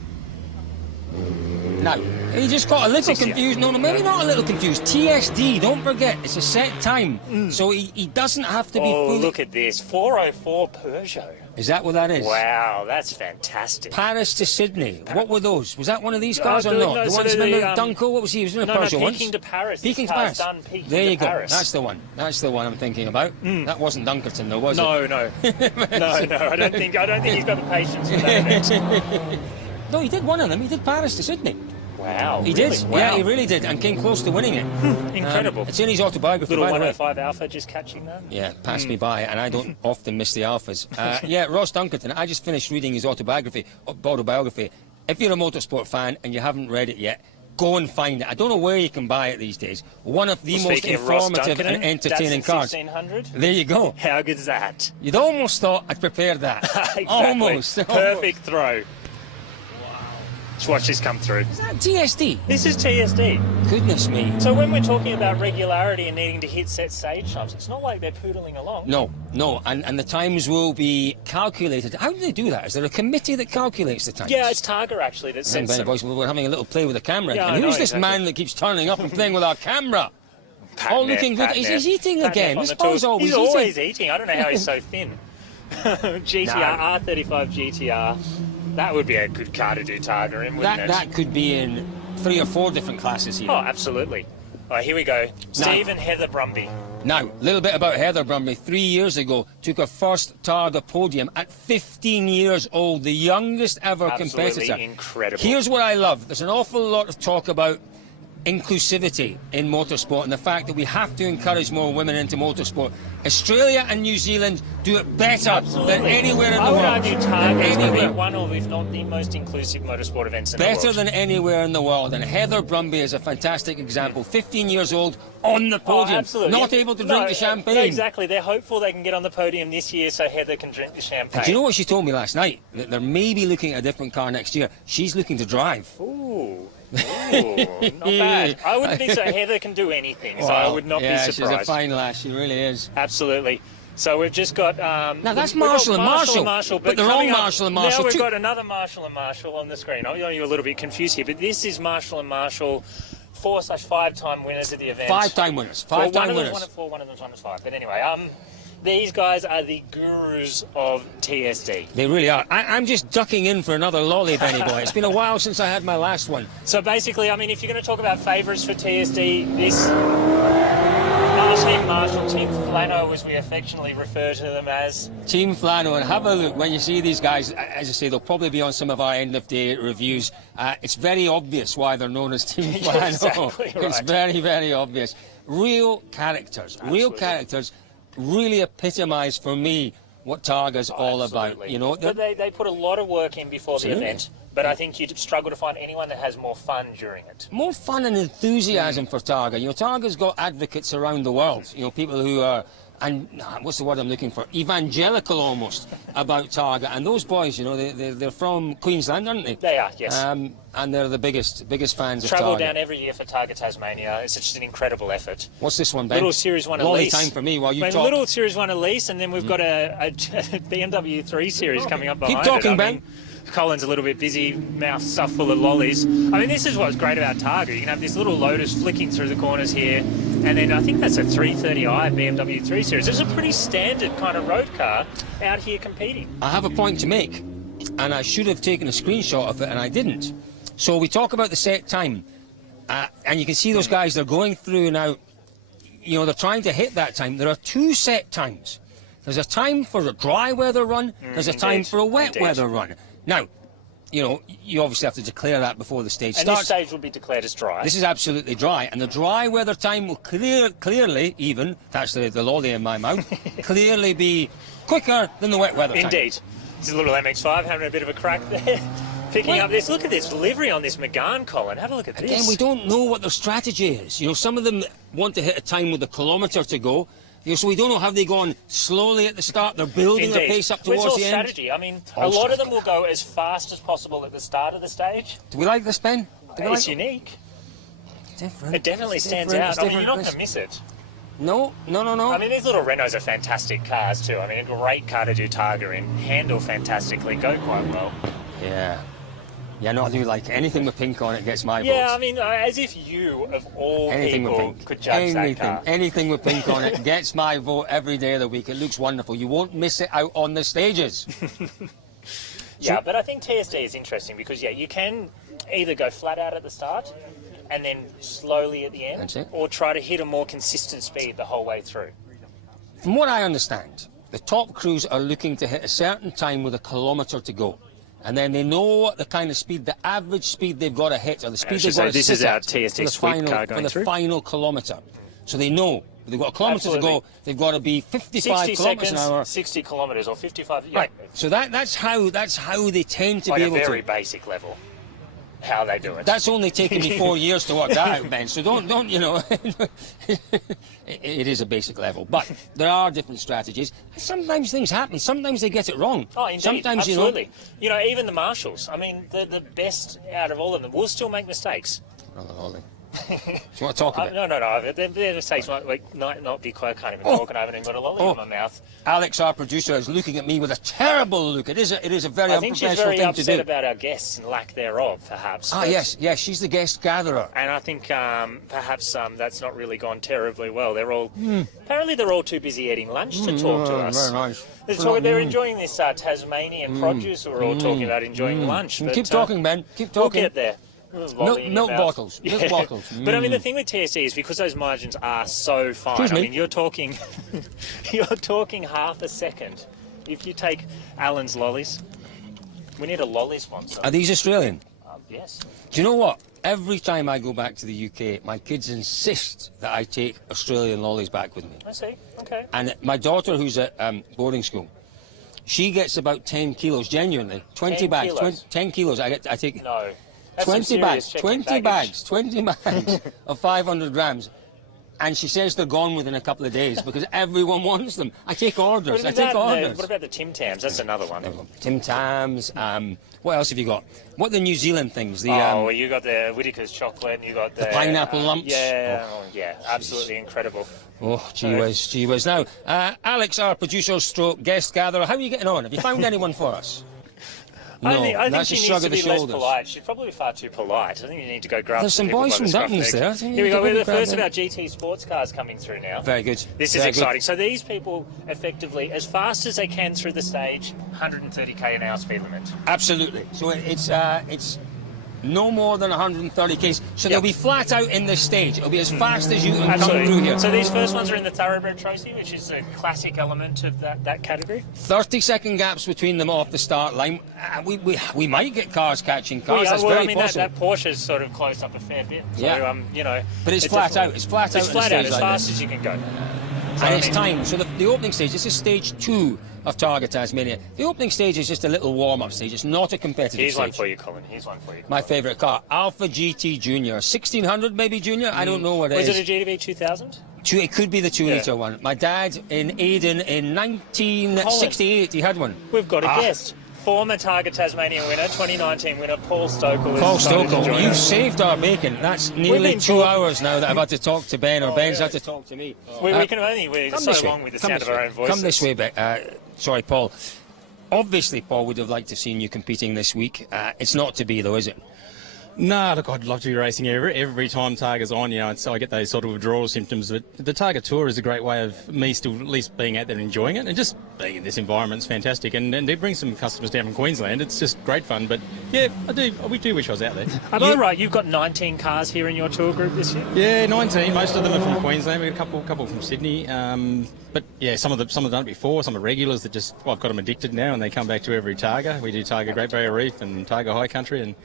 No, he just got a little confused. No, maybe not a little confused. TSD, don't forget, it's a set time. So he doesn't have to be fully... Look at this, 404 Peugeot. Is that what that is? Wow, that's fantastic. Paris to Sydney. What were those? Was that one of these cars or not? no, the so ones, the, remember, Dunkel? What was he? He was in a Peugeot once. Peking to Paris. Peking to This car's Paris. done Peking There to you go. Paris. That's the one. That's the one I'm thinking about. That wasn't Dunkerton, though, was No. it? No, I don't think he's got the patience for that event. No, he did one of them. He did Paris to Sydney. Wow. He really? did. Wow. Yeah, he really did, and came close to winning it. Incredible. It's in his autobiography, Little by the way. 105 Alpha just catching that. Yeah, passed me by, and I don't often miss the Alphas. Yeah, Ross Dunkerton, I just finished reading his autobiography. If you're a motorsport fan and you haven't read it yet, go and find it. I don't know where you can buy it these days. One of the most Speaking of Ross informative and Duncan, entertaining that's cars. 1600. There you go. How good's that? You'd almost thought I'd prepared that. Exactly. Almost. Perfect throw. Let's watch this come through. Is that TSD? This is TSD. Goodness me. So when we're talking about regularity and needing to hit set stage times, it's not like they're poodling along. No, and the times will be calculated. How do they do that? Is there a committee that calculates the times? Yeah, it's TARGA actually that sets them. Boys, we're having a little play with the camera. Yeah, And I know, who's this exactly. man that keeps turning up and playing with our camera? Pat All Neff, looking good. Pat He's Neff. eating Pat again. Neff on This the boy's tools. always He's eating. always eating. I don't know how he's so thin. GTR, R35 GTR. That would be a good car to do TARGA in, wouldn't it? That could be in 3 or 4 different classes here. Oh, absolutely. All right, here we go. Steve and Heather Brumby. Now, a little bit about Heather Brumby. 3 years ago, took her first TARGA podium at 15 years old, the youngest ever Absolutely competitor. incredible. Here's what I love. There's an awful lot of talk about inclusivity in motorsport and the fact that we have to encourage more women into motorsport. Australia and New Zealand do it better than anywhere in the I would world. argue TARGA is Anywhere. probably one of, if not the most inclusive motorsport events in the world. Better than anywhere in the world, and Heather Brumby is a fantastic example. 15 years old, on the podium, absolutely. not able to drink the champagne. No, exactly. They're hopeful they can get on the podium this year so Heather can drink the champagne. And do you know what she told me last night? That they're maybe looking at a different car next year. She's looking to drive. Ooh, not bad. I wouldn't think so. Heather can do anything, so I would not be surprised. She's a fine lass, she really is. Absolutely. So we've just got... now that's we've got Marshall and Marshall, but they're all coming up- Marshall and Marshall Now we've too. got another Marshall and Marshall on the screen. I know you're a little bit confused here, but this is Marshall and Marshall 4/5-time winners at the event. 5-time winners. Well, 5-time one of them's winners. won at 4, one of them's won at 5. But anyway, these guys are the gurus of TSD. They really are. I'm just ducking in for another lolly, Benny boy. It's been a while since I had my last one. So basically, I mean, if you're going to talk about favourites for TSD, this Team Marshall, Team Flannel, as we affectionately refer to them as. Team Flannel, and have a look when you see these guys. As I say, they'll probably be on some of our end-of-day reviews. It's very obvious why they're known as Team Flannel. Exactly right. It's very, very obvious. Real characters. Absolutely. Real characters really epitomise for me what TARGA's all about. You know, but they put a lot of work in before Absolutely. the event. But I think you'd struggle to find anyone that has more fun during it. more fun and enthusiasm for TARGA. You know, TARGA's got advocates around the world. You know, people who are, and what's the word I'm looking for? Evangelical almost about TARGA. And those boys, you know, they're from Queensland, aren't they? They are, yes. And they're the biggest fans of Travel TARGA. down every year for TARGA Tasmania. It's just an incredible effort. What's this one, Ben? Little Series 1 Lolly Elise. time for me while you talk. Little Series 1 Elise, and then we've got a BMW 3 Series coming up behind Keep talking, it. Ben. Colin's a little bit busy, mouth stuffed full of lollies. I mean, this is what's great about TARGA. You can have this little Lotus flicking through the corners here, and then I think that's a 330i BMW 3 Series. It's a pretty standard kind of road car out here competing. I have a point to make, and I should have taken a screenshot of it, and I didn't. So we talk about the set time, and you can see those guys, they're going through now, you know, they're trying to hit that time. There are 2 set times. There's a time for a dry weather run, there's a time for a wet weather run. Now, you know, you obviously have to declare that before the stage And starts. this stage will be declared as dry. This is absolutely dry, and the dry weather time will clearly, even, that's the lolly in my mouth, clearly be quicker than the wet weather time. Indeed. This is a little MX-5 having a bit of a crack there. Picking up this. Look at this livery on this Megane, Colin. Have a look at this. Again, we don't know what their strategy is. You know, some of them want to hit a time with a kilometre to go. You know, so we don't know, have they gone slowly at the start? They're building their pace up towards it's all the end. strategy. I mean, a lot of them will go as fast as possible at the start of the stage. Do we like this, Ben? It's unique. Different. It definitely It's stands different. out. It's I mean, you're not different. going to miss it. No. I mean, these little Renaults are fantastic cars too. I mean, a great car to do TARGA in. Handle fantastically, go quite well. Yeah. Yeah, no, I do like it. Anything with pink on it gets my vote. Yeah, I mean, as if you, of all Anything with people, pink. could judge that car. Anything with pink on it gets my vote every day of the week. It looks wonderful. You won't miss it out on the stages. Yeah, but I think TSD is interesting because, yeah, you can either go flat out at the start and then slowly at the end, That's it. or try to hit a more consistent speed the whole way through. From what I understand, the top crews are looking to hit a certain time with a kilometre to go. And then they know what the kind of speed, the average speed they've got to hit, or the speed they've got to this sit is our at TSD for the sweep final, car for going the through. final kilometre. So they know if they've got a kilometre to go, they've got to be 55 60 kilometres seconds, an hour. 60 kilometres or 55. Yeah, Right. So that's how they tend to like be a able very to. basic level. how they do it. That's only taken me 4 years to work that out, Ben. So don't you know? It is a basic level, but there are different strategies. Sometimes things happen. Sometimes they get it wrong. Oh, indeed. Sometimes Absolutely. You know, even the marshals. I mean, the best out of all of them will still make mistakes. Do you want to talk about it? No. Their mistakes might not be quite. I can't even talk, and I haven't even got a lolly in my mouth. Alex, our producer, is looking at me with a terrible look. It is a very I think she's unprofessional very thing to upset do. about our guests and lack thereof, perhaps. Ah, yes, she's the guest gatherer. And I think perhaps that's not really gone terribly well. They're all apparently they're all too busy eating lunch to talk to us. Very nice. They're enjoying this Tasmanian produce. We're all talking about enjoying lunch. But, keep talking, Ben. Keep talking. We'll get there. Milk bottles. Yeah. Milk bottles. But I mean, the thing with TSC is because those margins are so fine. I mean, you're talking half a second. If you take Alan's lollies, we need a lolly sponsor. Are these Australian? Yes. Do you know what? Every time I go back to the UK, my kids insist that I take Australian lollies back with me. I see. Okay. And my daughter, who's at boarding school, she gets about 10 kilos, genuinely. 20 bags. 10 kilos. I take. No. 20 bags of 500 grams, and she says they're gone within a couple of days because everyone wants them. I take orders. What about the Tim Tams? That's another one. Tim Tams. What else have you got? What are the New Zealand things? Well, you got the Whittaker's chocolate, and you got the pineapple lumps. Yeah, absolutely incredible. Oh, gee whiz. Now, Alex, our producer stroke guest gatherer, how are you getting on? Have you found anyone for us? No, I think that's she a needs shrug to of the be less shoulders. Polite. She's probably far too polite. I think you need to go grab There's some people boys by from the scruff Duttons neck. there. Here we go. We're the first of our GT sports cars coming through now. Very good. This is exciting. So these people, effectively, as fast as they can through the stage, 130k an hour speed limit. Absolutely. So it's no more than 130 k's. So they'll be flat out in this stage. It'll be as fast as you can come through here. So these first ones are in the Thoroughbred Trophy, which is a classic element of that category. 30-second gaps between them off the start line. We might get cars catching cars. That's very possible. That Porsche's sort of closed up a fair bit. So, you know. But it's flat out. It's flat out. It's flat out as fast as you can go. And it's time. So the opening stage, this is stage 2 of TARGA Tasmania. The opening stage is just a little warm-up stage. It's not a competitive Here's stage. one for you, Colin. Here's one for you. My favourite car, Alpha GT Junior. 1600 maybe Junior? I don't know what it is. Was it a GTV 2000? It could be the 2-litre one. My dad in Aden in 1968, he had one. We've got a guest. Former TARGA Tasmania winner, 2019 winner, Paul Stokel. Paul Stokel, you've saved our bacon. That's nearly 2 hours now that I've had to talk to Ben, or Ben's had to talk to me. We can only, we're so long with the sound of our own voices. Come this way, sorry, Paul. Obviously, Paul would have liked to have seen you competing this week. It's not to be, though, is it? No, look, I'd love to be racing every time Targa's on, and so I get those sort of withdrawal symptoms. But the Targa Tour is a great way of me still at least being out there and enjoying it, and just being in this environment's fantastic. And they bring some customers down from Queensland. It's just great fun. But yeah, we do wish I was out there. Am I right? You've got 19 cars here in your tour group this year? Yeah, 19. Most of them are from Queensland. We've got a couple from Sydney. But yeah, some have done it before. Some are regulars that I've got them addicted now, and they come back to every Targa. We do Targa Great Barrier Reef and Targa High Country, and.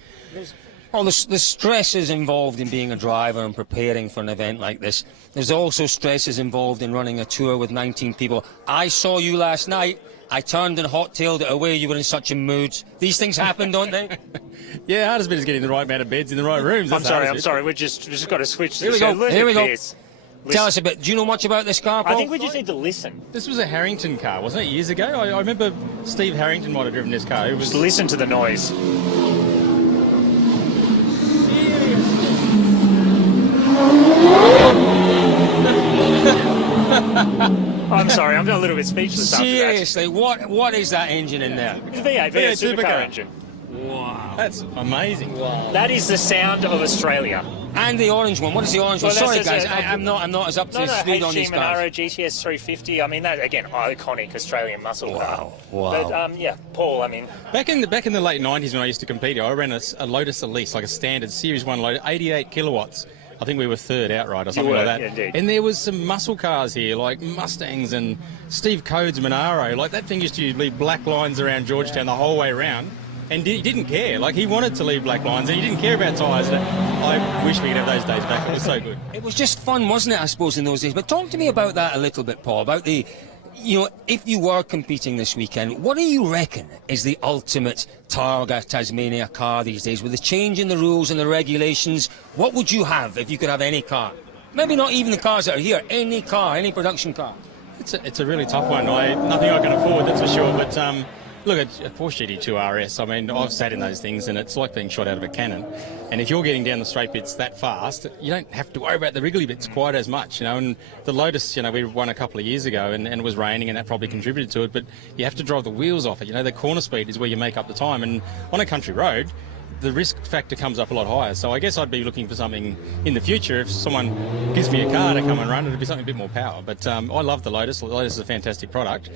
Well, the stresses involved in being a driver and preparing for an event like this. There's also stresses involved in running a tour with 19 people. I saw you last night. I turned and hot-tailed it away. You were in such a mood. These things happen, don't they? Yeah, hardest bit is getting the right amount of beds in the right rooms. I'm sorry. We've just got to switch to Here we go. Here we go. This. Tell us a bit. Do you know much about this car, Paul? I think we just need to listen. This was a Harrington car, wasn't it, years ago? I remember Steve Harrington might have driven this car. Just listen to the noise. I'm sorry, I'm a little bit speechless after that. Seriously, what is that engine in there? It's a V8 supercar engine. Wow. That's amazing. Wow. That is the sound of Australia. And the orange one. What is the orange one? Sorry, guys, I'm not as up to speed on these cars. Monaro GTS 350. I mean, that again, iconic Australian muscle car. Wow. But yeah, Paul. I mean, back in the late 90s when I used to compete, I ran a Lotus Elise, like a standard Series 1 Lotus, 88 kilowatts. I think we were third outright or something like that. Indeed. And there was some muscle cars here, like Mustangs and Steve Code's Monaro. Like that thing used to leave black lines around Georgetown the whole way around. And he didn't care. Like, he wanted to leave black lines, and he didn't care about tyres. I wish we could have those days back. It was so good. It was just fun, wasn't it, I suppose, in those days? But talk to me about that a little bit, Paul, about the you know, if you were competing this weekend, what do you reckon is the ultimate Targa Tasmania car these days? With the change in the rules and the regulations, what would you have if you could have any car? Maybe not even the cars that are here, any car, any production car. It's a really tough one. Nothing I can afford, that's for sure. But look at a Porsche GT2 RS. I mean, I've sat in those things, and it's like being shot out of a cannon. And if you're getting down the straight bits that fast, you don't have to worry about the wriggly bits quite as much, you know. And the Lotus, you know, we won a couple of years ago, and it was raining, and that probably contributed to it. But you have to drive the wheels off it. You know, the corner speed is where you make up the time. And on a country road, the risk factor comes up a lot higher. So I guess I'd be looking for something in the future. If someone gives me a car to come and run, it'd be something a bit more power. But I love the Lotus. The Lotus is a fantastic product.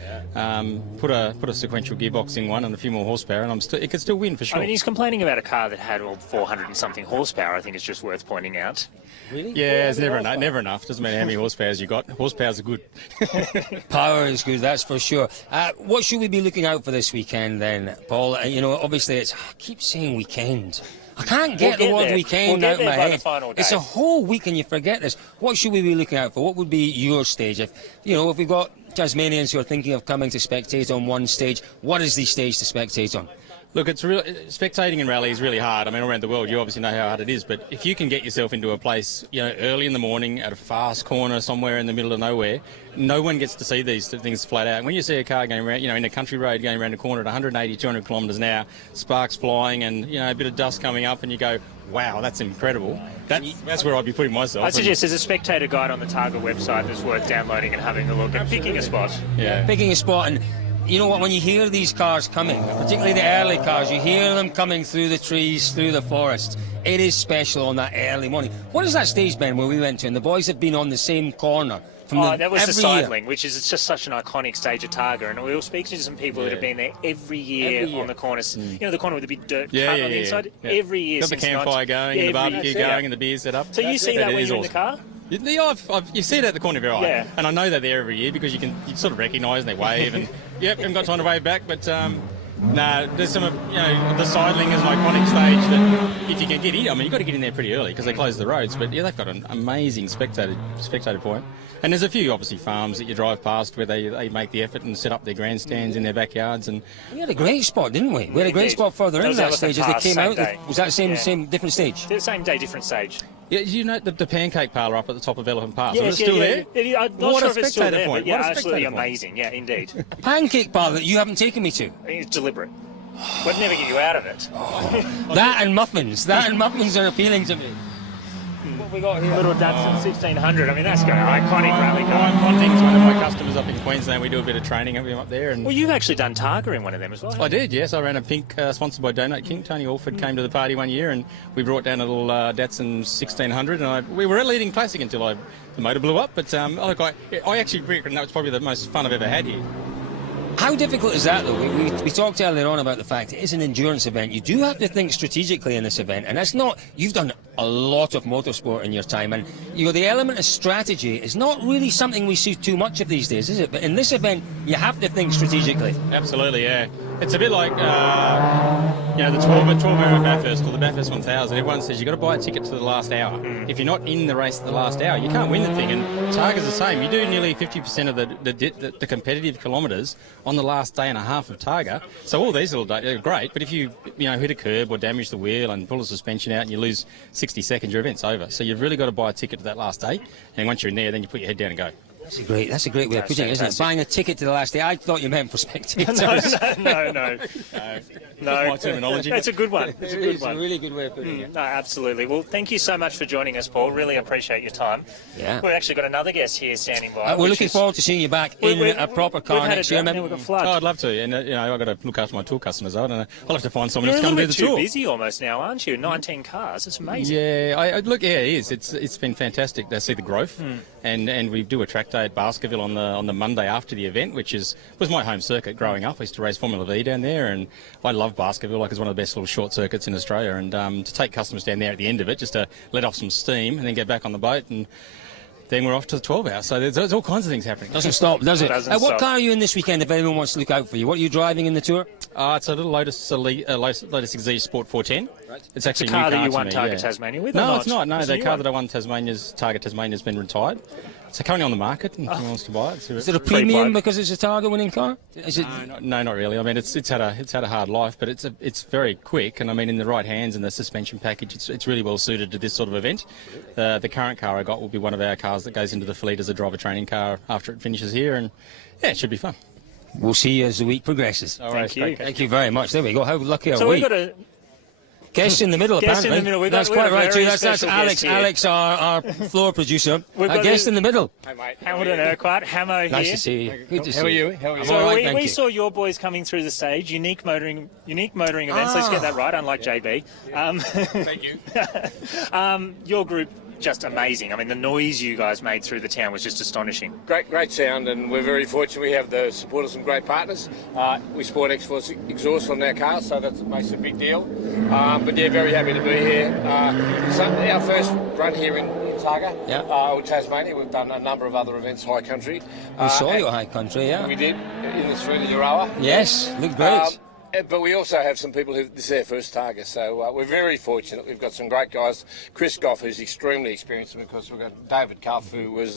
Put a sequential gearbox in one and a few more horsepower, and it could still win for sure. I mean, he's complaining about a car that had 400 and something horsepower. I think it's just worth pointing out. Really? Yeah, it's never enough. Doesn't matter how many horsepower you got. Horsepowers are good. Power is good, that's for sure. What should we be looking out for this weekend then, Paul? You know, obviously I keep saying weekend. I can't get the word weekend out of my head. It's a whole week and you forget this. What should we be looking out for? What would be your stage? If we've got Tasmanians who are thinking of coming to spectate on one stage, what is the stage to spectate on? Look, spectating in rally is really hard. I mean, around the world, you obviously know how hard it is. But if you can get yourself into a place, you know, early in the morning at a fast corner somewhere in the middle of nowhere, no one gets to see these things flat out. When you see a car going around, you know, in a country road going around a corner at 180, 200 kilometres an hour, sparks flying and, you know, a bit of dust coming up and you go, wow, that's incredible. That's where I'd be putting myself. I suggest there's a spectator guide on the Targa website that's worth downloading and having a look and picking a spot. Yeah, picking a spot. And you know what, when you hear these cars coming, particularly the early cars, you hear them coming through the trees, through the forest. It is special on that early morning. What is that stage, Ben, where we went to? And the boys have been on the same corner. That was the Sidling, which is it's just such an iconic stage of Targa, and we were speaking to some people that have been there every year on the corners. You know, the corner with the big dirt cut on the inside. Yeah. Every year, got the campfire going, and the barbecue going, and the beer set up. So you see that when you're in the car? You see it at the corner of your eye, and I know they're there every year because you sort of recognise and they wave, and haven't got time to wave back, but. There's some, you know, the Sidling is an iconic stage that if you can get in, I mean, you've got to get in there pretty early because they close the roads, but yeah, they've got an amazing spectator point. And there's a few, obviously, farms that you drive past where they make the effort and set up their grandstands in their backyards. And we had a great spot, didn't we? We had a great spot further in that stage as they came out. Was that the same different stage? The same day, different stage. Yeah, you know the pancake parlour up at the top of Elephant Pass? Yes, is it still there? I'm not what sure a if it's still there, point. But yeah, what a absolutely point. amazing. Yeah, indeed. Pancake parlour that you haven't taken me to. I think it's deliberate. We'd never get you out of it. That and muffins are appealing to me. What we got here? Little Datsun 1600. I mean, that's got an iconic rally car. Ponting's one of my customers up in Queensland. We do a bit of training of him up there. And well, you've actually done Targa in one of them as well. I did, yes. I ran a pink sponsored by Donut King. Tony Alford came to the party one year, and we brought down a little Datsun 1600. And we were a leading classic until the motor blew up. But I actually reckon that was probably the most fun I've ever had here. How difficult is that, though? We talked earlier on about the fact it is an endurance event. You do have to think strategically in this event, and that's not... You've done a lot of motorsport in your time, and the element of strategy is not really something we see too much of these days, is it? But in this event, you have to think strategically. Absolutely, yeah. It's a bit like, the 12-hour Bathurst or the Bathurst 1000. Everyone says you've got to buy a ticket to the last hour. If you're not in the race at the last hour, you can't win the thing. And Targa's the same. You do nearly 50% of the competitive kilometres on the last day and a half of Targa. So all these little days are great, but if you hit a curb or damage the wheel and pull the suspension out and you lose 60 seconds, your event's over. So you've really got to buy a ticket to that last day. And once you're in there, then you put your head down and go. That's a great way of putting it, isn't it? Buying a ticket to the last day. I thought you meant for spectators. No. My terminology. That's a good one. It's a really good way of putting it. No, absolutely. Well, thank you so much for joining us, Paul. Really appreciate your time. Yeah. We've actually got another guest here standing by. We're looking forward to seeing you back in a proper car next year. We've got Flood. I'd love to. And I've got to look after my tour customers. I'll have to find someone You're who's come to do the tour. You're a little bit too busy almost now, aren't you? 19 cars. It's amazing. Yeah, it is. It's been fantastic to see the growth. And we do a track day at Baskerville on the Monday after the event, which was my home circuit growing up. I used to race Formula V down there, and I love Baskerville. It's one of the best little short circuits in Australia. And to take customers down there at the end of it, just to let off some steam and then get back on the boat, and then we're off to the 12 hours. So there's all kinds of things happening. Doesn't stop, does it? What car are you in this weekend if anyone wants to look out for you? What are you driving in the tour? It's a little Lotus Elite, Lotus Exige Sport 410. Right. It's actually a car a new that you to won me, TARGA yeah. Tasmania with? No, or it's not. No, It's a the new car one? that I won TARGA Tasmania has been retired. It's currently on the market, and if anyone wants to buy it. Is it a premium because it's a TARGA winning car? Is it? No, not really. I mean, it's had a hard life, but it's very quick, and I mean, in the right hands and the suspension package, it's really well suited to this sort of event. The current car I got will be one of our cars that goes into the fleet as a driver training car after it finishes here, and yeah, it should be fun. We'll see you as the week progresses. Thank you. Thank you very much. There we go. How lucky are So we? we've got a Guest in the middle, Guest in apparently. the middle. We've That's got quite a right, very too. That's special Alex. guest here. Alex, our floor producer. We've A got guest the- in the middle. Hi, mate. Hamilton Urquhart, Hamo here. Nice to see you. Good to see How are you? I'm So all right, thank we you. saw your boys coming through the stage, unique motoring events. Let's get that right, unlike JB. Thank you. Your group, just amazing. I mean, the noise you guys made through the town was just astonishing. Great sound, and we're very fortunate we have the support of some great partners. We sport X-Force exhaust on our cars, so that makes a big deal. But yeah, very happy to be here. Our first run here in TARGA, or Tasmania. We've done a number of other events, high country. We saw your high country, yeah. We did, in the 3 Euroa. Yes, looked great. But we also have some people who this is their first TARGA, so we're very fortunate. We've got some great guys. Chris Goff, who's extremely experienced, and of course we've got David Cuff, who was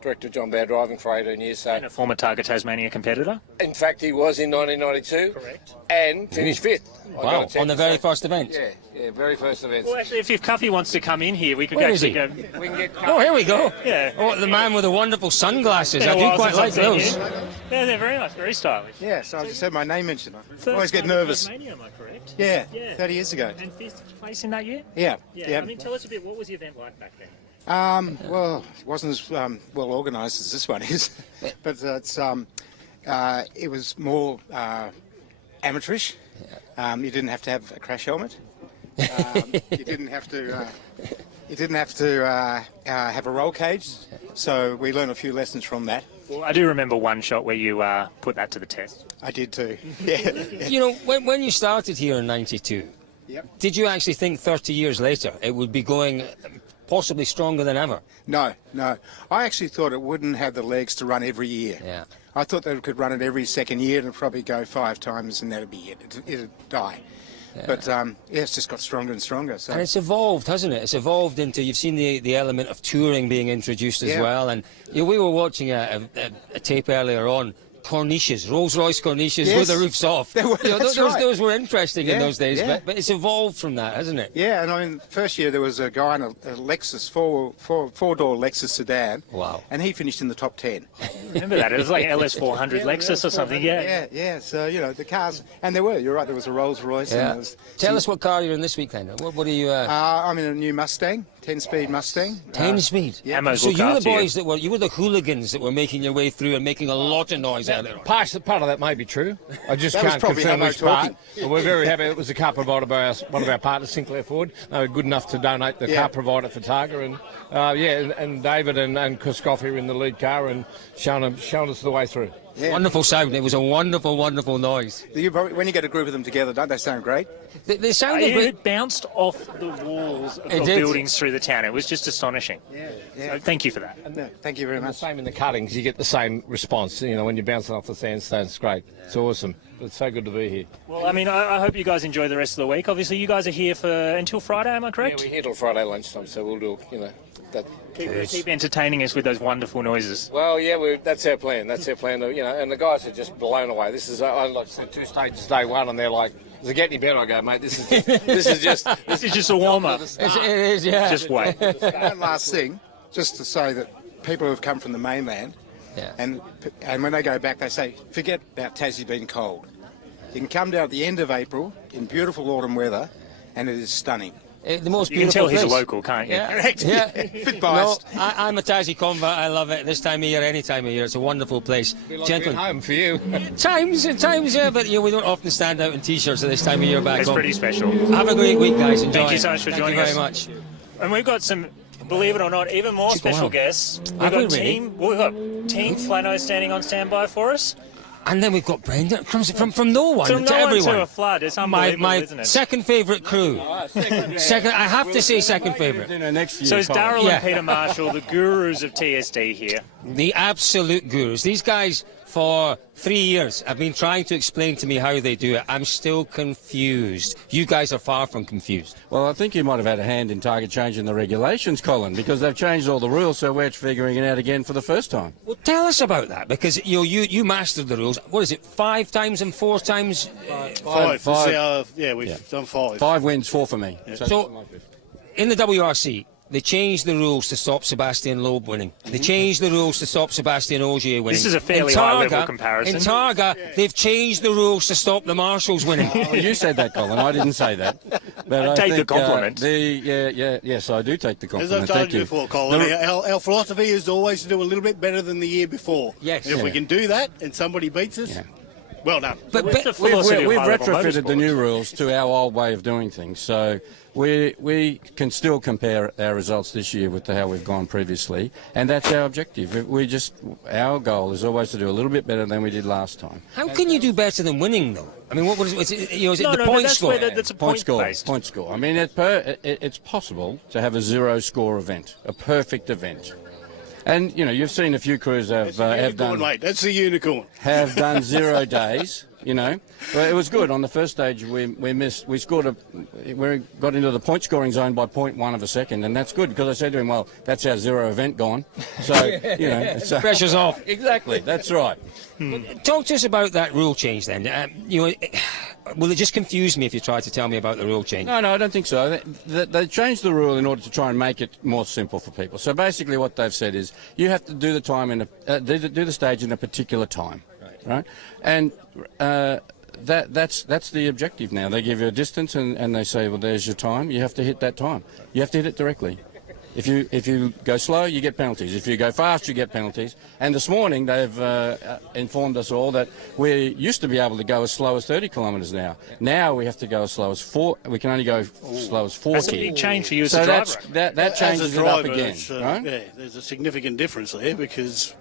director of John Bowe Driving for 18 years. So, And a former TARGA Tasmania competitor. in fact, he was in 1992, Correct. and finished fifth. I Wow, got a check, on the very so- first event. Yeah, very first event. Well, actually, if Cuffy wants to come in here, we could Where is actually he? go. We can get. Oh, here we go. Yeah. Oh, the man with the wonderful sunglasses. Been I a do while quite since like I've seen those. you. Yeah, they're very nice, very stylish. Yeah, so I just heard my name mentioned. I First always get TARGA nervous. Tasmania, am I correct? Yeah, Yeah. 30 years ago. And fifth place in that year? Yeah, Yeah. I mean, tell us a bit. What was the event like back then? Well, it wasn't as well organised as this one is, but it was more amateurish. You didn't have to have a crash helmet. You didn't have to. You didn't have to have a roll cage. So we learned a few lessons from that. Well, I do remember one shot where you put that to the test. I did too. Yeah. You know, when you started here in '92, did you actually think 30 years later it would be going possibly stronger than ever? No. I actually thought it wouldn't have the legs to run every year. Yeah. I thought that it could run it every second year and it'd probably go 5 times and that'd be it. It'd die. Yeah. But it's just got stronger and stronger. So. And it's evolved, hasn't it? It's evolved into, you've seen the element of touring being introduced as well. And you know, we were watching a tape earlier on, Corniches, Rolls-Royce Corniches with the roofs off. They were, You know, that's those, right. those were interesting in Yeah, those days, yeah. but it's evolved from that, hasn't it? Yeah, and I mean, first year there was a guy in a Lexus, four-door Lexus sedan. Wow. And he finished in the top 10. Remember that? It was like LS400 Lexus or something. Yeah. Yeah. So, you know, the cars, and you're right, there was a Rolls-Royce. And Yeah. there was Tell us what car you're in this week, then. What are you... I'm in a new Mustang, 10-speed Mustang. 10-speed? Yeah. Ammo's So looked you were the after you. boys you were the hooligans that were making your way through and making a lot of noise out there. Part of that may be true. I just That was can't probably confirm Hamo which part. talking. But we're very happy. It was a car provided by one of our partners, Sinclair Ford. They were good enough to donate the car provider for TARGA, and David and Chris Goff here in the lead car and shown us the way through. Yeah. Wonderful sound. It was a wonderful, wonderful noise. When you get a group of them together, don't they sound great? They sounded It bounced off the walls of It did. buildings through the town. It was just astonishing. Yeah. So thank you for that. No, thank you very And the much. same in the cuttings. You get the same response. You know, when you're bouncing off the sandstone, it's great. It's awesome. It's so good to be here. Well, I mean, I hope you guys enjoy the rest of the week. Obviously, you guys are here until Friday, am I correct? Yeah, we're here till Friday lunchtime, so we'll do, that. Keep entertaining us with those wonderful noises. Well, yeah, that's our plan. That's our plan. And the guys are just blown away. This is, like I said, 2 stages day one, and they're like, does it get any better? I go, mate, this is just a warm-up. It is, yeah. Just wait. One last thing, just to say that people who have come from the mainland, and when they go back, they say, forget about Tassie being cold. You can come down at the end of April in beautiful autumn weather, and it is stunning. The most You can beautiful tell he's a place. local, can't you? Yeah. Correct. Yeah. Bit biased. No, I'm a Tassie convert. I love it. This time of year, any time of year, it's a wonderful place. Gentlemen, home for you. Times, yeah, but we don't often stand out in t-shirts at this time of year back It's home. pretty special. Have a great week, guys. Enjoy. Thank you it. so much for Thank joining you us. very much. And we've got some, believe it or not, even more special wow. guests. We've Have we got really? Team Flannel standing on standby for us. And then we've got Brendan. It comes from no one So to no everyone. one to a flood. It's unbelievable, my isn't it? second favourite crew. Second, I have to say second favourite. So it's Darryl Yeah. and Peter Marshall, the gurus of TSD here. The absolute gurus. These guys For 3 years, I've been trying to explain to me how they do it. I'm still confused. You guys are far from confused. Well, I think you might have had a hand in Targa changing the regulations, Colin, because they've changed all the rules, so we're figuring it out again for the first time. Well, tell us about that, because you mastered the rules. What is it, 5 times and 4 times? Five. We've done 5. 5 wins, 4 for me. Yeah. So, in the WRC, they changed the rules to stop Sebastian Loeb winning. They changed the rules to stop Sebastian Ogier winning. This is a fairly high-level comparison. In Targa, they've changed the rules to stop the marshals winning. Oh, you said that, Colin. I didn't say that. But I take the compliment. Yes, I do take the compliment. As I've told you before, Colin, our philosophy is always to do a little bit better than the year before. Yes. And if we can do that and somebody beats us, well done. But we've retrofitted the new rules to our old way of doing things, so we can still compare our results this year with how we've gone previously, and that's our objective. Our goal is always to do a little bit better than we did last time. How can you do better than winning, though? I mean, is it the point score? That's a point score. Point score. I mean, it's possible to have a 0-score event, a perfect event. And, you've seen a few crews have done... mate. That's the unicorn. Have done 0 days, Well, it was good. On the first stage, we got into the point scoring zone by 0.1 of a second, and that's good, because I said to him, well, that's our 0 event gone. So, pressure's off. Exactly, that's right. Talk to us about that rule change, then. Will it just confuse me if you try to tell me about the rule change? No, I don't think so. They changed the rule in order to try and make it more simple for people. So basically what they've said is you have to do the time do the stage in a particular time, right? And that's the objective now. They give you a distance and they say, well, there's your time. You have to hit that time. You have to hit it directly. If you go slow, you get penalties. If you go fast, you get penalties. And this morning, they've informed us all that we used to be able to go as slow as 30 kilometres an hour. Now we have to go as slow as 4. We can only go as slow as 40. That's a big change for you as a driver. So that changes it up again. Right? Yeah, there's a significant difference there, because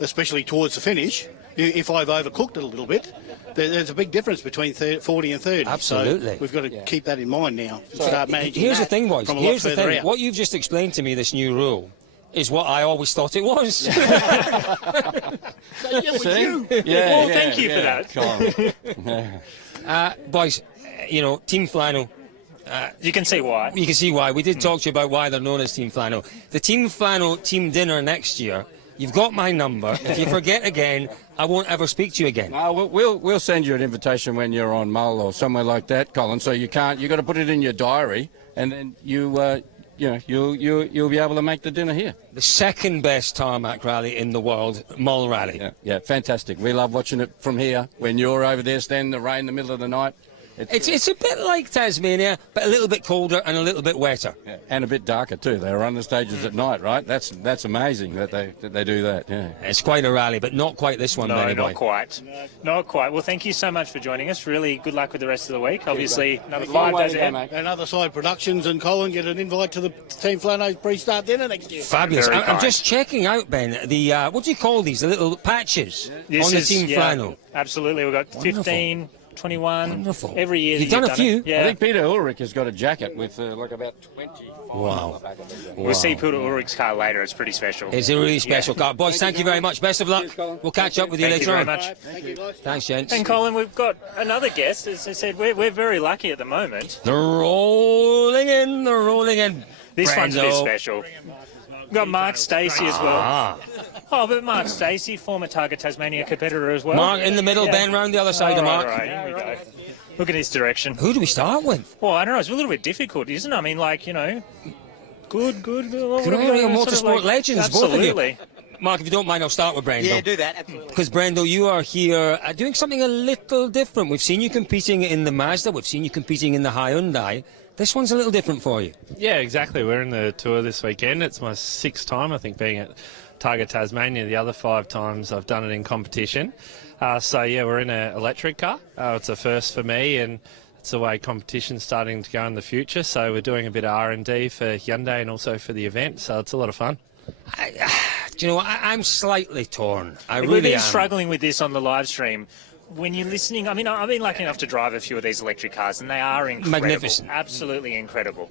especially towards the finish, if I've overcooked it a little bit, there's a big difference between 40 and 30. Absolutely. So we've got to keep that in mind now. Start managing Here's the thing, boys. Here's the thing. Out. What you've just explained to me, this new rule, is what I always thought it was. Thank you for that. Boys, Team Flannel. You can see why. You can see why. We did talk to you about why they're known as Team Flannel. The Team Flannel team dinner next year. You've got my number. If you forget again, I won't ever speak to you again. No, we'll send you an invitation when you're on Mull or somewhere like that, Colin. So you've got to put it in your diary, and then you'll be able to make the dinner here. The second best tarmac rally in the world, Mull Rally. Yeah, fantastic. We love watching it from here when you're over there standing in the rain in the middle of the night. It's a bit like Tasmania, but a little bit colder and a little bit wetter. Yeah, and a bit darker too. They run the stages at night, right? That's amazing that they do that. Yeah, it's quite a rally, but not quite this one. No, not quite. Not quite. Well, thank you so much for joining us. Really good luck with the rest of the week. Obviously, another 5 days ahead. And Other Side Productions and Colin get an invite to the Team Flannel's pre-start dinner next year. Fabulous. I'm just checking out, Ben, the what do you call these? The little patches on the Team Flannel. Absolutely. We've got 15. 21. Wonderful. Every year. You've done a few. Yeah. I think Peter Ulrich has got a jacket with about 20. Wow. We'll see Peter Ulrich's car later. It's pretty special. It's a really special car. Boys, thank you very much. Best of luck. We'll catch up with you later on. Thank you very much. Thanks, gents. And Colin, we've got another guest. As I said, we're very lucky at the moment. They're rolling in. This Brando. one's a bit special. We've got Mark Stacey as well. Oh, but Mark Stacey, former TARGA Tasmania competitor as well. Mark in the middle, Ben round the other side of Mark. All right, here we go. Look at his direction. Who do we start with? Well, I don't know. It's a little bit difficult, isn't it? I mean, good. Motorsport legends, absolutely. both of you. Mark, if you don't mind, I'll start with Brando. Yeah, do that, absolutely. Because, Brando, you are here doing something a little different. We've seen you competing in the Mazda. We've seen you competing in the Hyundai. This one's a little different for you. Yeah, exactly. We're in the tour this weekend. It's my 6th time, I think, being at TARGA Tasmania. The other 5 times I've done it in competition. We're in an electric car. It's a first for me, and it's the way competition's starting to go in the future. So we're doing a bit of R&D for Hyundai and also for the event. So it's a lot of fun. Do you know what? I'm slightly torn. We've been struggling with this on the live stream. When you're listening, I mean, I've been lucky enough to drive a few of these electric cars, and they are incredible. Magnificent. Absolutely incredible.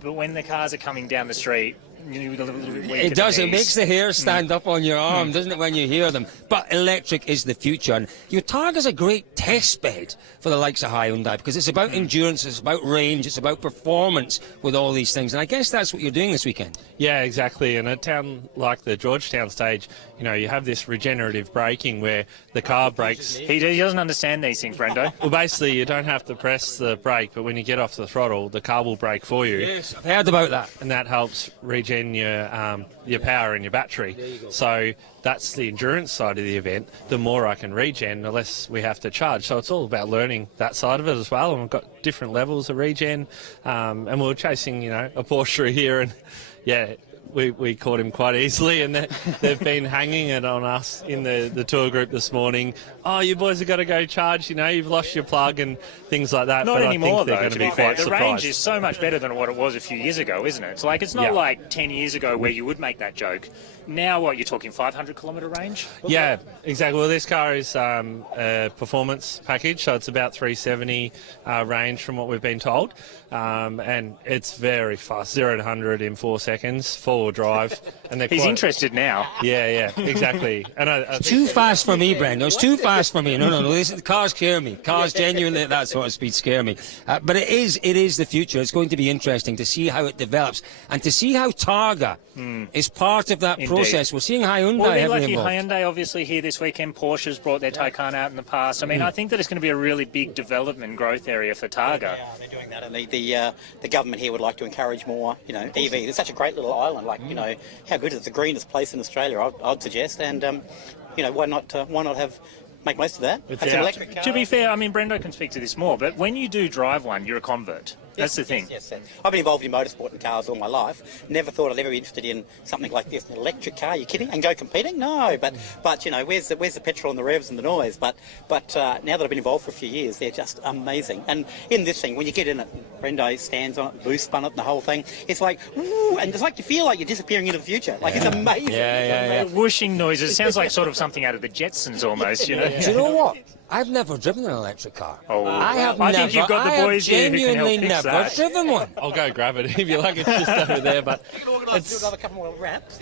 But when the cars are coming down the street a little bit weaker. It does. than It these. makes the hair stand up on your arm, doesn't it, when you hear them? But electric is the future. And your Targa's a great test bed for the likes of Hyundai because it's about endurance, it's about range, it's about performance with all these things. And I guess that's what you're doing this weekend. Yeah, exactly. And a town like the Georgetown stage, you know, you have this regenerative braking where the car brakes. He doesn't understand these things, Brendo. Well, basically, you don't have to press the brake, but when you get off the throttle, the car will brake for you. Yes, I've heard about that. And that helps regen your power in your battery. So that's the endurance side of the event. The more I can regen, the less we have to charge. So it's all about learning that side of it as well. And we've got different levels of regen. And we're chasing, you know, a Porsche here, and yeah. We caught him quite easily, and they've been hanging it on us in the tour group this morning. Oh, you boys have got to go charge, you know, you've lost your plug and things like that. Not but anymore, I think they're though, going to to be be fair. quite The surprised. range is so much better than what it was a few years ago, isn't it? It's not like 10 years ago where you would make that joke. Now, what, you're talking 500-kilometre range? Yeah, exactly. Well, this car is a performance package, so it's about 370 range from what we've been told. And it's very fast, 0 to 100 in 4 seconds, four-wheel drive. And He's interested now. Yeah, exactly. And It's too fast for me, Brendo. It's too fast for me. No. Listen, cars scare me. Cars genuinely at that sort of speed scare me. But it is the future. It's going to be interesting to see how it develops and to see how Targa is part of that process. We're seeing Hyundai heavily involved. Hyundai obviously here this weekend. Porsche's brought their Taycan out in the past. I mean, I think that it's going to be a really big development growth area for Targa. Yeah, they're doing that, and the government here would like to encourage more, you know, EV. It's such a great little island. Like, you know, how good is it? The greenest place in Australia, I'd suggest. And you know, why not make most of that? Have some electric cars. To be fair, I mean, Brendo can speak to this more, but when you do drive one, you're a convert. That's the thing. Yes. I've been involved in motorsport and cars all my life. Never thought I'd ever be interested in something like this. An electric car? Are you kidding? And go competing? No. But you know, where's the petrol and the revs and the noise? But now that I've been involved for a few years, they're just amazing. And in this thing, when you get in it, Brendo stands on it, boost on it, and the whole thing. It's like, ooh, and it's like you feel like you're disappearing into the future. Like it's amazing. Yeah. Whooshing noises. It sounds like sort of something out of the Jetsons almost. You know. Do you know what? I've never driven an electric car. Oh, I think you've got the boys here who can help genuinely fix never that. driven one. I'll go grab it if you like. It's just over there, but You can organise to do another couple more wraps.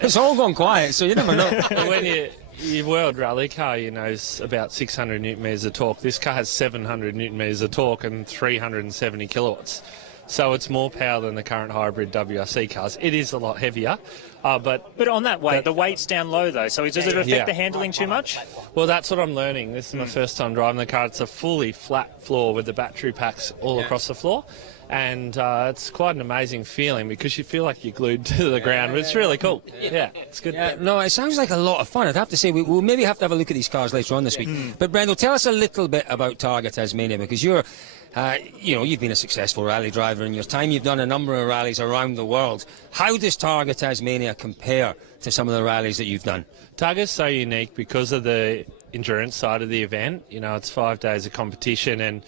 It's all gone quiet, so you never know. when your world rally car, you know, is about 600 newton meters of torque. This car has 700 newton meters of torque and 370 kilowatts. So it's more power than the current hybrid WRC cars. It is a lot heavier, but on that weight, the weight's down low though. So does it affect the handling too much? Well, that's what I'm learning. This is my first time driving the car. It's a fully flat floor with the battery packs all across the floor. And it's quite an amazing feeling because you feel like you're glued to the ground. It's really cool. Yeah, it's good. Yeah, no, it sounds like a lot of fun. I'd have to say we'll maybe have to have a look at these cars later on this week. But Brendo, tell us a little bit about TARGA Tasmania because you're, you've been a successful rally driver in your time. You've done a number of rallies around the world. How does TARGA Tasmania compare to some of the rallies that you've done? TARGA's so unique because of the endurance side of the event. You know, it's 5 days of competition, and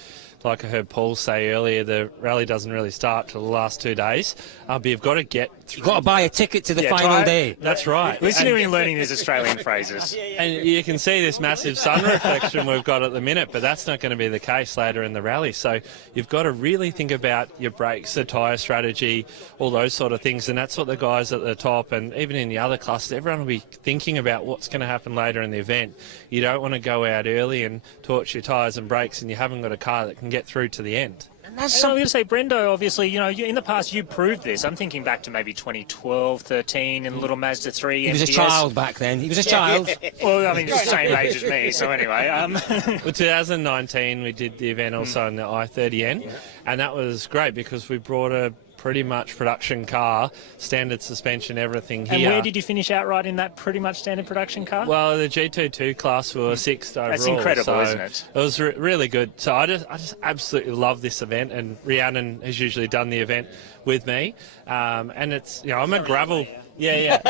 like I heard Paul say earlier, the rally doesn't really start till the last 2 days. But you've got to get through. You've got to buy a ticket to the final day. That's right. Listen to him learning these Australian phrases. And you can see this massive sun reflection we've got at the minute, but that's not going to be the case later in the rally. So you've got to really think about your brakes, the tyre strategy, all those sort of things. And that's what the guys at the top and even in the other classes, everyone will be thinking about what's going to happen later in the event. You don't want to go out early and torch your tyres and brakes and you haven't got a car that can get through to the end. I'm going to say, Brendo, obviously, you know, in the past you proved this. I'm thinking back to maybe 2012, 13 in little Mazda 3. He was a child back then. He was a child. Well, I mean, he's the same age as me, so anyway. Well, 2019 we did the event also in the i30N, and that was great because we brought a pretty much production car, standard suspension, everything here. And where did you finish outright in that pretty much standard production car? Well, the G22 class were 6th overall. That's incredible, so isn't it? It was really good. So I just absolutely love this event, and Rhiannon has usually done the event with me. And it's, you know, I'm a gravel... Yeah.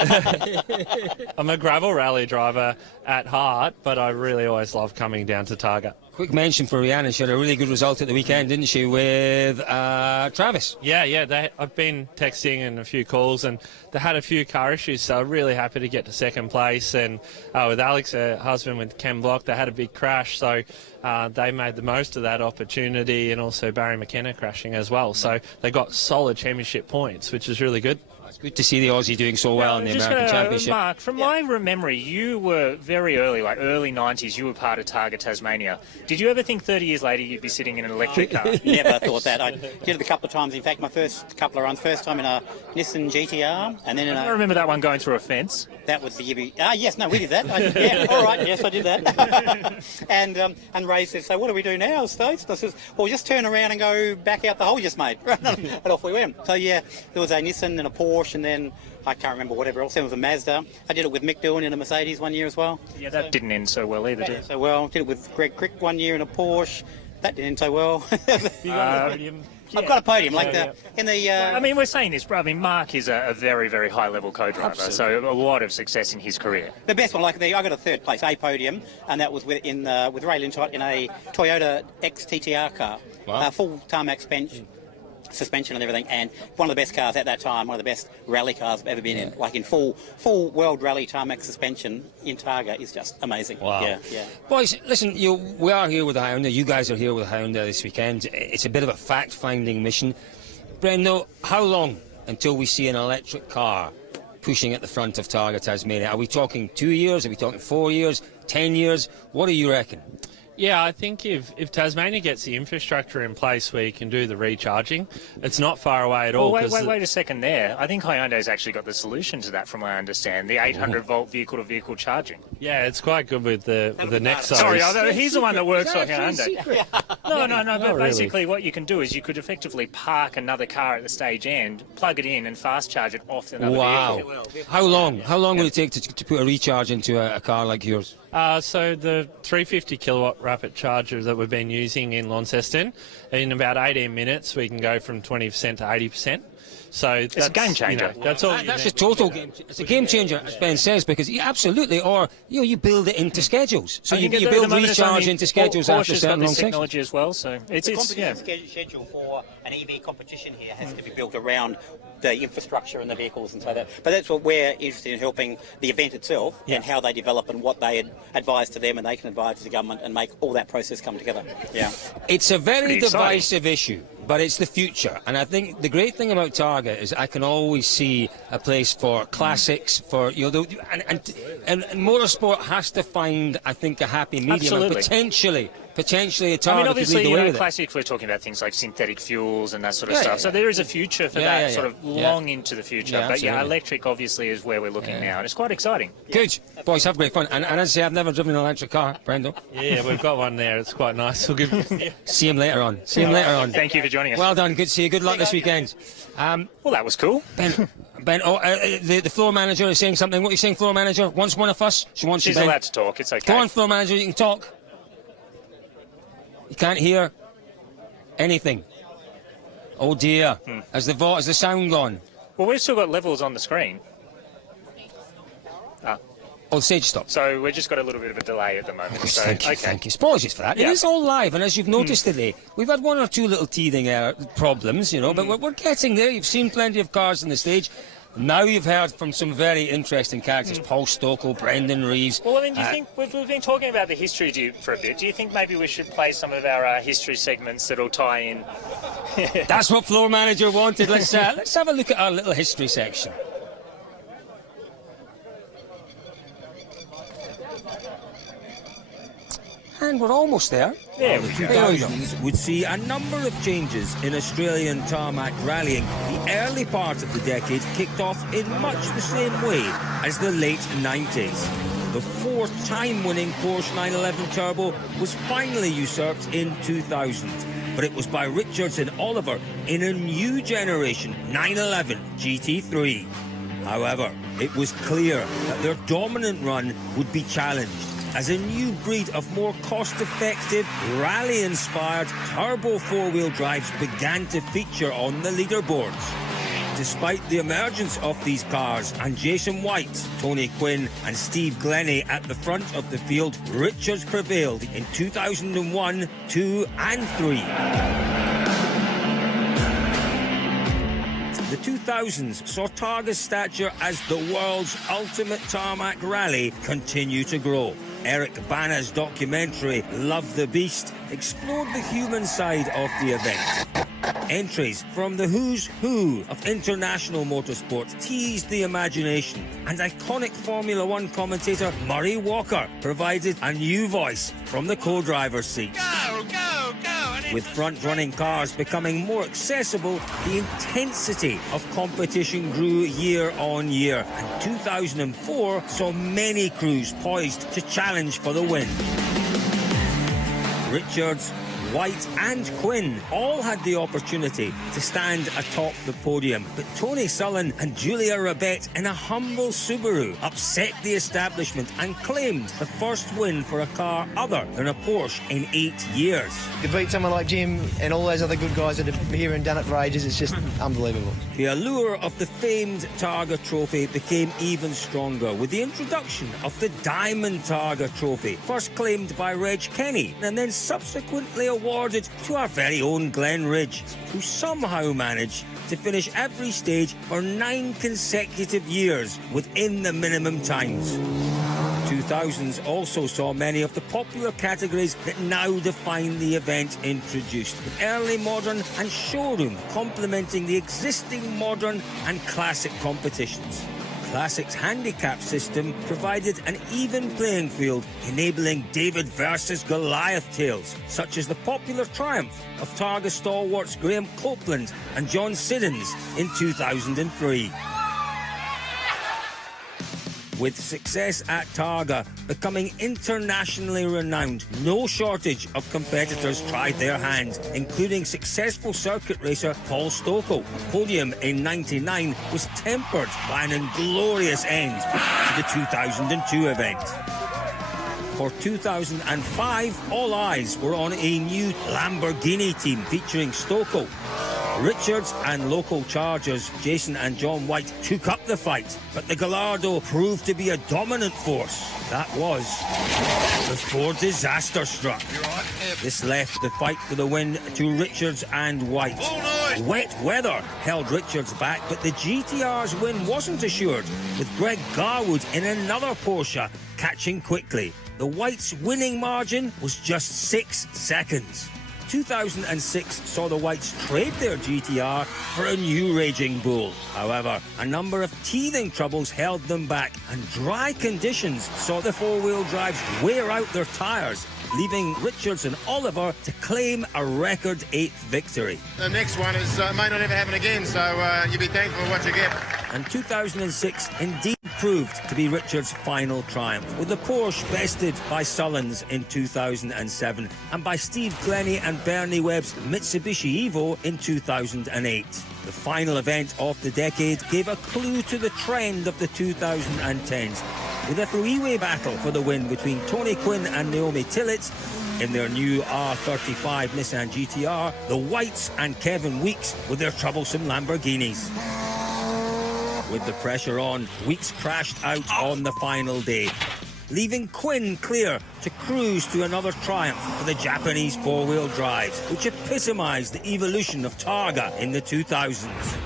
I'm a gravel rally driver at heart, but I really always love coming down to Targa. Quick mention for Rhiannon. She had a really good result at the weekend, didn't she, with Travis? Yeah. I've been texting and a few calls, and they had a few car issues, so I'm really happy to get to second place. And with Alex, her husband, with Ken Block, they had a big crash, so they made the most of that opportunity, and also Barry McKenna crashing as well. So they got solid championship points, which is really good. It's good to see the Aussie doing so well in the American Championship. Mark, from my memory, you were very early, like early 90s, you were part of TARGA Tasmania. Did you ever think 30 years later you'd be sitting in an electric car? Never thought that. I did it a couple of times. In fact, my first couple of runs, first time in a Nissan GTR, and then in I remember that one going through a fence. That was the year. Yes, no, we did that. Yeah, all right, yes, I did that. and Ray said, so what do we do now, States? And I says, well, just turn around and go back out the hole you just made. And off we went. So yeah, there was a Nissan and a Porsche, and then I can't remember whatever else. There was a Mazda. I did it with Mick Doohan in a Mercedes one year as well. Yeah, that didn't end so well either, did it? So well. Did it with Greg Crick one year in a Porsche. That didn't end so well. I've got a podium, in the. I mean, we're saying this, but I mean, Mark is a very, very high-level co-driver, so a lot of success in his career. The best one, I got a third place, a podium, and that was with Ray Lintott in a Toyota XTTR car, full tarmac suspension and everything, and one of the best cars at that time, one of the best rally cars I've ever been in, like in full world rally tarmac suspension in Targa is just amazing. Wow. Yeah. Boys, listen, we are here with the Hounder. You guys are here with the Hounder this weekend. It's a bit of a fact-finding mission. Brendo, how long until we see an electric car pushing at the front of Targa Tasmania? Are we talking 2 years? Are we talking 4 years? 10 years? What do you reckon? Yeah, I think if Tasmania gets the infrastructure in place where you can do the recharging, it's not far away at all. Wait a second there. I think Hyundai's actually got the solution to that, from what I understand, the 800-volt vehicle-to-vehicle charging. Yeah, it's quite good with the Nexos. Sorry, he's the one that works for Hyundai. No, but really. Basically what you can do is you could effectively park another car at the stage end, plug it in and fast charge it off another vehicle. How long will it take to put a recharge into a car like yours? So the 350 kilowatt rapid charger that we've been using in Launceston, in about 18 minutes we can go from 20% to 80%. So it's a game changer. That's a total game. It's a game changer, as Ben says, because absolutely, or you build it into schedules. So you build recharge into schedules after certain long technology as well. So it's schedule for an EV competition here has to be built around the infrastructure and the vehicles and so that. But that's what we're interested in, helping the event itself and how they develop and what they advise to them and they can advise to the government and make all that process come together. Yeah, it's a very divisive issue. But it's the future, and I think the great thing about Targa is I can always see a place for classics, for and motorsport has to find, I think, a happy medium, and potentially a Targa could lead the way with it. Classics, we're talking about things like synthetic fuels and that sort of stuff. So there is a future for that, sort of long into the future. But electric obviously is where we're looking now, and it's quite exciting. Good, boys, have great fun. And as I say, I've never driven an electric car, Brendo. Yeah, we've got one there. It's quite nice. We'll see him later on. Thank you for joining us. Well done. Good to see you. Good luck this weekend. Well, that was cool. Ben, the floor manager is saying something. What are you saying, floor manager? Wants one of us? She's allowed to talk. It's okay. Go on, floor manager. You can talk. You can't hear anything. Oh dear. Has the sound gone? Well, we've still got levels on the screen. Oh, the stage stopped. So we've just got a little bit of a delay at the moment. Thank you. Apologies for that. Yeah. It is all live, and as you've noticed today, we've had one or two little teething problems, but we're getting there. You've seen plenty of cars on the stage. Now you've heard from some very interesting characters, Paul Stockel, Brendan Reeves. Well, I mean, do you think, we've been talking about the history for a bit, do you think maybe we should play some of our history segments that'll tie in? That's what floor manager wanted. Let's have a look at our little history section. And we're almost there. Yeah, the 2000s would see a number of changes in Australian tarmac rallying. The early part of the decade kicked off in much the same way as the late 90s. The four-time winning Porsche 911 Turbo was finally usurped in 2000, but it was by Richards and Oliver in a new generation 911 GT3. However, it was clear that their dominant run would be challenged as a new breed of more cost-effective, rally-inspired turbo four-wheel drives began to feature on the leaderboards. Despite the emergence of these cars and Jason White, Tony Quinn and Steve Glennie at the front of the field, Richards prevailed in 2001, 2 and 3. The 2000s saw Targa's stature as the world's ultimate tarmac rally continue to grow. Eric Bana's documentary, Love the Beast, explored the human side of the event. Entries from the who's who of international motorsport teased the imagination, and iconic Formula One commentator Murray Walker provided a new voice from the co-driver's seat. Go, go, go! With front-running cars becoming more accessible, the intensity of competition grew year on year, and 2004 saw many crews poised to challenge for the win. Richards, White and Quinn all had the opportunity to stand atop the podium, but Tony Sullen and Julia Rabet in a humble Subaru upset the establishment and claimed the first win for a car other than a Porsche in 8 years. To beat someone like Jim and all those other good guys that have been here and done it for ages, it's just unbelievable. The allure of the famed Targa Trophy became even stronger with the introduction of the Diamond Targa Trophy, first claimed by Reg Kenny and then subsequently awarded to our very own Glenn Ridge, who somehow managed to finish every stage for 9 consecutive years within the minimum times. 2000s also saw many of the popular categories that now define the event introduced, with early modern and showroom complementing the existing modern and classic competitions. Classic's handicap system provided an even playing field, enabling David versus Goliath tales, such as the popular triumph of Targa stalwarts Graham Copeland and John Siddons in 2003. With success at Targa becoming internationally renowned, no shortage of competitors tried their hand, including successful circuit racer Paul Stockel. A podium in '99 was tempered by an inglorious end to the 2002 event. For 2005, all eyes were on a new Lamborghini team featuring Stockel. Richards and local chargers Jason and John White took up the fight, but the Gallardo proved to be a dominant force. That was before disaster struck. This left the fight for the win to Richards and White. Wet weather held Richards back, but the GTR's win wasn't assured, with Greg Garwood in another Porsche catching quickly. The Whites' winning margin was just 6 seconds. 2006 saw the Whites trade their GTR for a new Raging Bull. However, a number of teething troubles held them back, and dry conditions saw the four-wheel drives wear out their tyres, leaving Richards and Oliver to claim a record 8th victory. The next one is may not ever happen again, so you'll be thankful for what you get. And 2006 indeed proved to be Richards' final triumph, with the Porsche bested by Sullens in 2007 and by Steve Glennie and Bernie Webb's Mitsubishi Evo in 2008. The final event of the decade gave a clue to the trend of the 2010s, with a three-way battle for the win between Tony Quinn and Naomi Tillett in their new R35 Nissan GTR, the Whites and Kevin Weeks with their troublesome Lamborghinis. With the pressure on, Weeks crashed out on the final day, leaving Quinn clear to cruise to another triumph for the Japanese four-wheel drives, which epitomised the evolution of Targa in the 2000s.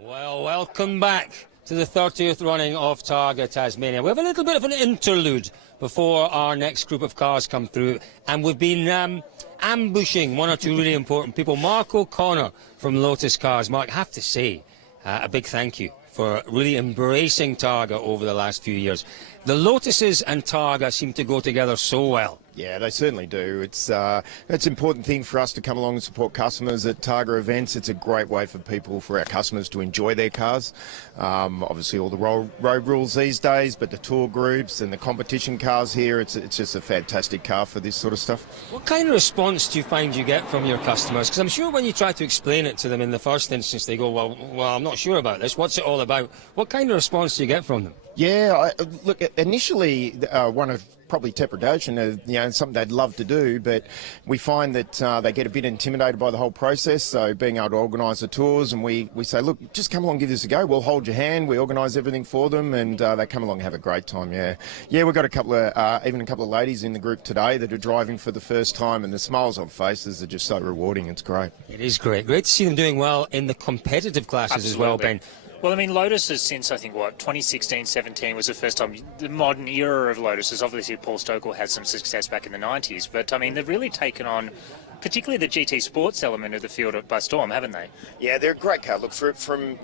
Well, welcome back to the 30th running of Targa Tasmania. We have a little bit of an interlude before our next group of cars come through, and we've been ambushing one or two really important people. Mark O'Connor from Lotus Cars. Mark, I have to say, a big thank you for really embracing Targa over the last few years. The Lotuses and Targa seem to go together so well. Yeah, they certainly do. It's an important thing for us to come along and support customers at Targa events. It's a great way for people, for our customers, to enjoy their cars. Obviously, all the road rules these days, but the tour groups and the competition cars here, it's just a fantastic car for this sort of stuff. What kind of response do you find you get from your customers? Because I'm sure when you try to explain it to them in the first instance, they go, well, I'm not sure about this. What's it all about? What kind of response do you get from them? Yeah, look, initially one of probably trepidation, something they'd love to do, but we find that they get a bit intimidated by the whole process. So being able to organise the tours, and we say, look, just come along, give this a go. We'll hold your hand. We organise everything for them, and they come along and have a great time. Yeah, we've got a couple of ladies in the group today that are driving for the first time, and the smiles on faces are just so rewarding. It's great. It is great. Great to see them doing well in the competitive classes. Absolutely. As well, Ben. Well, I mean, Lotus has since, I think, 2016-17 was the first time, the modern era of Lotus is obviously Paul Stokell had some success back in the 90s, but, I mean, they've really taken on particularly the GT Sports element of the field by storm, haven't they? Yeah, they're a great car. Look, from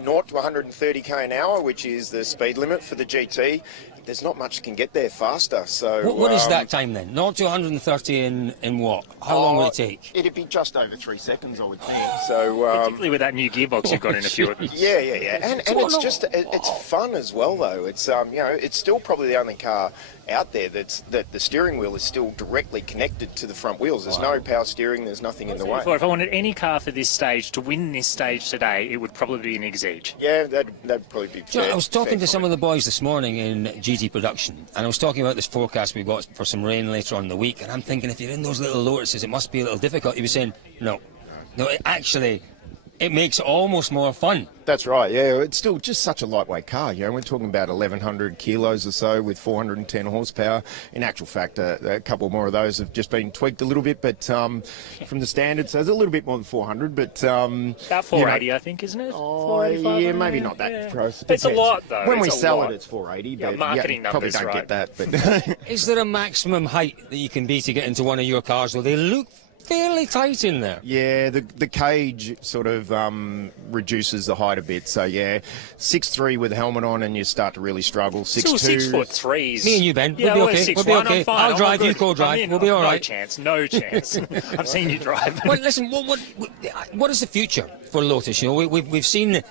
0 to 130k an hour, which is the speed limit for the GT, there's not much that can get there faster. So What is that time then? 0 to 130 in what? How long will it take? It'd be just over 3 seconds, I would think. So particularly with that new gearbox you've got in a few of them. Yeah. And it's just it's fun as well though. It's it's still probably the only car out there that the steering wheel is still directly connected to the front wheels. There's no power steering. There's nothing in the way. If I wanted any car for this stage to win this stage today, it would probably be an Exige. Yeah, that'd probably be fair. I was talking to some of the boys this morning in GT production, and I was talking about this forecast we've got for some rain later on in the week, and I'm thinking if you're in those little Lotuses, it must be a little difficult. He was saying, no, it makes it almost more fun. That's right, yeah. It's still just such a lightweight car. We're talking about 1,100 kilos or so with 410 horsepower. In actual fact, a couple more of those have just been tweaked a little bit, but from the standard, so it's a little bit more than 400. But about 480, I think, isn't it? 485. Yeah, maybe not that close. It's a lot, though. When we sell it, it's 480. But marketing numbers, probably don't get that. But is there a maximum height that you can be to get into one of your cars? Well, they look fairly tight in there. Yeah, the cage sort of reduces the height a bit. So yeah, 6'3" with a helmet on, and you start to really struggle. 6'2". 6'3". Me and you, Ben. Yeah, we'll be okay. We'll be okay. I'll drive. You co-drive. We'll be all right. No chance. I've seen you drive. Well, listen. What is the future for Lotus? We've seen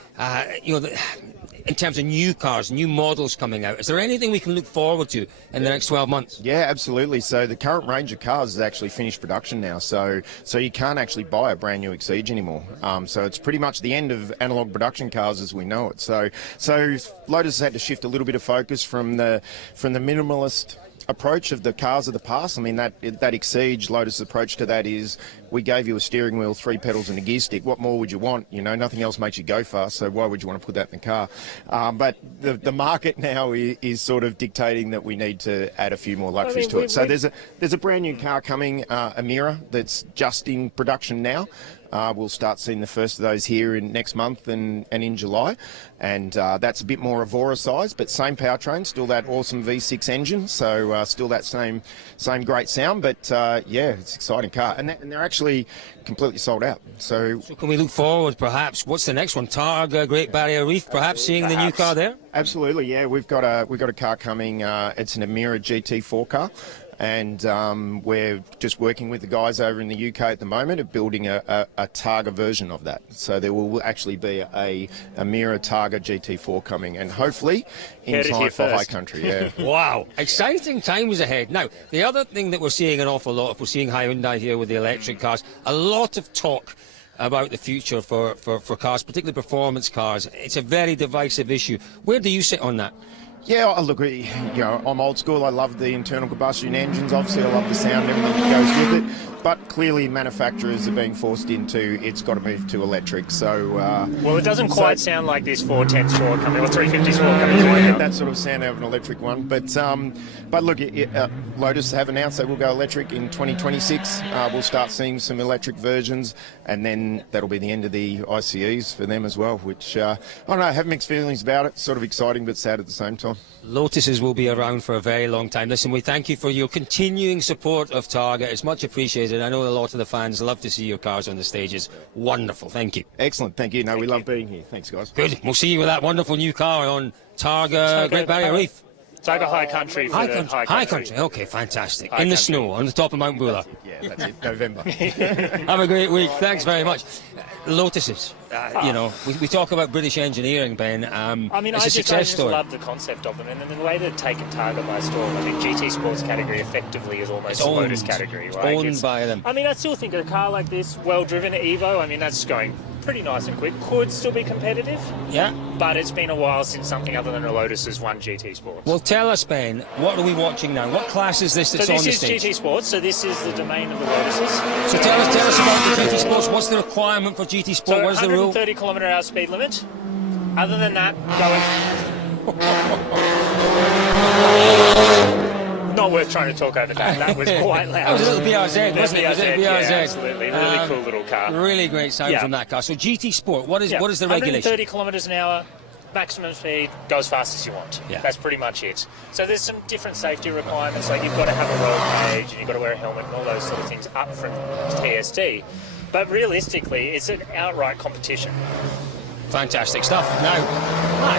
in terms of new cars, new models coming out. Is there anything we can look forward to in the next 12 months? Yeah, absolutely. So the current range of cars is actually finished production now. So you can't actually buy a brand new Exige anymore. So it's pretty much the end of analog production cars as we know it. So Lotus has had to shift a little bit of focus from the minimalist approach of the cars of the past. I mean, that Exige, Lotus' approach to that is, we gave you a steering wheel, 3 pedals and a gear stick. What more would you want? Nothing else makes you go fast, so why would you want to put that in the car? But the market now is sort of dictating that we need to add a few more luxuries to it. So there's a brand new car coming, a Mira, that's just in production now. We'll start seeing the first of those here in next month and in July, and that's a bit more Evora size, but same powertrain, still that awesome V6 engine, so still that same great sound. But yeah, it's an exciting car, and they're actually completely sold out. So can we look forward, perhaps? What's the next one? Targa, Great Barrier Reef, perhaps seeing the new car there? Absolutely, yeah. We've got a car coming. It's an Emira GT4 car. And we're just working with the guys over in the UK at the moment of building a Targa version of that. So there will actually be a Mira Targa GT4 coming, and hopefully in time for high country. Yeah. Wow, exciting times ahead. Now, the other thing that we're seeing an awful lot of, we're seeing Hyundai here with the electric cars. A lot of talk about the future for cars, particularly performance cars. It's a very divisive issue. Where do you sit on that? Yeah, look, I'm old school. I love the internal combustion engines. Obviously, I love the sound, everything that goes with it. But clearly, manufacturers are being forced into it's got to move to electric. So, well, it doesn't quite sound like this 410 Sport coming or 350 Sport coming. Yeah, that sort of sound of an electric one. But look, Lotus have announced they will go electric in 2026. We'll start seeing some electric versions, and then that'll be the end of the ICEs for them as well. Which I don't know, I have mixed feelings about it. Sort of exciting, but sad at the same time. Lotuses will be around for a very long time. Listen, we thank you for your continuing support of Targa. It's much appreciated. I know a lot of the fans love to see your cars on the stages. Wonderful. Thank you. Excellent. Thank you. No, we love being here. Thanks, guys. Good. We'll see you with that wonderful new car on Targa Great Barrier Reef. Targa High Country. High country. Okay, fantastic. In the snow, on the top of Mount Buller. Yeah, that's it. November. Have a great week. Thanks very much. Lotuses. We talk about British engineering, Ben. I mean, it's I a success just story. love the concept of them, and then the way they've taken Targa by storm. I think GT Sports category effectively is almost a Lotus category. Right? Owned by them. I mean, I still think a car like this, well-driven Evo, I mean, that's going pretty nice and quick. Could still be competitive. Yeah. But it's been a while since something other than a Lotus has won GT Sports. Well, tell us, Ben, what are we watching now? What class is this that's on the stage? So this is GT Sports, so this is the domain of the Lotuses. So tell us about the GT Sports. What's the requirement for GT Sport? So what is the rule? 130 km/h speed limit. Other than that, not worth trying to talk over that. That was quite loud. That was a little BRZ, wasn't it? BRZ, yeah, absolutely. Really cool little car. Really great sound from that car. So GT Sport, what is the regulation? 130 km an hour. maximum speed, go as fast as you want. Yeah. That's pretty much it. So there's some different safety requirements, like you've got to have a road cage and you've got to wear a helmet and all those sort of things up from TSD. But realistically, it's an outright competition. Fantastic stuff. Now,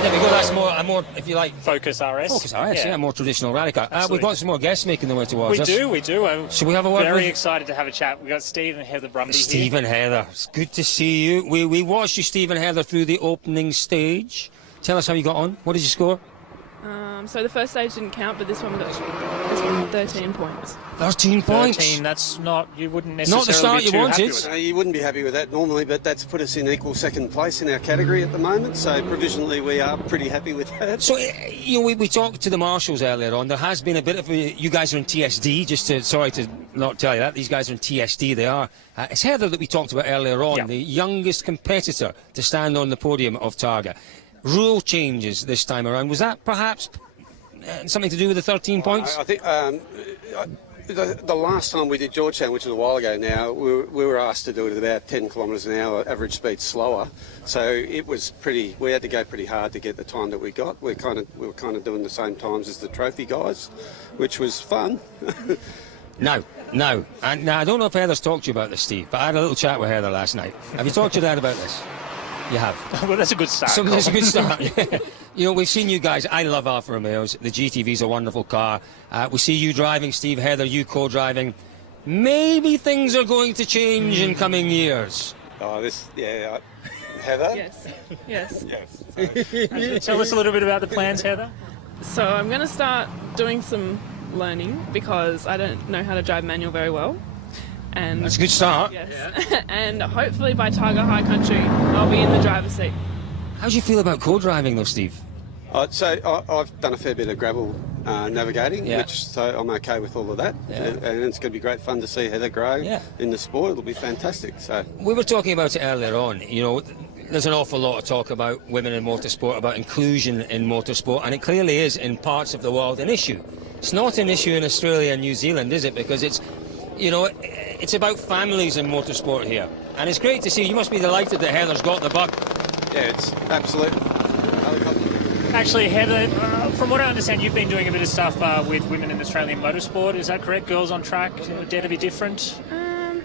there we go. That's a more, if you like, Focus RS. Focus RS, yeah, more traditional rally car. We've got some more guests making their way towards us. We do. Should we have a word? Very excited to have a chat. We've got Steve and Heather Brumby here. Steve and Heather, it's good to see you. We watched you, Steve and Heather, through the opening stage. Tell us how you got on. What did you score? So the first stage didn't count, but this one got 13 points. 13 points? 13, that's not, you wouldn't necessarily not the start be you too wanted. happy with it. You wouldn't be happy with that normally, but that's put us in equal second place in our category at the moment, so provisionally we are pretty happy with that. So, we talked to the marshals earlier on. There has been a bit of you guys are in TSD, sorry to not tell you that. These guys are in TSD, they are. It's Heather that we talked about earlier on, the youngest competitor to stand on the podium of Targa. Rule changes this time around. Was that perhaps something to do with the 13 points? I think the last time we did Georgetown, which was a while ago now, we were asked to do it at about 10 kilometres an hour, average speed slower. So it was we had to go pretty hard to get the time that we got. We were kind of doing the same times as the trophy guys, which was fun. No. And now, I don't know if Heather's talked to you about this, Steve, but I had a little chat with Heather last night. Have you talked to your dad about this? You have. Well, that's a good start. So that's a good start. Yeah. We've seen you guys. I love Alfa Romeos. The GTV's a wonderful car. We see you driving, Steve, Heather, you co-driving. Maybe things are going to change in coming years. Heather? Yes. Tell us a little bit about the plans, Heather. So I'm going to start doing some learning because I don't know how to drive manual very well. And that's a good start. Yes. And hopefully by Targa High Country, I'll be in the driver's seat. How do you feel about co-driving though, Steve? So I've done a fair bit of gravel navigating, so I'm okay with all of that. And it's going to be great fun to see Heather grow in the sport. It'll be fantastic. So we were talking about it earlier on. There's an awful lot of talk about women in motorsport, about inclusion in motorsport, and it clearly is in parts of the world an issue. It's not an issue in Australia and New Zealand, is it? Because it's about families in motorsport here. And it's great to see. You must be delighted that Heather's got the buck. Yeah, it's absolute. Actually, Heather, from what I understand, you've been doing a bit of stuff with women in Australian motorsport. Is that correct? Girls on Track, Dare to Be Different? A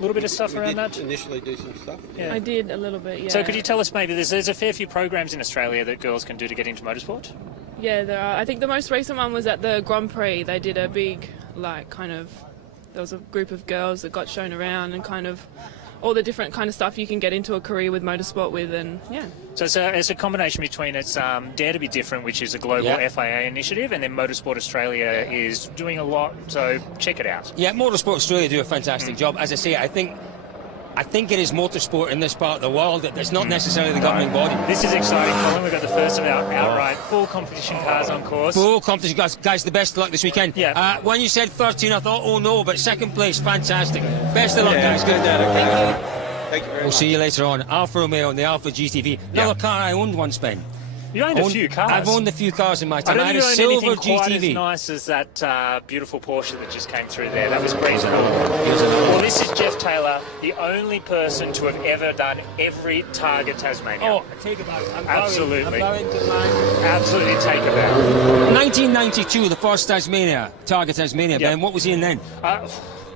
little bit of stuff around that? Initially do some stuff. Yeah. I did a little bit, yeah. So could you tell us maybe, there's a fair few programs in Australia that girls can do to get into motorsport? Yeah, there are. I think the most recent one was at the Grand Prix. They did a big, there was a group of girls that got shown around and kind of all the different kind of stuff you can get into a career with motorsport with, and yeah. So it's a combination between Dare to Be Different, which is a global FIA initiative, and then Motorsport Australia is doing a lot, so check it out. Yeah, Motorsport Australia do a fantastic job. As I say, I think it is motorsport in this part of the world. It's not necessarily the governing body. This is exciting, Colin. We've got the first of our outright full competition cars on course. Full competition cars. Guys, the best of luck this weekend. Yeah. When you said 13, I thought, oh no, but second place, fantastic. Best of luck, guys. Good. Thank you very much. We'll see you later on. Alfa Romeo and the Alfa GTV. Another car I owned once, Ben. You owned a few cars. I've owned a few cars in my time. I had a silver anything quite GTV. as nice as that beautiful Porsche that just came through there. That was pretty cool. Well, this is Jeff Taylor, the only person to have ever done every Targa Tasmania. Oh, take a bow. Absolutely. I'm going to mine. Absolutely take a bow. 1992, the first Tasmania, Targa Tasmania. Ben, what was he in then?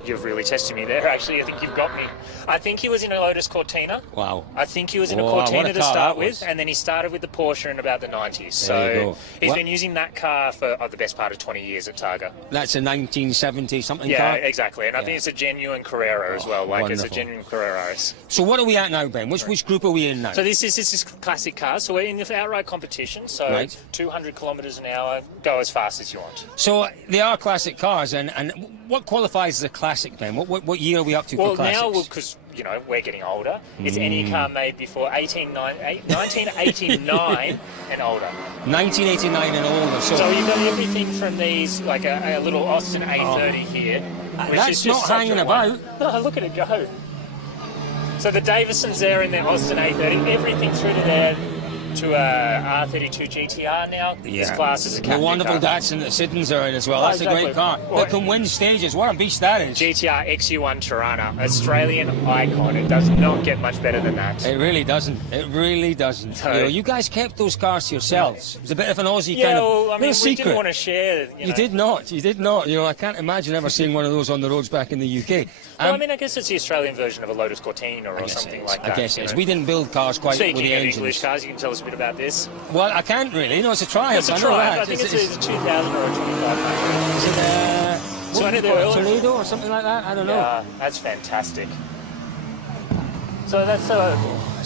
You've really tested me there, actually. I think you've got me. I think he was in a Lotus Cortina. Wow. I think he was in a Cortina to start with, and then he started with the Porsche in about the 90s. So he's been using that car for the best part of 20 years at Targa. That's a 1970-something car? Yeah, exactly. And I think it's a genuine Carrera as well. Wonderful. It's a genuine Carrera RS. So what are we at now, Ben? Which group are we in now? So this is classic cars. So we're in the outright competition. So 200 kilometres an hour, go as fast as you want. So they are classic cars, and what qualifies as a classic, Ben? What year are we up to for classics? Well, now, because we're getting older, it's any car made before 1989 and older. 1989 and older. So you've got everything from these, like a little Austin A30 here. Which That's is just not hanging about. No, look at it go. So the Davison's there in the Austin A30, everything through to there. to a R32 GTR now. This class is a the captain wonderful car. Datsun that Siddons are in as well. Oh, That's a great car. That can win stages. What a beast that is. GTR XU1 Tirana, Australian icon. It does not get much better than that. It really doesn't. It really doesn't. No. You guys kept those cars to yourselves. It was a bit of an Aussie Yeah, kind of well, I mean, we secret. didn't want to share. You did not. You did not. You know, I can't imagine ever seeing one of those on the roads back in the UK. Well, I mean, I guess it's the Australian version of a Lotus Cortina or something like that. I guess it is. you know. We didn't build cars quite Speaking with the of engines. English cars, you can tell us a bit about this. Well, I can't really. No, it's a Triumph. It's a I know Triumph. that. I think it's a 2000 or a 25. Is it It's one of the a Toledo or something like that? I don't know. Yeah, that's fantastic. So that's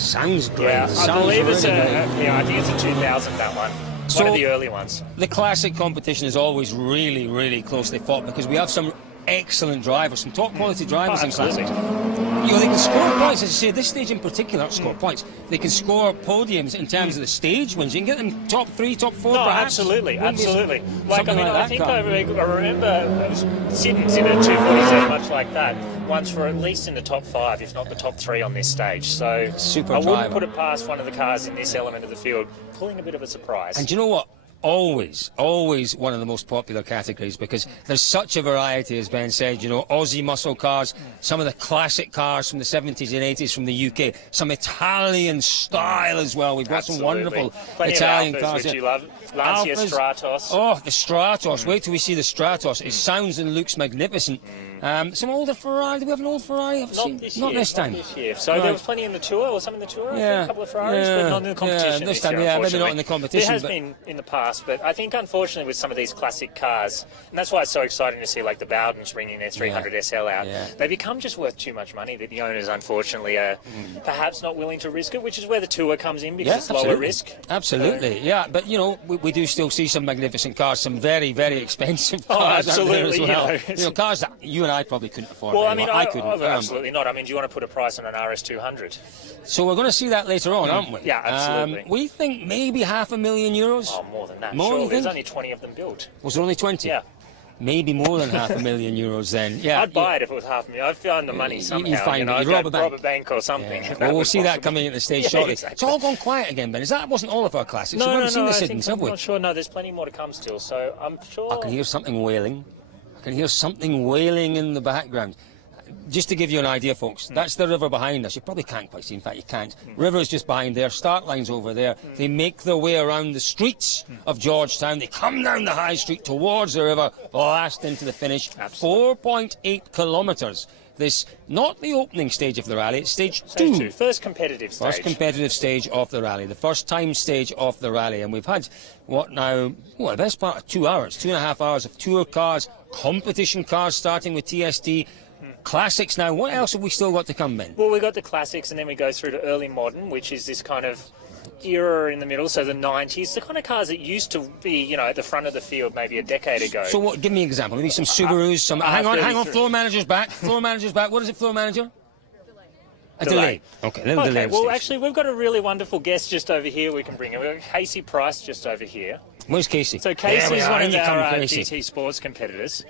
sounds great. Yeah, Sounds I believe it's really a. great. Yeah, I think it's a 2000. That one. So, One of the early ones. The classic competition is always really, really closely fought because we have some excellent drivers, some top quality drivers in classic. You know, they can score points, as you say, at this stage in particular, score points. They can score podiums in terms of the stage wins. You can get them top 3, top 4, No, perhaps. absolutely, Wouldn't be absolutely. Like, I mean, I that think car. I remember Siddons in a 247 much like that once for at least in the top 5, if not the top 3 on this stage. So Super I wouldn't driver. put it past one of the cars in this element of the field pulling a bit of a surprise. And do you know what? Always one of the most popular categories because there's such a variety, as Ben said, you know, Aussie muscle cars, some of the classic cars from the 70s and 80s from the UK, some Italian style as well. We've got some wonderful Plenty Italian of Alphas, cars. which you love. Lancia Alphas. Stratos. Oh, the Stratos. Wait till we see the Stratos. It sounds and looks magnificent. Some older Ferrari. Do we have an old Ferrari? Not this year. Not this time. Not this year. So Right. there was plenty in the Tour, or some in the Tour. I Yeah. think, a couple of Ferraris, Yeah. but not in the competition. Yeah, this time, year, yeah, maybe not unfortunately. in the competition, There has but- been in the past, but I think unfortunately with some of these classic cars, and that's why it's so exciting to see like the Bowdens bringing their 300 SL out. Yeah. They become just worth too much money that the owners unfortunately are perhaps not willing to risk it, which is where the Tour comes in because it's lower absolutely. risk. Absolutely, yeah. But, you know, we do still see some magnificent cars, some very, very expensive Oh, cars out there as absolutely, well. you know. Cars that you and I probably couldn't afford. Well, I very mean, well. I couldn't. absolutely not. I mean, do you want to put a price on an RS200? So we're going to see that later on, aren't we? Yeah, absolutely. We think maybe €500,000. Oh, more than that. More, Surely. you There's think? only 20 of them built. Was there only 20? Yeah. Maybe more than €500,000 then. Yeah. I'd buy it if it was $500,000. I'd find the money somehow. You find know, it. I'd You go rob a bank. rob a bank or something. Yeah. if that Well, we'll was see that possible. coming into the stage Yeah, shortly. exactly. It's all gone quiet again, Ben. That wasn't all of our classics. No, we no, haven't seen the I Siddons, think have I'm we? not sure. No, there's plenty more to come still. So I'm sure. I can hear something wailing. I can hear something wailing in the background. Just to give you an idea, folks, that's the river behind us. You probably can't quite see. In fact, you can't. River's just behind there. Start line's over there. They make their way around the streets of Georgetown. They come down the high street towards the river, blast into the finish. 4.8 kilometres. This, not the opening stage of the rally, it's stage two. First competitive stage. First competitive stage of the rally, the first time stage of the rally. And we've had, what now, the best part of 2 hours, 2.5 hours of tour cars, competition cars starting with TST, classics now. What else have we still got to come, Ben? Well, we got the classics, and then we go through to early modern, which is this kind of era in the middle, so the 90s, the kind of cars that used to be, you know, at the front of the field maybe a decade ago. So what? Give me an example. Maybe some Subarus, some... hang on, floor manager's back. Floor manager's back. What is it, floor manager? A delay. Okay, a little delay. Okay, well, actually, we've got a really wonderful guest just over here we can bring in. We've got Casey Price just over here. Where's Casey? So Casey's one of our Casey. GT Sports competitors.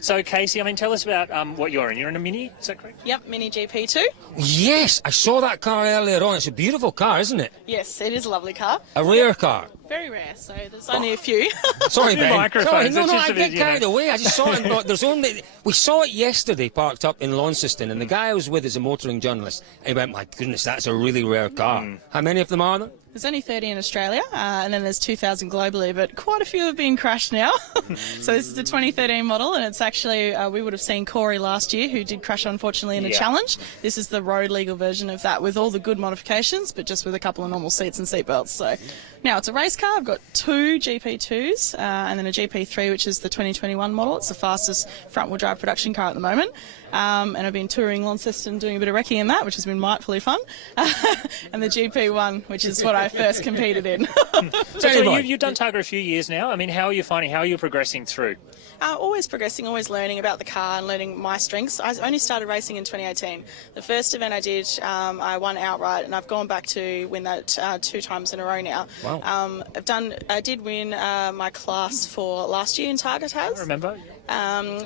So, Casey, I mean, tell us about what you're in. You're in a Mini, is that correct? Yep, Mini GP2. Yes, I saw that car earlier on. It's a beautiful car, isn't it? Yes, it is a lovely car. A rare car. Very rare, so there's only a few. Sorry, Ben. microphones, Sorry, no, it's just I a bit, get you know. carried away. I just saw it. And there's only... We saw it yesterday parked up in Launceston, and the guy I was with is a motoring journalist. And he went, my goodness, that's a really rare car. How many of them are there? There's only 30 in Australia, and then there's 2,000 globally, but quite a few have been crashed now. So this is the 2013 model, and it's actually, we would have seen Corey last year, who did crash unfortunately in a challenge. This is the road legal version of that with all the good modifications, but just with a couple of normal seats and seat belts. So now it's a race car. I've got two GP2s and then a GP3, which is the 2021 model. It's the fastest front-wheel drive production car at the moment. And I've been touring Launceston doing a bit of recce in that, which has been mightfully fun. And the GP1, which is what I first competed in. So you've done TARGA a few years now. I mean, how are you finding, how are you progressing through? Always progressing, always learning about the car and learning my strengths. I only started racing in 2018. The first event I did, I won outright, and I've gone back to win that 2 times in a row now. Wow. I did win my class for last year in TARGA Tas. I remember.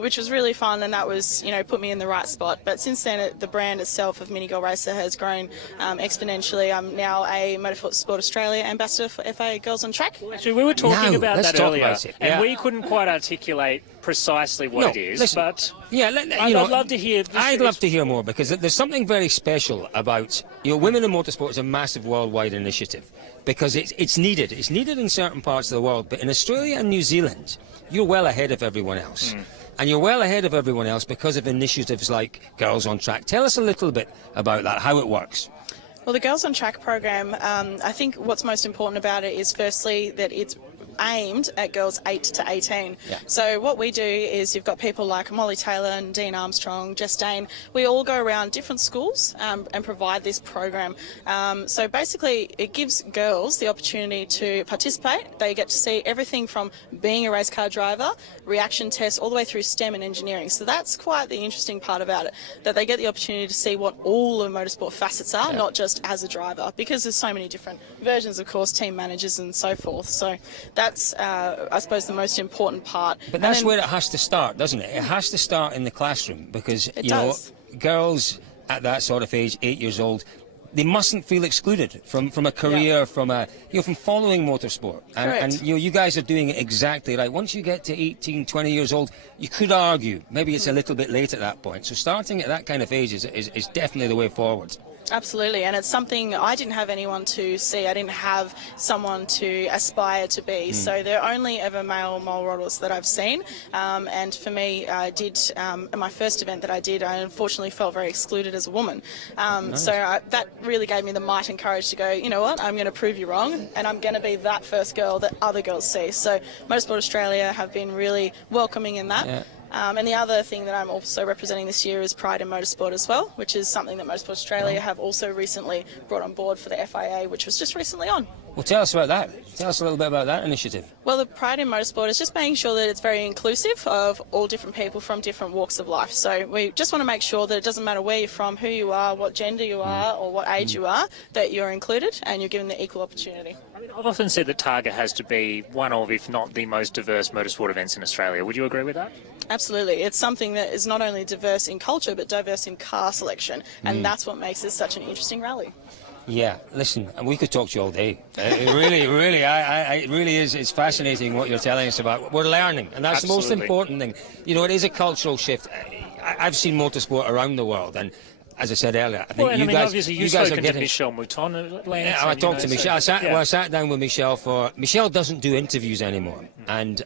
which was really fun, and that was, put me in the right spot. But since then, the brand itself of Mini Girl Racer has grown exponentially. I'm now a Motorsport Australia ambassador for FA Girls on Track. Actually, we were talking about that earlier, and we couldn't quite articulate precisely what it is. Listen, but I'd love to hear. I'd love to hear more, because there's something very special about women in motorsport is a massive worldwide initiative, because it's needed. It's needed in certain parts of the world, but in Australia and New Zealand, you're well ahead of everyone else. And you're well ahead of everyone else because of initiatives like Girls on Track. Tell us a little bit about that, how it works. Well, the Girls on Track program, I think what's most important about it is firstly that it's aimed at girls 8 to 18. Yeah. So what we do is you've got people like Molly Taylor and Dean Armstrong, Jess Dane. We all go around different schools and provide this program. So basically it gives girls the opportunity to participate. They get to see everything from being a race car driver, reaction tests, all the way through STEM and engineering. So that's quite the interesting part about it, that they get the opportunity to see what all the motorsport facets are, not just as a driver, because there's so many different versions, of course, team managers and so forth. So that's, I suppose, the most important part. But that's where it has to start, doesn't it? It has to start in the classroom, because, girls at that sort of age, 8 years old, they mustn't feel excluded from a career, from following motorsport. And you guys are doing it exactly right. Once you get to 18, 20 years old, you could argue maybe it's a little bit late at that point. So starting at that kind of age is definitely the way forward. Absolutely, and it's something I didn't have anyone to see. I didn't have someone to aspire to be. So they're only ever male models that I've seen. And for me, I did my first event that I did. I unfortunately felt very excluded as a woman. Nice. So that really gave me the might and courage to go, you know what, I'm going to prove you wrong, and I'm going to be that first girl that other girls see. So Motorsport Australia have been really welcoming in that. Yeah. And the other thing that I'm also representing this year is Pride in Motorsport as well, which is something that Motorsport Australia have also recently brought on board for the FIA, which was just recently on. Well, tell us about that. Tell us a little bit about that initiative. Well, the Pride in Motorsport is just making sure that it's very inclusive of all different people from different walks of life. So we just want to make sure that it doesn't matter where you're from, who you are, what gender you are, or what age you are, that you're included and you're given the equal opportunity. I've often said that TARGA has to be one of, if not the most diverse motorsport events in Australia. Would you agree with that? Absolutely. It's something that is not only diverse in culture, but diverse in car selection. And that's what makes this such an interesting rally. Yeah, listen, we could talk to you all day. It really is. It's fascinating what you're telling us about. We're learning, and that's the most important thing. It is a cultural shift. I've seen motorsport around the world, and as I said earlier, I think obviously you guys are getting to Michelle Mouton at Lance. Yeah, I talked to Michelle. I sat down with Michelle Michelle doesn't do interviews anymore, and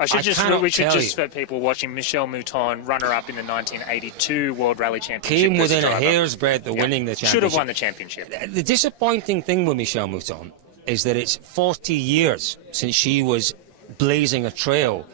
we should just for people watching, Michelle Mouton, runner-up in the 1982 World Rally Championship. Came within a hair's breadth of winning the championship. Should have won the championship. The disappointing thing with Michelle Mouton is that it's 40 years since she was blazing a trail,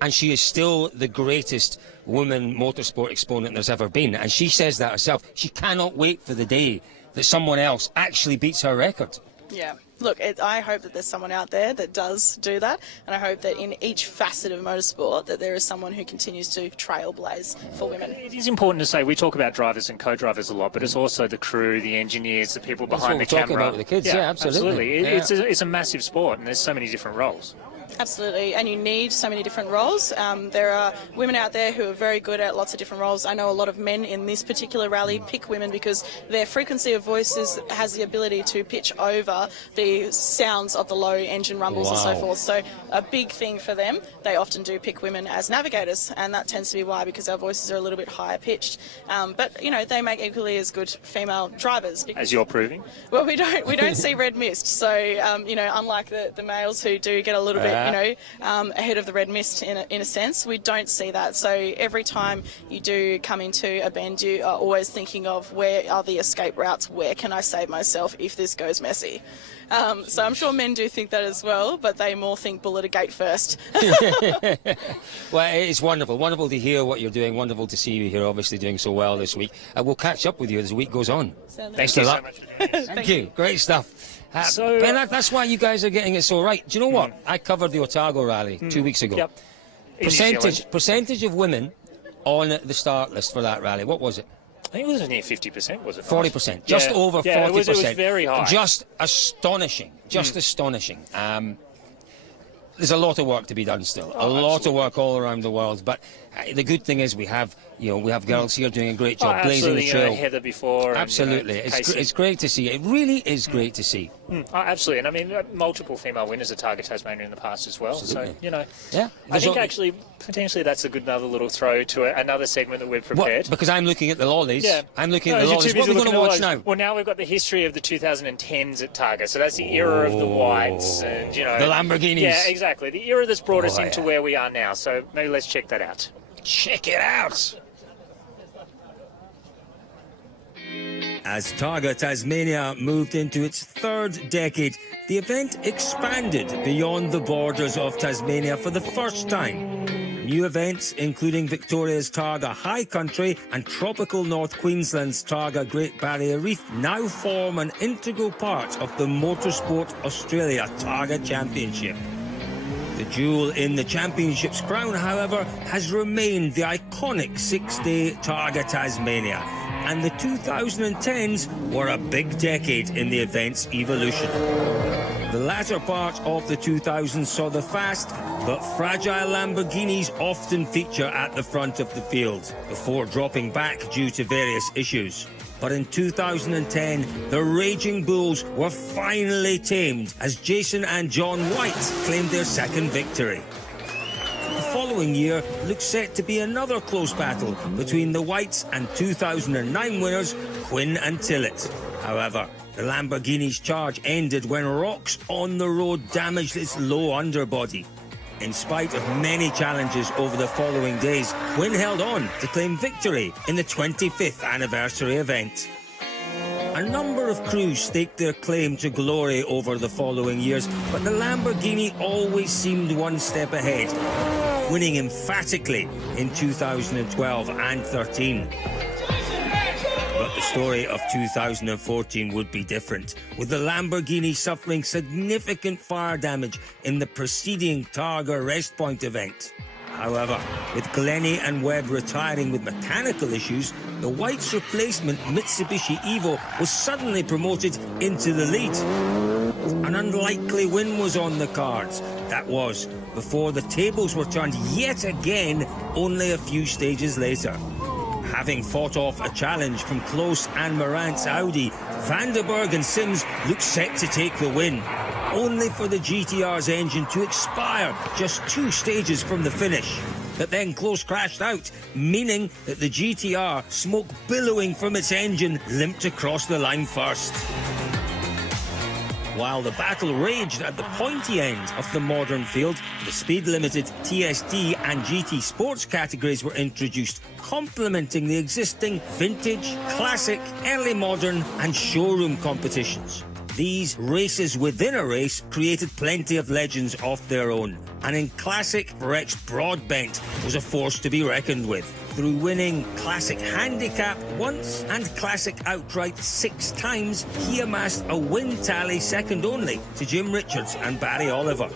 and she is still the greatest woman motorsport exponent there's ever been. And she says that herself. She cannot wait for the day that someone else actually beats her record. Yeah. Look, I hope that there's someone out there that does do that, and I hope that in each facet of motorsport that there is someone who continues to trailblaze for women. It is important to say, we talk about drivers and co-drivers a lot, but it's also the crew, the engineers, the people behind the camera. That's what we're talking about with the kids, yeah, absolutely. It's a massive sport, and there's so many different roles. Absolutely, and you need so many different roles. There are women out there who are very good at lots of different roles. I know a lot of men in this particular rally pick women because their frequency of voices has the ability to pitch over the sounds of the low engine rumbles and so forth. So a big thing for them, they often do pick women as navigators, and that tends to be why, because our voices are a little bit higher pitched. But they make equally as good female drivers. As you're proving. Well, we don't see red mist. So unlike the males who do get a little bit ahead of the red mist in a sense, we don't see that. So every time you do come into a bend, you are always thinking of, where are the escape routes? Where can I save myself if this goes messy? So I'm sure men do think that as well, but they more think bullet a gate first. Well, it's wonderful to hear what you're doing, wonderful to see you here, obviously doing so well this week. We'll catch up with you as the week goes on. Thank you so much for doing this. Thank you, great stuff. Ben, that's why you guys are getting it so right. Do you know what? I covered the Otago rally 2 weeks ago. Yep. Percentage of women on the start list for that rally, what was it? I think it was near 50%, was it? 40%, just over 40%. It was very high. Just astonishing, astonishing. there's a lot of work to be done still. A lot of work all around the world. But the good thing is we have girls here doing a great job, blazing the trail. Heather before. Absolutely. And, It's great to see. It really is great to see. Absolutely. And I mean, multiple female winners of TARGA Tasmania in the past as well. Absolutely. So, you know, yeah. I think actually, potentially that's a good another little throw to another segment that we've prepared. What? Because I'm looking at the lollies. Yeah. I'm looking at the lollies. What are we going to watch now? Well, now we've got the history of the 2010s at TARGA. So that's the era of the whites and, you know. The Lamborghinis. Yeah, exactly. The era that's brought us into where we are now. So maybe let's check that out. Check it out. As TARGA Tasmania moved into its third decade, the event expanded beyond the borders of Tasmania for the first time. New events, including Victoria's TARGA High Country and tropical North Queensland's TARGA Great Barrier Reef, now form an integral part of the Motorsport Australia TARGA Championship. The jewel in the championship's crown, however, has remained the iconic six-day TARGA Tasmania, and the 2010s were a big decade in the event's evolution. The latter part of the 2000s saw the fast but fragile Lamborghinis often feature at the front of the field, before dropping back due to various issues. But in 2010, the Raging Bulls were finally tamed as Jason and John White claimed their second victory. The following year looks set to be another close battle between the Whites and 2009 winners Quinn and Tillett. However, the Lamborghini's charge ended when rocks on the road damaged its low underbody. In spite of many challenges over the following days, Quinn held on to claim victory in the 25th anniversary event. A number of crews staked their claim to glory over the following years, but the Lamborghini always seemed one step ahead, winning emphatically in 2012 and 13. But the story of 2014 would be different, with the Lamborghini suffering significant fire damage in the preceding TARGA Rest Point event. However, with Glennie and Webb retiring with mechanical issues, the White's replacement Mitsubishi Evo was suddenly promoted into the lead. An unlikely win was on the cards. That was before the tables were turned yet again only a few stages later. Having fought off a challenge from Close and Morant's Audi, Vandenberg and Sims looked set to take the win, only for the GTR's engine to expire just 2 stages from the finish. But then Close crashed out, meaning that the GTR, smoke billowing from its engine, limped across the line first. While the battle raged at the pointy end of the modern field, the speed-limited TSD and GT Sports categories were introduced, complementing the existing vintage, classic, early modern and showroom competitions. These races within a race created plenty of legends of their own, and in classic, Rex Broadbent was a force to be reckoned with. Through winning Classic Handicap once and Classic Outright 6 times, he amassed a win tally second only to Jim Richards and Barry Oliver.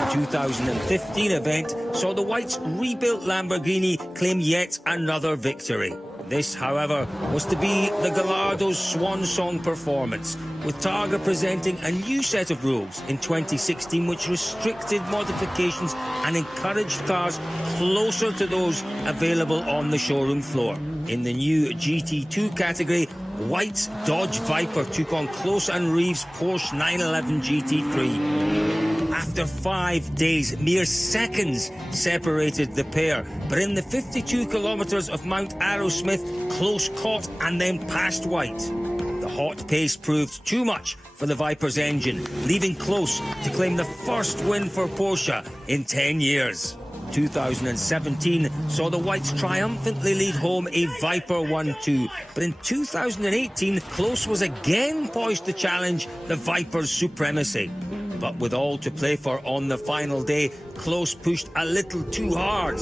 The 2015 event saw the Whites' rebuilt Lamborghini claim yet another victory. This, however, was to be the Gallardo's swan song performance, with TARGA presenting a new set of rules in 2016 which restricted modifications and encouraged cars closer to those available on the showroom floor. In the new GT2 category, White's Dodge Viper took on Close and Reeves' Porsche 911 GT3. After 5 days, mere seconds separated the pair, but in the 52 kilometres of Mount Arrowsmith, Close caught and then passed White. The hot pace proved too much for the Viper's engine, leaving Close to claim the first win for Porsche in 10 years. 2017 saw the Whites triumphantly lead home a Viper 1-2, but in 2018, Close was again poised to challenge the Viper's supremacy. But with all to play for on the final day, Close pushed a little too hard,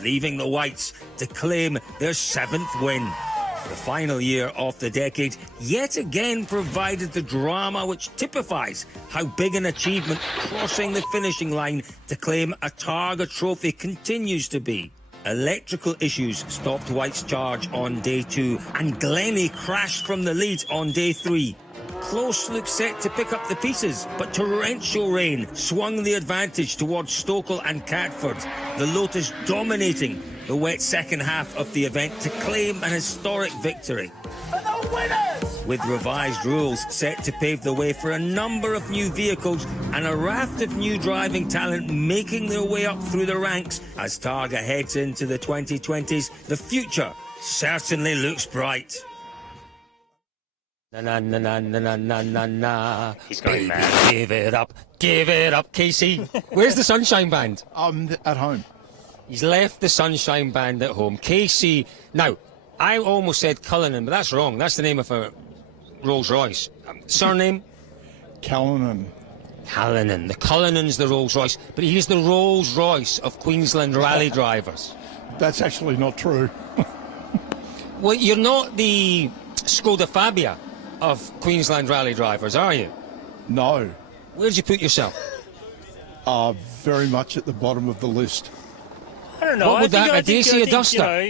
leaving the Whites to claim their 7th win. The final year of the decade yet again provided the drama which typifies how big an achievement crossing the finishing line to claim a TARGA trophy continues to be. Electrical issues stopped White's charge on day 2, and Glennie crashed from the lead on day 3. close look set to pick up the pieces, but torrential rain swung the advantage towards Stokel and Catford, the Lotus dominating the wet second half of the event to claim an historic victory. For the winners! With revised rules set to pave the way for a number of new vehicles and a raft of new driving talent making their way up through the ranks as Targa heads into the 2020s, the future certainly looks bright. Na na na na na na na na. He's going Baby, mad. give it up, Casey. Where's the Sunshine Band? I'm at home. He's left the Sunshine Band at home. Casey, now, I almost said Cullinan, but that's wrong. That's the name of a Rolls Royce. Surname? Callanan. Callanan. The Cullinan's the Rolls Royce, but he's the Rolls Royce of Queensland rally drivers. That's actually not true. Well, you're not the Skoda Fabia of Queensland rally drivers, are you? No. Where'd you put yourself? Very much at the bottom of the list. I don't know. What would I think, that I be? Do you think, see I a think, Duster?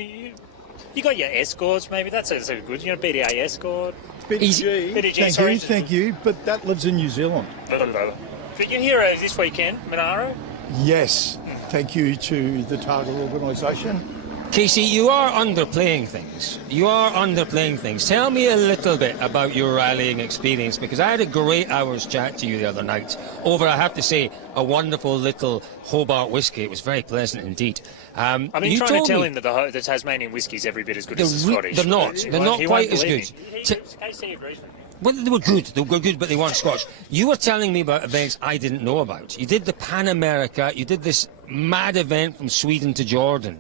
You got your escorts, maybe. That's a good, BDA escort. BDG, sorry. thank you, but that lives in New Zealand. But you're here this weekend, Monaro. Yes, thank you to the Targa organisation. Casey, you are underplaying things. You are underplaying things. Tell me a little bit about your rallying experience, because I had a great hour's chat to you the other night over, I have to say, a wonderful little Hobart whiskey. It was very pleasant indeed. I've been you trying to told tell me him that the Tasmanian whiskey's every bit as good as the re- Scottish. they're not. but They're not he quite won't as believe good. me. Casey agrees with me. Well, they were good. They were good, but they weren't Scotch. You were telling me about events I didn't know about. You did the Pan America. You did this mad event from Sweden to Jordan.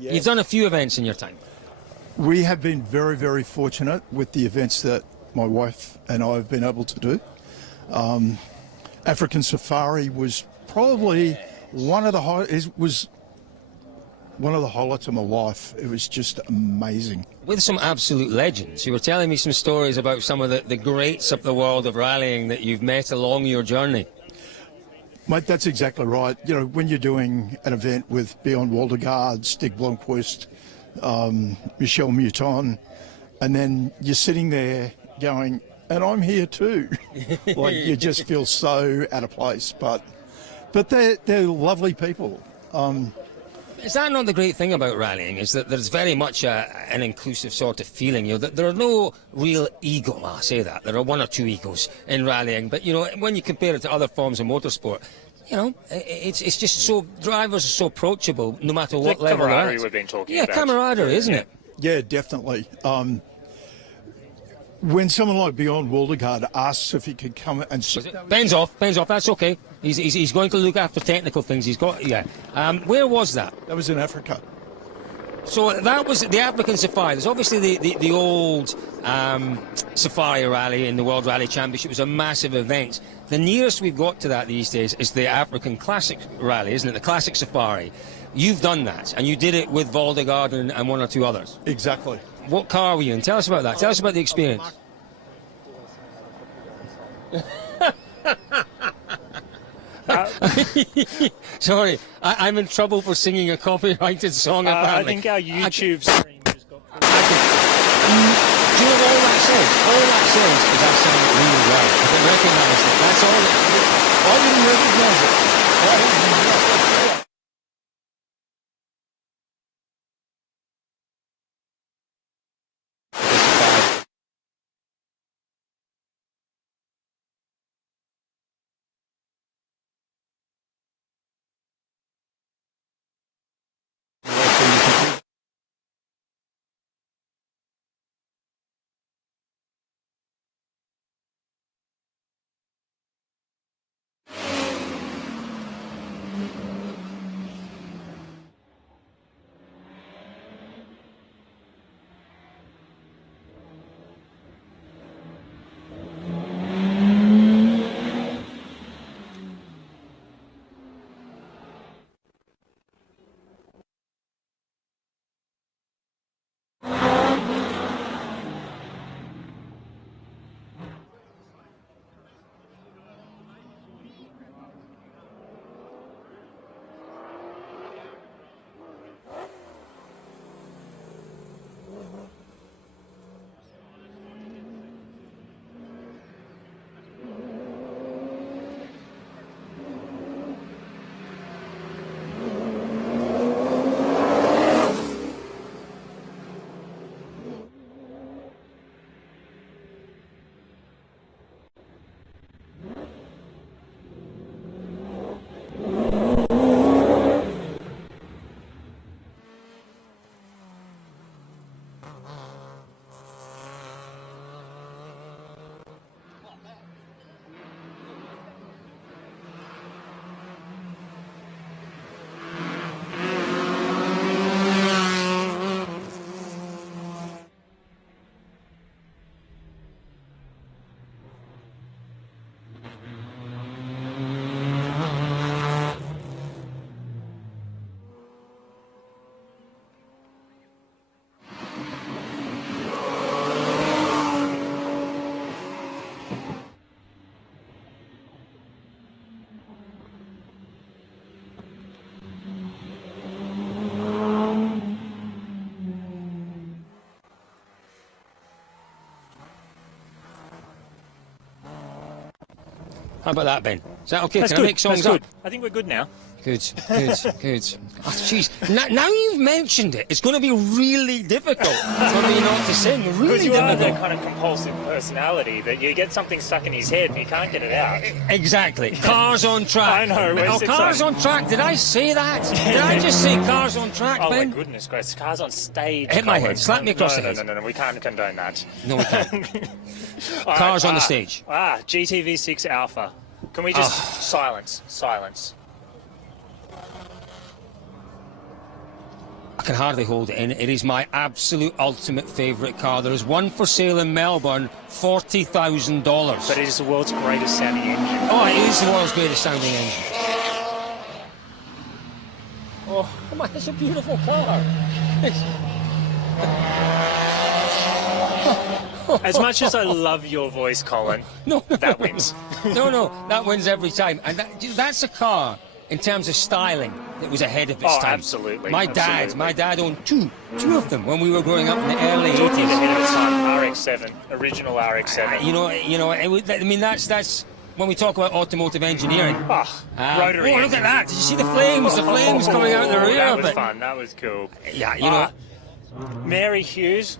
Yes. You've done a few events in your time. We have been very, very fortunate with the events that my wife and I have been able to do. African Safari was probably one of the highlights of my life. It was just amazing. With some absolute legends. You were telling me some stories about some of the greats of the world of rallying that you've met along your journey. Mate, that's exactly right. You know, when you're doing an event with Bjorn Waldegaard, Stig Blomqvist, Michel Mouton, and then you're sitting there going, and I'm here too. Like, you just feel so out of place. But they're lovely people. Is that not the great thing about rallying, is that there's very much an inclusive sort of feeling? You know, that there are no real ego, I say that. There are one or two egos in rallying, but, you know, when you compare it to other forms of motorsport, you know, it's just so, drivers are so approachable no matter what level they're at. Camaraderie we've been talking Yeah, about. camaraderie, isn't it? Yeah, definitely. When someone like Bjorn Waldegaard asks if he could come and... Ben's off, that's okay. He's going to look after technical things. He's got, yeah. Where was that? That was in Africa. So that was the African Safari. There's obviously the old Safari Rally in the World Rally Championship. It was a massive event. The nearest we've got to that these days is the African Classic Rally, isn't it? The Classic Safari. You've done that, and you did it with Waldegaard and one or two others. Exactly. What car were you in? Tell us about that. Tell us about the experience. Sorry, I'm in trouble for singing a copyrighted song. I Apparently, think our YouTube stream just got... do you know all that says? All that says is I sang it really well. I can recognise it. That's all. I didn't recognise it. How about that, Ben? Is that okay? That's Can good. I make songs That's good. up? I think we're good now. Good. Oh, jeez. Now you've mentioned it, it's going to be really difficult for me not to sing. Really Because you are difficult. that kind of compulsive personality that you get something stuck in his head and you can't get it out. Exactly. Cars on track. I know. Oh, cars on track. Did I say that? Did I just say cars on track, Oh, Ben? my goodness gracious. Cars on stage. Hit my Colin. head. Slap me across the head. No. We can't condone that. No, we can't. All Cars right, on the stage. GTV6 Alpha. Can we just silence? I can hardly hold it in. It is my absolute ultimate favourite car. There is one for sale in Melbourne, $40,000. But it is the world's greatest sounding engine. Oh, it is the world's greatest sounding engine. Oh, come on, it's a beautiful car. As much as I love your voice, Colin, that wins. No, that wins every time. And that's a car, in terms of styling, that was ahead of its time. Absolutely. My dad owned two of them when we were growing up in the early 80s. Talking ahead of its time, RX-7, original RX-7. I mean, that's when we talk about automotive engineering. Rotary. Oh, look at that! Did you see the flames? The flames coming out the rear That of was it. fun. That was cool. Yeah, Mary Hughes,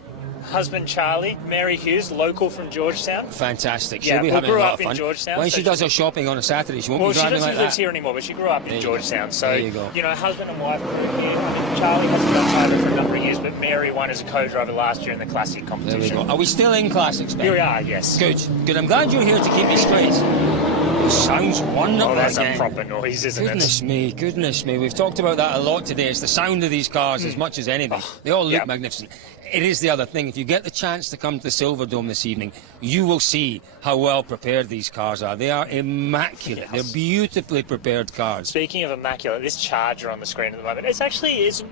husband Charlie. Mary Hughes, local from Georgetown. Fantastic. She'll Yeah, be we having a grew lot up of fun. in Georgetown. When so she does her shopping on a Saturday, she won't be she driving doesn't like live that. here anymore, but she grew up in Georgetown. So, there you go. Husband and wife grew here. Charlie hasn't done Tiger for a number of years, but Mary won as a co-driver last year in the Classic There competition. we go. Are we still in Classics, Ben? Here we are, yes. Good. I'm glad you're here to keep me straight. It sounds wonderful. Oh, that's again. a proper noise, isn't it? Goodness me. We've talked about that a lot today. It's the sound of these cars as much as anything. They all look magnificent. It is the other thing. If you get the chance to come to the Silverdome this evening, you will see how well prepared these cars are. They are immaculate. They're beautifully prepared cars. Speaking of immaculate, this Charger on the screen at the moment, it's actually it's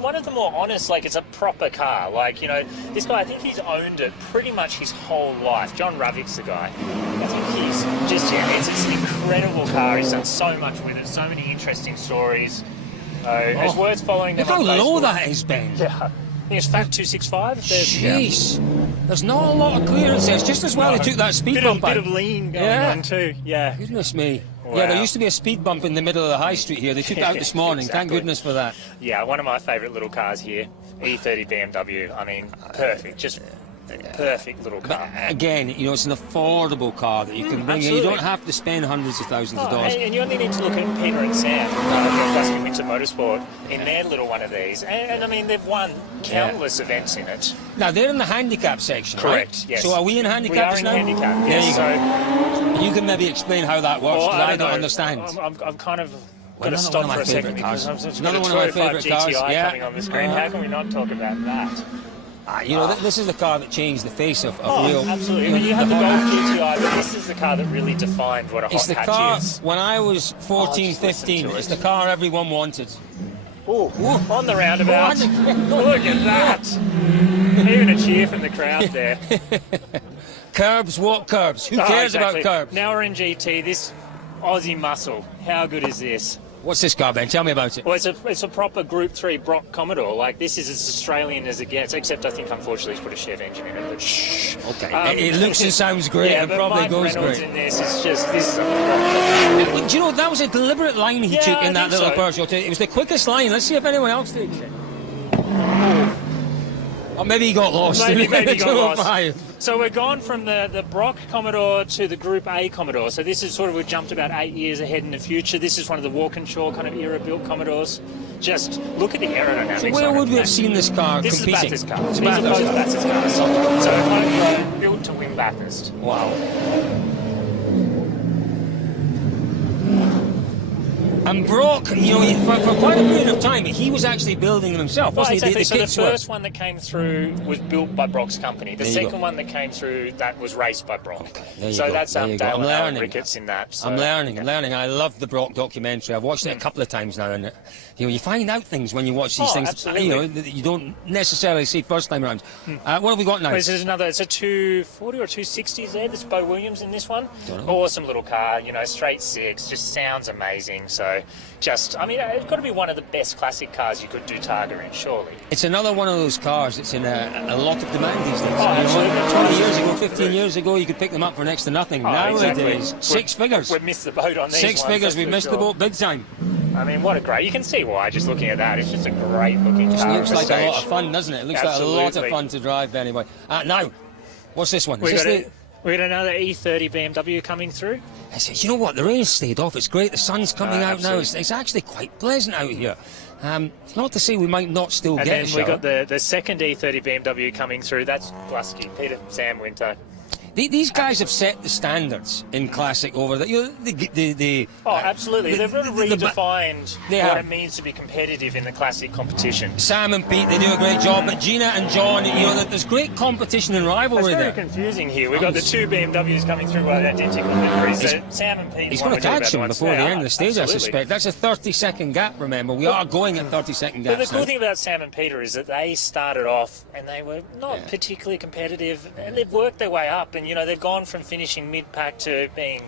one of the more honest. Like, it's a proper car. Like, this guy, I think he's owned it pretty much his whole life. John Ravik's the guy. I think he's just it's an incredible car. He's done so much with it. So many interesting stories. It's worth following them. Look on how Facebook. low that is, Ben. Yeah. I think it's FAT 265. Jeez. There's not a lot of clearance there. It's just as well they took that speed bump out. Bit of lean going on too. Yeah. Goodness me. Wow. Yeah, there used to be a speed bump in the middle of the high street here. They took it out this morning. Thank goodness for that. Yeah, one of my favourite little cars here, E30 BMW. I mean, perfect. Just perfect little car. But again, it's an affordable car that you can bring in. You don't have to spend hundreds of thousands of dollars. And you only need to look at Peter and Sam, Classic Winter Motorsport, in their little one of these. And I mean, they've won countless events in it. Now, they're in the handicap section, Correct, right? yes. So are we in handicap We are now? in handicap, There yes. you go. You can maybe explain how that works, because I don't understand. I'm kind of got to Another stop one of for my a second favourite cars. because I've Another got a one of my 205 favourite cars, GTI coming on the screen. How can we not talk about that? This is the car that changed the face of real... Absolutely. I mean, you had the Golf GTI, but this is the car that really defined what a It's hot the hatch car, is. when I was 14, 15, it's the car everyone wanted. Oh, on the roundabout. Look at that. Even a cheer from the crowd there. Curbs, what curbs? Who cares exactly. about curbs? Now we're in GT. This Aussie muscle. How good is this? What's this car, Ben? Tell me about it. Well, it's a proper Group 3 Brock Commodore. Like, this is as Australian as it gets, except I think, unfortunately, he's put a Chev engine in it, but shh. Okay, it looks and sounds great. Yeah, It but probably Mike goes Reynolds great. in this is just, this is a proper... Do you know, that was a deliberate line he took in that little Peugeot. It was the quickest line. Let's see if anyone else takes it. Or maybe he got lost. Maybe he got lost. So we're gone from the Brock Commodore to the Group A Commodore. So this is sort of, we've jumped about 8 years ahead in the future. This is one of the Walkinshaw kind of era-built Commodores. Just look at the aerodynamics. So where would we have seen this car This competing? is Bathurst car. These are both Bathurst cars. So kind of built to win Bathurst. Wow. And Brock, you know, for quite a period of time, he was actually building them himself, wasn't exactly. he? So the first one that came through was built by Brock's company. The second one that came through, that was raced by Brock. So that's Dale and Alan Ricketts in that. So, I'm learning. I love the Brock documentary. I've watched it a couple of times now, and you know, you find out things when you watch these things. Absolutely. You know, that you don't necessarily see first time around. What have we got now? This is another. It's a 240 or 260 there. There's Bo Williams in this one. Awesome little car. You know, straight six. Just sounds amazing. So. I mean, it's got to be one of the best classic cars you could do Targa in, surely. It's another one of those cars that's in a lot of demand these days. Absolutely. 20 years ago, 15 years ago, you could pick them up for next to nothing. Nowadays, six figures. We've missed the boat on these Six ones, figures, we've missed the boat big time. I mean, what a great... You can see why, just looking at that. It's just a great looking car. It looks like a lot of fun, doesn't it? It looks like a lot of fun to drive anyway. Now, what's this one? We got another E30 BMW coming through. You know what? The rain's stayed off. It's great. The sun's coming out now. It's actually quite pleasant out here. Not to say we might not still get a And then we got the second E30 BMW coming through. That's Glusky, Peter Sam Winter. These guys have set the standards in classic over the absolutely. They've really redefined what it means to be competitive in the classic competition. Sam and Pete, they do a great job, but Gina and John, you know, there's great competition and rivalry there. It's very confusing here. We've got the two BMWs coming through with identical liveries. So Sam and Pete. He's going to catch him before the end of the stage, I suspect. That's a 30-second gap, remember. We are going at 30-second gaps. But the cool thing about Sam and Peter is that they started off and they were not particularly competitive, and they've worked their way up, and you know, they've gone from finishing mid-pack to being...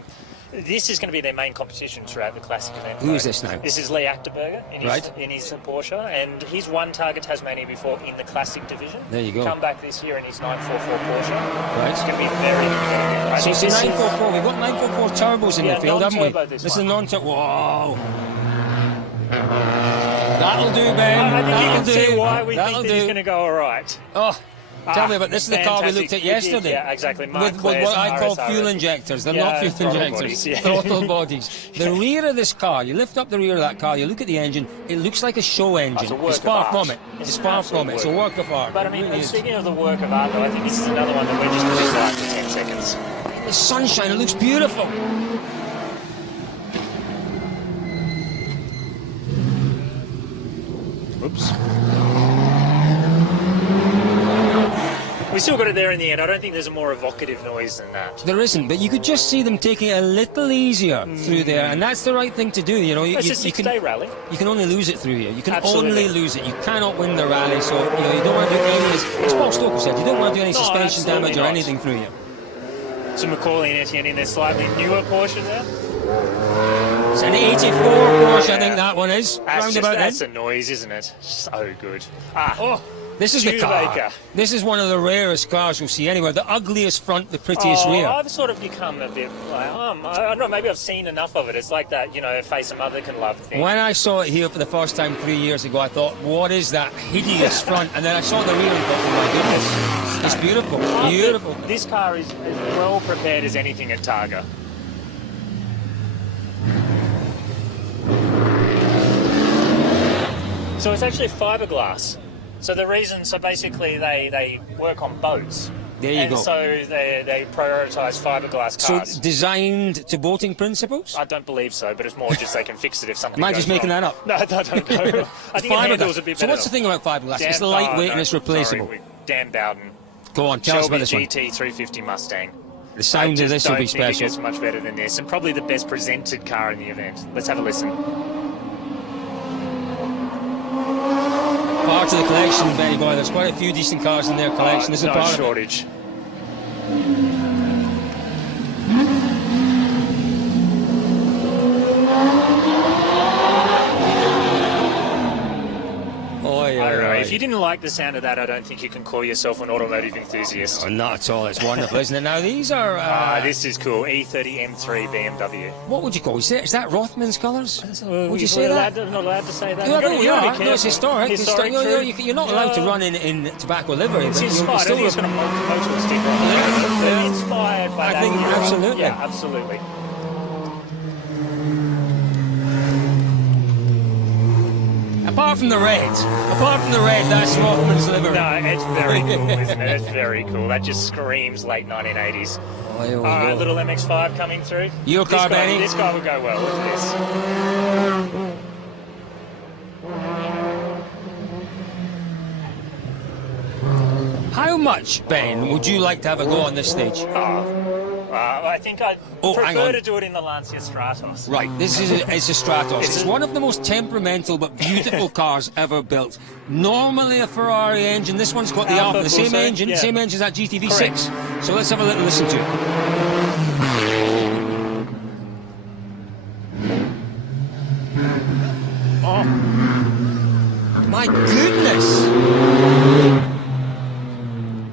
This is going to be their main competition throughout the classic event. Who is this now? This is Lee Achterberger in his Porsche, and he's won TARGA Tasmania before in the classic division. There you go. Come back this year in his 944 Porsche. Right. It's going to be very competitive. So it's a 944. We've got 944 turbos in the field, haven't we? This is a non-turbo. Whoa! That'll do, Ben. I think you can see why we That'll think that he's going to go all right. Oh. Tell me about this. Is the car we looked at yesterday. Yeah, exactly. With what I call fuel injectors. They're not fuel injectors. Throttle bodies. The rear of this car, you lift up the rear of that car, you look at the engine, it looks like a show engine. It's far from it. It's far from it. It's a work of art. But I mean, speaking of the work of art, though, I think this is another one that we're just going to slide for 10 seconds. The sunshine, it looks beautiful. Oops. We still got it there in the end. I don't think there's a more evocative noise than that. There isn't, but you could just see them taking it a little easier through there, and that's the right thing to do. You know, It's a six-day rally. You can only lose it through here. You can Absolutely. only lose it. You cannot win the rally. So you know, you don't want to do any. As Paul Stoker said, you don't want to do any suspension damage or anything through here. So Macaulay and Etienne in their slightly newer Porsche there. It's an 84 Porsche, I think that one is. That's a noise, isn't it? So good. This is the car. This is one of the rarest cars you'll see anywhere. The ugliest front, the prettiest rear. I've sort of become a bit like, I don't know, maybe I've seen enough of it. It's like that, you know, face a mother can love thing. When I saw it here for the first time 3 years ago, I thought, what is that hideous front? And then I saw the rear and thought, oh my goodness, it's beautiful, beautiful. This car is as well prepared as anything at Targa. So it's actually fiberglass. So basically they work on boats. There you go. And so they prioritise fiberglass cars. So designed to boating principles? I don't believe so, but it's more just they can fix it if something Am I goes just making wrong. that up? No, I don't know. I think it handles a bit better. So what's the thing about fiberglass? It's lightweight and it's replaceable. Sorry, Dan Bowden. Go on, tell us about this one. GT 350 Mustang. The sound of this will be special. I just don't think it gets much better than this, and probably the best presented car in the event. Let's have a listen. Part of the collection, Benny Boy. There's quite a few decent cars in their collection. This is part shortage. Oh I don't know. If you didn't like the sound of that, I don't think you can call yourself an automotive enthusiast. Oh, not at all. It's wonderful, isn't it? Now, these are... this is cool. E30 M3 BMW. What would you call it? Is that Rothman's colours? Would you We're say that? not allowed to say that. No, You've we got to are. be No, it's careful. historic. You're not allowed to run in tobacco livery. It's but inspired. I think it's got a motor stick on it. They're inspired by that. I think absolutely. Yeah, absolutely. Apart from the red, that's Rothman's livery. No, it's very cool, isn't it? It's very cool. That just screams late 1980s. Oh, here we All right, go. little MX-5 coming through. Your car, Benny? This guy will go well. Look at this. How much, Ben, would you like to have a go on this stage? I think I'd hang prefer on. to do it in the Lancia Stratos. Right, it's a Stratos. It's one of the most temperamental but beautiful cars ever built. Normally a Ferrari engine. This one's got the Alpha the same Pulsar, engine, yeah. same engine as that GTV6. Correct. So let's have a little listen to it. Oh, my goodness!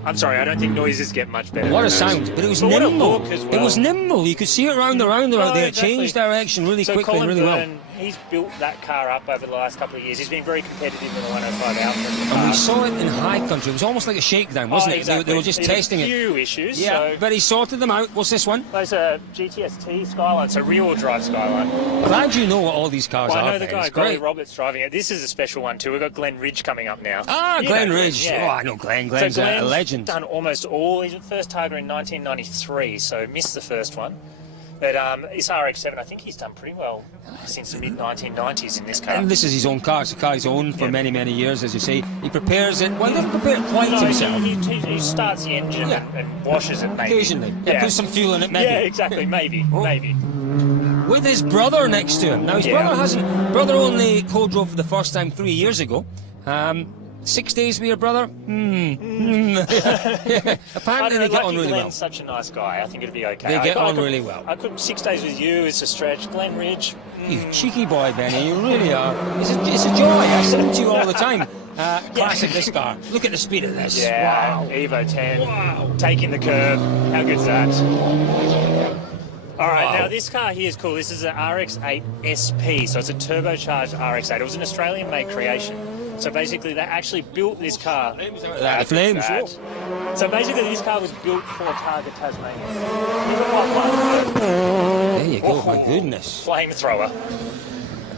I'm sorry, I don't think noises get much better. What than a those. sound! But it was But what a nimble. look as well. It was nimble. You could see it around the roundabout there. It exactly. changed direction really So quickly Colin and really well. Byrne, he's built that car up over the last couple of years. He's been very competitive in the 105 Alpha. And we saw it in high country. It was almost like a shakedown, wasn't it? Exactly. They were just He had testing a few it. issues. Yeah, so but he sorted them out. What's this one? those are GTS-T Skyline, so rear-wheel drive Skyline. Glad you know what all these cars Well, are. I know the Ben. guy, It's Golly great. Roberts, driving it. This is a special one too. We've got Glen Ridge coming up now. Ah, You Glen know Ridge. yeah. Oh, I know Glen. So Glen's a Glen's legend. done almost all. His first Targa in 1993, so missed the first one. But this RX-7, I think he's done pretty well since the mid-1990s in this car. And this is his own car. It's a car he's owned for many, many years, as you say. He prepares it. Well, he doesn't prepare it quite No, himself. he starts the engine and washes it, maybe. Occasionally. Yeah, puts some fuel in it, maybe. Yeah, exactly, maybe. With his brother next to him. Now, his brother only co-drove for the first time 3 years ago. 6 days with your brother? Apparently they get on really well. Glenn's such a nice guy. I think it'd be okay. They get on really well. I could 6 days with you. It's a stretch. Glen Ridge. You cheeky boy, Benny, you really are. It's a joy. I sing to you all the time. Classic, this car. Look at the speed of this. Yeah, Wow. Evo 10. Wow. Taking the curve. How good's that? All right, now this car here is cool. This is an RX-8 SP, so it's a turbocharged RX-8. It was an Australian-made creation. So basically, they actually built this car. The flames. So basically, this car was built for TARGA Tasmania. There you go, my goodness. Flamethrower.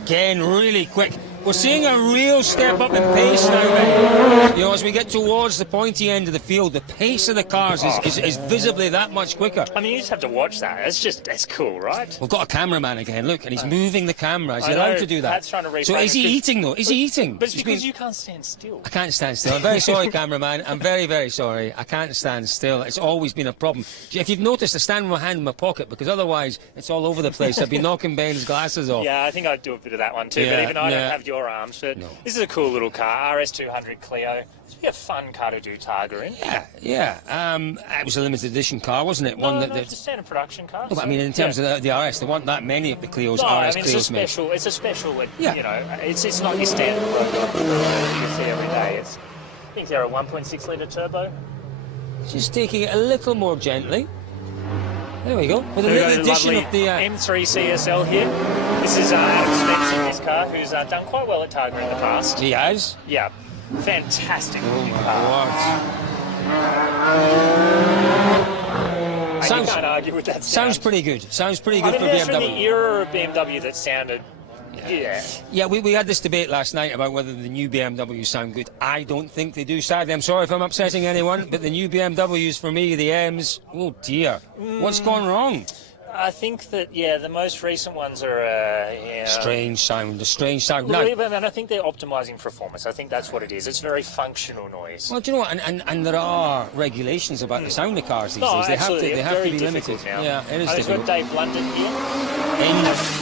Again, really quick. We're seeing a real step up in pace now, Ben. You know, as we get towards the pointy end of the field, the pace of the cars is visibly that much quicker. I mean, you just have to watch that. It's cool, right? We've got a cameraman again, look, and he's moving the camera. Is he I allowed know, to do that? Pat's trying to So reframe is he it, eating, though? Is he eating? But it's because you can't stand still. I can't stand still. I'm very sorry, cameraman. I'm very, very sorry. I can't stand still. It's always been a problem. If you've noticed, I stand with my hand in my pocket because otherwise it's all over the place. I'd be knocking Ben's glasses off. Yeah, I think I'd do a bit of that one too. But Yeah, even I yeah. don't have your arms. But this is a cool little car, RS200 Clio. It's be a fun car to do Targa in. Yeah. It was a limited edition car, wasn't it? No, it's a standard production car. No, but I mean, in terms of the RS, there weren't that many of the Clios, No, RS I mean, Clios made. it's a special. Yeah. You know, it's not your standard road you see every day. I think they're a 1.6 litre turbo. Just taking it a little more gently. There we go. With a We've little got addition lovely of the... M3 CSL here. This is Adam Spence in this car, who's done quite well at Targa in the past. He has? Yeah. Fantastic looking car. You can't argue with that sound. Sounds pretty good. Sounds pretty I good mean, for that's from the BMW. era of BMW that sounded... Yeah, we had this debate last night about whether the new BMWs sound good. I don't think they do, sadly. I'm sorry if I'm upsetting anyone, but the new BMWs, for me, the M's, oh dear. What's gone wrong? I think that, the most recent ones are... Strange sound, a strange sound. Well, Now, and I think they're optimising performance. I think that's what it is. It's very functional noise. well, do you know what? And there are regulations about the sound of cars these days. They absolutely. have It's to very be limited. difficult now. Yeah, it is I've difficult. got Dave Blunden here.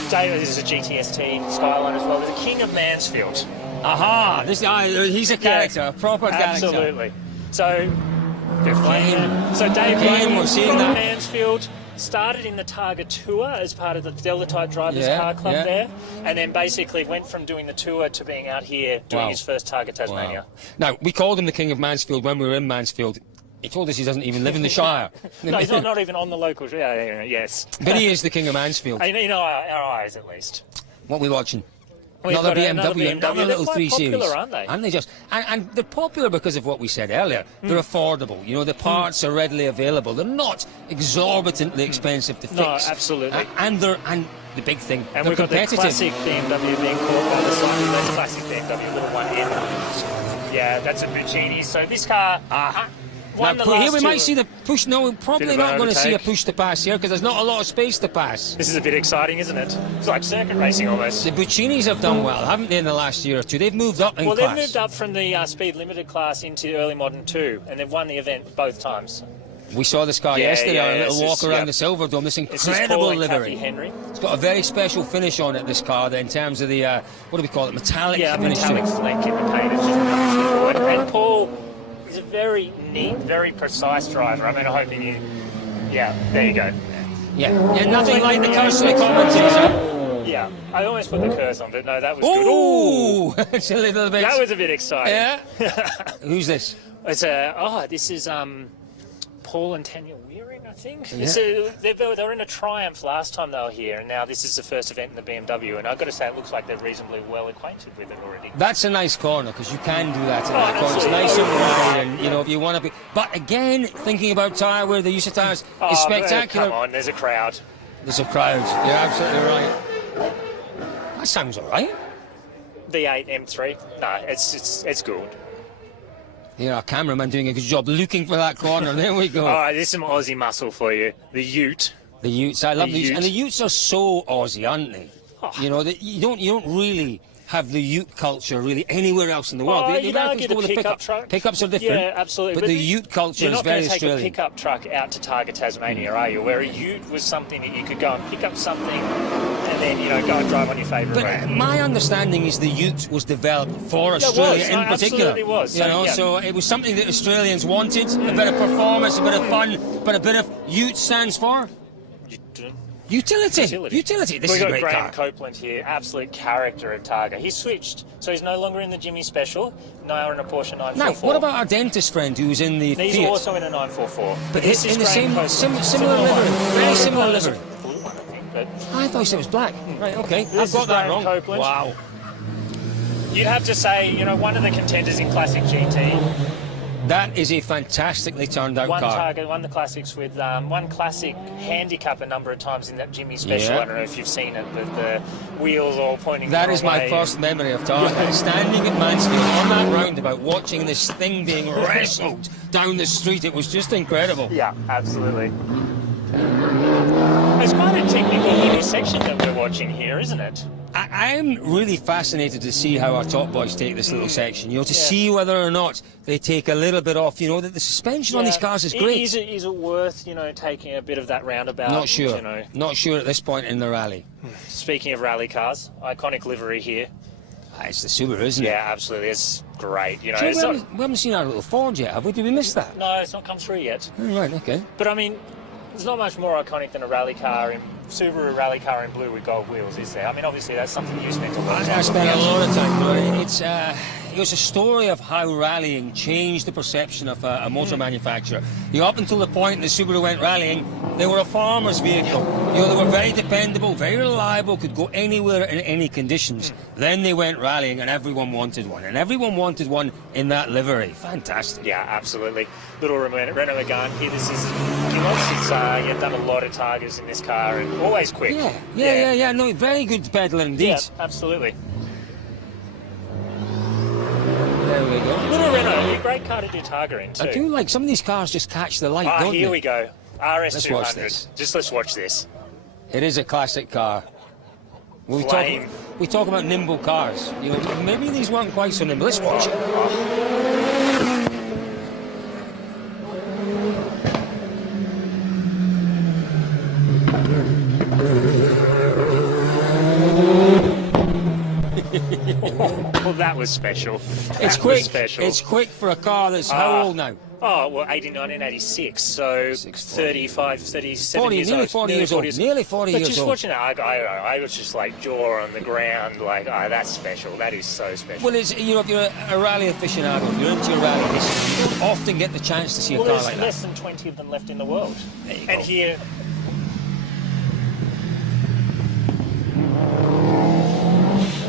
Dave, this is a GTS-T Skyline as well. The King of Mansfield. Aha! He's a character, a proper character. Absolutely. So, Dave Again, Blunden, we're seeing from that. Mansfield. started in the Targa Tour as part of the Delta Type Drivers Car Club there, and then basically went from doing the tour to being out here doing his first TARGA Tasmania. Now, we called him the King of Mansfield when we were in Mansfield. He told us he doesn't even live in the Shire. No, he's not even on the local... yes. But he is the King of Mansfield. You know our eyes, at least. What are we watching? We've Another got BMW, another little 3 Series. They're popular, aren't they? And they just and they're popular because of what we said earlier. They're affordable. You know, the parts are readily available. They're not exorbitantly expensive to fix. No, absolutely. And the big thing, and they're we've got the competitive. classic BMW being caught by the side. That's classic BMW, little one end. Yeah, that's a Buccini. So this car. Here we might see the push. No, we're probably not going to see a push to pass here because there's not a lot of space to pass. This is a bit exciting, isn't it? It's like circuit racing almost. The Buccinis have done well, haven't they, in the last year or two? They've moved up in class. Well, they've moved up from the Speed Limited class into early modern 2, and they've won the event both times. We saw this car yesterday on a little walk around the Silver Dome. This incredible livery. It's got a very special finish on it, this car, in terms of the, what do we call it, metallic finish. Yeah, metallic flake in the paint. It's just and Paul is a very neat, very precise driver. I mean, I'm hoping you... Yeah, there you go. Yeah, nothing like the cursory commentator. Yeah, I almost put the curse on, but no, that was good. Ooh! It's a little bit... That was a bit exciting. Yeah? Who's this? It's this is Paul and Tanya Wearing, I think. Yeah. They were in a Triumph last time they were here, and now this is the first event in the BMW, and I've got to say, it looks like they're reasonably well acquainted with it already. That's a nice corner, because you can do that in that corner. It's nice and wide, and, you know, if you want to be... But again, thinking about tyre wear, the use of tyres is spectacular. Come on, there's a crowd. There's a crowd. You're absolutely right. That sounds all right. V8 M3. No, it's good. Here, our cameraman doing a good job looking for that corner. There we go. All right, there's some Aussie muscle for you. The Ute. The Utes, I love these, Ute. and the Utes are so Aussie, aren't they? Oh. You know, you don't really have the Ute culture really anywhere else in the world. You'd argue the pickup truck. Pickups are different. Yeah, absolutely. But the Ute culture is very Australian. You're not going to take a pickup truck out to Targa Tasmania, are you? Where a Ute was something that you could go and pick up something and then, you know, go and drive on your favourite road. But my understanding is the Ute was developed for Australia in particular. Absolutely was. You know, so it was something that Australians wanted, a bit of performance, a bit of fun, but a bit of Ute stands for? Utility. This is a great Graham car. Copeland here, absolute character of Targa. He's switched, so he's no longer in the Jimmy Special, now in a Porsche 944. Now, what about our dentist friend who's in the He's Fiat? also in a 944. But this in is the Graham same Copeland. similar livery, very similar livery. Blue one, I think, but I thought you said it was black. Right, okay. This I've got is that Graham wrong. Copeland. Wow. You'd have to say, you know, one of the contenders in Classic GT. That is a fantastically turned out car. Won the classics with one classic handicap a number of times in that Jimmy Special. Yeah. I don't know if you've seen it, but the wheels all pointing. That the is wrong my way. first memory of Targa. Standing at Mansfield on that roundabout, watching this thing being wrestled down the street. It was just incredible. Yeah, absolutely. It's quite a technical little section that we're watching here, isn't it? I'm really fascinated to see how our top boys take this little section, you know, to see whether or not they take a little bit off, you know, that the suspension on these cars is great. Is it worth, you know, taking a bit of that roundabout? Not sure. You know. Not sure at this point in the rally. Speaking of rally cars, iconic livery here. It's the Subaru, isn't it? Yeah, absolutely. It's great. You know, Gee, it's we haven't seen our little Ford yet, have we? Did we miss that? No, it's not come through yet. Oh, right, okay. But I mean, there's not much more iconic than a rally car in Subaru rally car in blue with gold wheels, is there? I mean, obviously that's something you spent a lot of time. I spent a lot of time doing it. It was a story of how rallying changed the perception of a motor manufacturer. You know, up until the point the Subaru went rallying, they were a farmer's vehicle. You know, they were very dependable, very reliable, could go anywhere in any conditions. Then they went rallying and everyone wanted one. And everyone wanted one in that livery. Fantastic. Yeah, absolutely. Little Renault Megane here. This is you've done a lot of Targas in this car and always quick. Yeah. No, very good pedaler indeed. Yeah, absolutely. There we go. Little Renault, a great car to do Targa in too. I do like some of these cars just catch the light, don't here they? we go. RS200. Let's watch this. Let's watch this. It is a classic car. We talk about nimble cars. You know, maybe these weren't quite so nimble. Let's watch it. Well, that was special. It's quick. It's quick for a car that's how old now? Oh, well, 1986, so 35, 37 40, years nearly old. 40 years old. Nearly 40 but years just old. watching that, I was just like jaw on the ground, like, oh, that's special. That is so special. Well, if you're a rally aficionado, if you're into your rally history, you don't often get the chance to see a car there's like that. less than 20 of them left in the world. There you and go. here...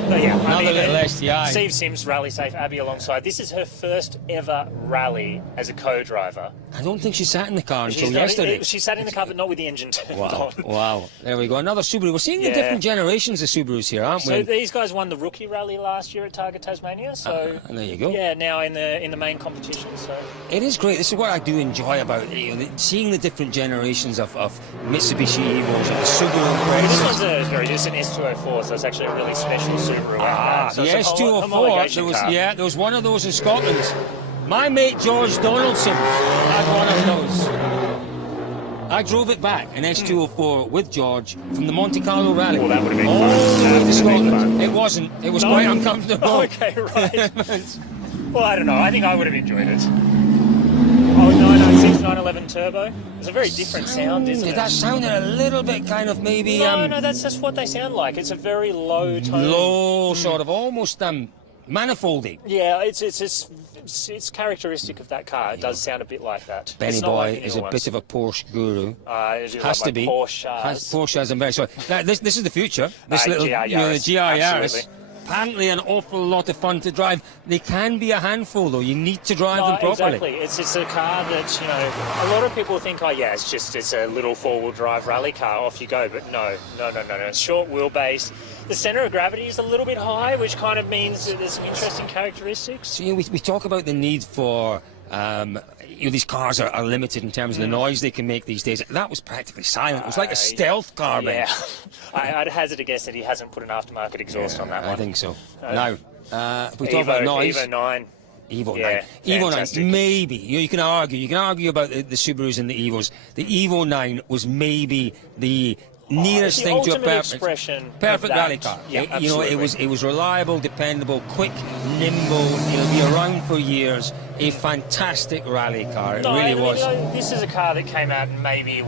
But yeah, Another little STI. Steve Sims, rally safe, Abby alongside. This is her first ever rally as a co-driver. I don't think she sat in the car until She's not- yesterday. She sat in the car, but not with the engine turned Wow, on. wow. There we go. Another Subaru. We're seeing the Yeah. different generations of Subarus here, aren't So we? these guys won the rookie rally last year at TARGA Tasmania. So and there you go. Yeah, now in the main competition. So It is great. This is what I do enjoy about it. Seeing the different generations of Mitsubishi Evos and the Subaru this Imprezas. one's it's an S204, so it's actually a really special Subaru. So The it's a S204. homologation car. There was one of those in Scotland. My mate George Donaldson had one of those. I drove it back, an S204 with George from the Monte Carlo Rally. Well, that would have been all fun. the way to That would have been Scotland. fun. It wasn't. It was No? quite uncomfortable. Okay, right. Well, I don't know. I think I would have enjoyed it. Oh, 906, 911 turbo. It's a very different sound, isn't it? That sounded a little bit kind of maybe... No, that's just what they sound like. It's a very low tone. low, sort of almost manifoldy. Yeah, it's characteristic of that car. It does sound a bit like that. Benny It's not Boy like the is newer a ones. bit of a Porsche guru. It's Has like to be. Porsches. Porsches, I'm very sorry. Now, this is the future. This GR little, Yaris. the GR Yaris. Absolutely. Apparently an awful lot of fun to drive. They can be a handful, though. You need to drive them properly. Exactly. It's a car that, a lot of people think, oh yeah, it's a little four-wheel drive rally car, off you go. But no. It's short wheelbase. The centre of gravity is a little bit high, which kind of means that there's some interesting characteristics. So, we talk about the need for... these cars are limited in terms of the noise they can make these days. That was practically silent. It was like a stealth car, man. Yeah. I'd hazard a guess that he hasn't put an aftermarket exhaust on that one. I think so. Now, if we talk about noise... Evo 9. Evo 9. Yeah, Evo fantastic. 9, maybe. You can argue about the Subarus and the Evos. The Evo 9 was maybe the nearest it's the thing to a ultimate perfect expression perfect of that. rally car. Yeah, it was reliable, dependable, quick, nimble. It'll be around for years. A fantastic rally car. It really was. This is a car that came out in maybe,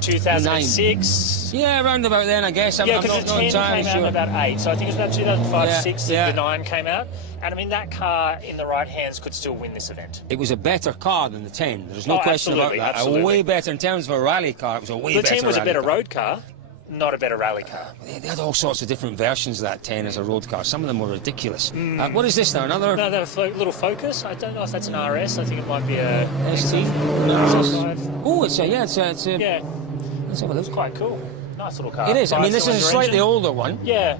2006? Yeah, around about then, I guess. I'm Because not the 10 entirely came out sure. in about 8, so I think it was about 2005, Yeah, 6 yeah. that the 9 came out. And I mean, that car in the right hands could still win this event. It was a better car than the 10. There's no question about that. Absolutely. A way better in terms of a rally car. It was a way The better 10 was a rally better car. road car, not a better rally car. They had all sorts of different versions of that 10 as a road car. Some of them were ridiculous. What is this now? Another... No, little Focus. I don't know if that's an RS. I think it might be a ST? Oh, it's a... Yeah. Let's have a look. It's quite cool. Nice little car. It is. I mean, this is a Five-cylinder slightly engine. older one. Yeah.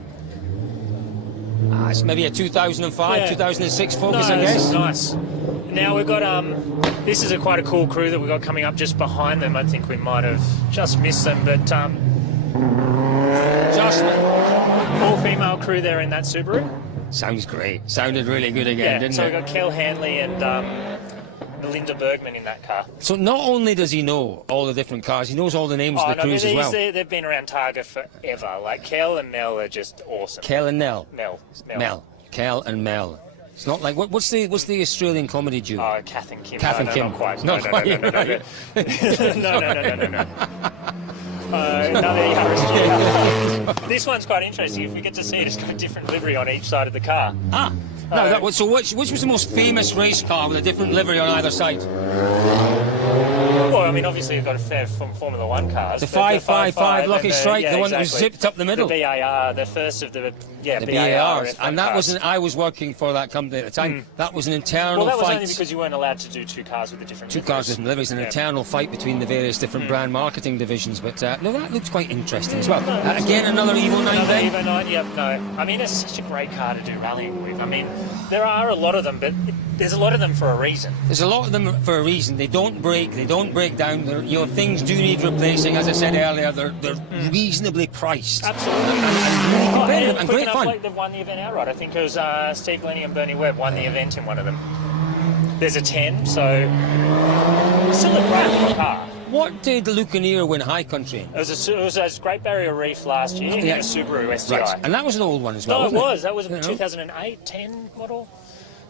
It's maybe a 2005, 2006 Focus, I this guess. is nice. Now we've got this is quite a cool crew that we've got coming up just behind them. I think we might have just missed them, but all-female crew there in that Subaru. Sounds great. Sounded really good again, didn't so it? we've got Kel Hanley and Melinda Bergman in that car. So not only does he know all the different cars, he knows all the names of the crews as well. They've been around Targa forever. Like Kel and Mel are just awesome. Kel and Nell. Mel. Kel and Mel. It's not like what's the Australian comedy duo? Oh, Kath and Kim. Kath and Kim. Not quite. Not quite. No. Another Yaris GR. This one's quite interesting. If we get to see it, it's got a different livery on each side of the car. So which was the most famous race car with a different livery on either side? Well, I mean, obviously you've got a fair from Formula 1 cars. The 555 Lucky Strike, the one that was zipped up the middle. The BAR, the first of the BARs. F1 And that cars. wasn't... I was working for that company at the time. That was an internal Well, that was fight. only because you weren't allowed to do two cars with the different Two cars with different liveries, an eternal fight between the various different brand marketing divisions. But no, that looks quite interesting as well. Again, another Evo 9 Another then? Evo 9, yep, no. I mean, it's such a great car to do rallying with. I mean, there are a lot of them, but there's a lot of them for a reason. There's a lot of them for a reason. They don't break down. Things do need replacing. As I said earlier, they're reasonably priced. Absolutely. And really competitive and quick great enough, fun. like they've won the event outright. I think it was Steve Lenny and Bernie Webb won the event in one of them. There's a 10, so still a great little car. What did Lucaneer win High Country in? It was a Great Barrier Reef last year in a Subaru STI. Right. And that was an old one as well, No, wasn't it was. That was a You know? 2008, 10 model.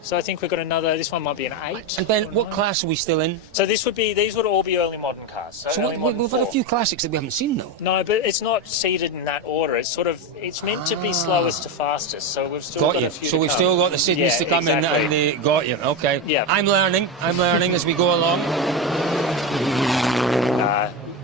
So I think we've got another. This one might be an 8. And Ben, what class are we still in? So these would all be early modern cars. So we've had a few classics that we haven't seen though. No, but it's not seated in that order. It's it's meant to be slowest to fastest. So we've still got a few. So we've still got the Sydneys to come in, and they got you. Okay. Yeah. I'm learning as we go along.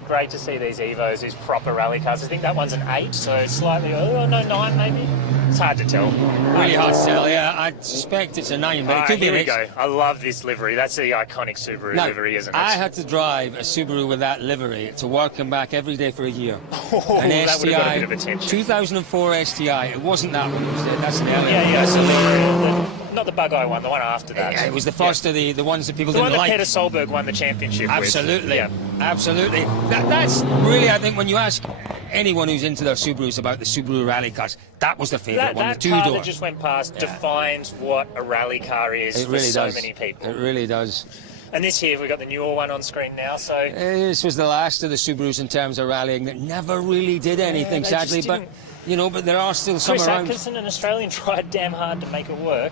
Great to see these Evos, these proper rally cars. I think that one's an 8, so it's slightly earlier. Oh, no, 9 maybe. It's hard to tell. Really hard to tell. Yeah, I suspect it's a 9, but it could be an 8. Here we go. I love this livery. That's the iconic Subaru livery, isn't it? I had to drive a Subaru with that livery to work and back every day for a year. Oh, that would have got a bit of attention. 2004 STI. It wasn't that one. That's an earlier. Yeah. So not the bug-eye one, the one after that. Yeah, it was the first of the ones that people didn't like. The one that like. Peter Solberg won the championship Absolutely. with. Absolutely. That's really, I think, when you ask anyone who's into their Subarus about the Subaru rally cars, that was their favourite one, the two-door. That car that just went past defines what a rally car is for so many people. It really does. And this here, we've got the newer one on screen now, so... This was the last of the Subarus in terms of rallying that never really did anything, sadly, but, but there are still some around. Chris Atkinson, an Australian, tried damn hard to make it work.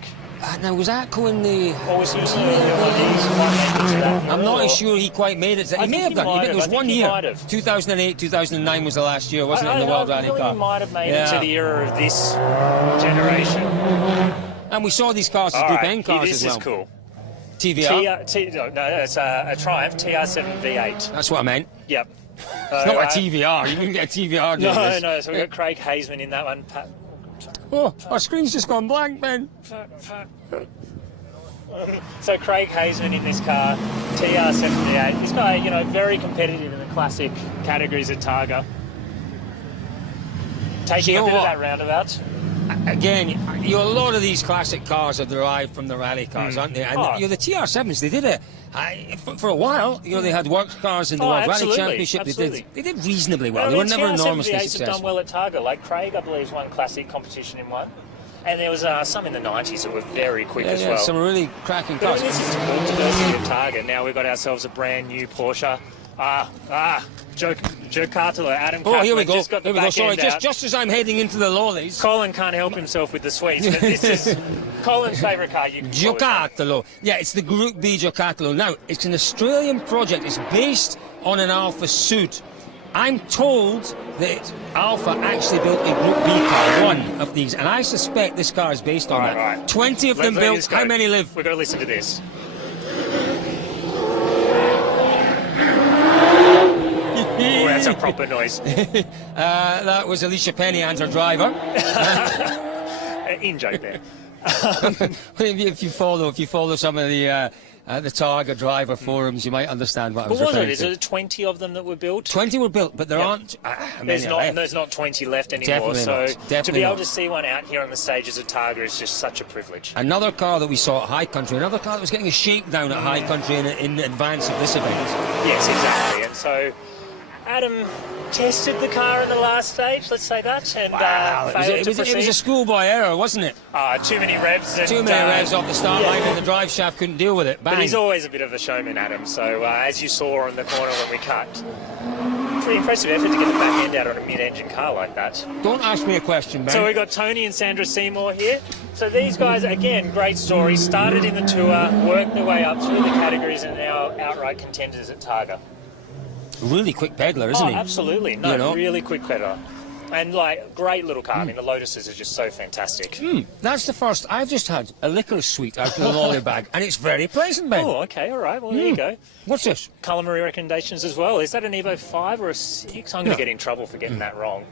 Now, was Atco in the... Or was he I'm not sure he quite made it. He may have done. There was one year. 2008, 2009 was the last year, wasn't it, in the World Rally Car? He might have made it to the era of this generation. And we saw these cars as Group N cars as well. This is cool. TVR? No, it's a Triumph TR7 V8. That's what I meant. Yep. It's not a TVR. You wouldn't get a TVR doing this. No. So we've got Craig Haseman in that one. Oh, our screen's just gone blank, Ben. So Craig Haseman in this car, TR7 V8. This guy, very competitive in the classic categories at Targa. Taking a bit of that roundabout. Again, a lot of these classic cars are derived from the rally cars, aren't they? And the TR7s, they did it for a while. They had works cars in the World Rally Championship. They did reasonably well. They were never enormously successful. Have done well at Targa. Like Craig, I believe, won classic competition in one. And there was some in the 90s that were very quick as well. Some really cracking cars. But this is the diversity of Targa. Now we've got ourselves a brand new Porsche. Joe Cartolo, Adam Cartolo. Oh, here we go. Just got the back Sorry, end just as I'm heading into the lollies. Colin can't help himself with the sweets, but this is Colin's favourite car. Giocattolo. Yeah, it's the Group B Giocattolo. Now, it's an Australian project. It's based on an Alfa suit. I'm told that Alfa actually built a Group B car, one of these, and I suspect this car is based on that. Right. 20 of them built. How many live? We've got to listen to this. Oh, that's a proper noise. That was Alicia Penny and her driver. In joke there. If you follow some of the Targa driver forums, you might understand what I was referring to. Is it 20 of them that were built? 20 were built, but there aren't. There's not 20 left anymore. Definitely to be able to see one out here on the stages of Targa is just such a privilege. Another car that we saw at High Country, another car that was getting a shakedown at High Country in advance of this event. Yes, exactly. And so Adam tested the car in the last stage, let's say that, and failed to proceed. It was a schoolboy error, wasn't it? Too many revs. Too many revs off the start line, and the drive shaft couldn't deal with it. Bang. But he's always a bit of a showman, Adam, so as you saw on the corner when we cut, pretty impressive effort to get the back end out on a mid-engine car like that. Don't ask me a question, man. So we've got Tony and Sandra Seymour here. So these guys, again, great story, started in the tour, worked their way up through the categories, and now outright contenders at Targa. Really quick peddler, isn't he? Absolutely. No, really quick peddler. And, great little car. I mean, the Lotuses are just so fantastic. That's the first. I've just had a licorice sweet out of the lolly bag, and it's very pleasant, Ben. Oh, okay, all right. Well, there you go. What's this? Culinary recommendations as well. Is that an Evo 5 or a 6? I'm going to get in trouble for getting that wrong.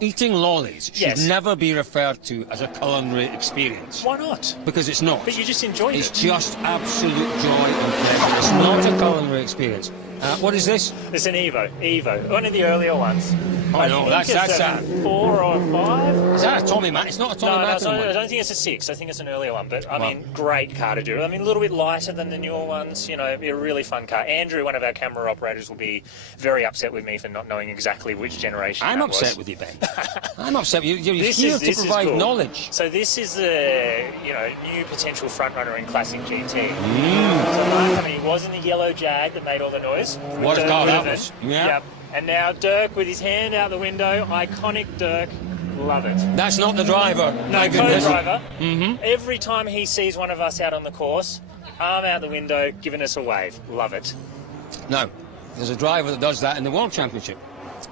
Eating lollies should never be referred to as a culinary experience. Why not? Because it's not. But you just enjoy it. It's just absolute joy and pleasure. It's not a culinary experience. What is this? It's an Evo. One of the earlier ones. Oh, no, that's a 4 or a 5. Is that a Tommy Matt? It's not a Tommy Matt. No, I don't think it's a 6. I think it's an earlier one. But, I mean, great car to do. I mean, a little bit lighter than the newer ones. It'd be a really fun car. Andrew, one of our camera operators, will be very upset with me for not knowing exactly which generation I'm upset with you, Ben. I'm upset with you. You're here to provide knowledge. So this is the, new potential front-runner in Classic GT. So Mark, he was in the yellow Jag that made all the noise. What a car that was. Yeah. Yep. And now Dirk with his hand out the window, iconic Dirk. Love it. That's not the driver. No, My goodness. co-driver. Mm-hmm. Every time he sees one of us out on the course, arm out the window, giving us a wave. Love it. Now, there's a driver that does that in the World Championship.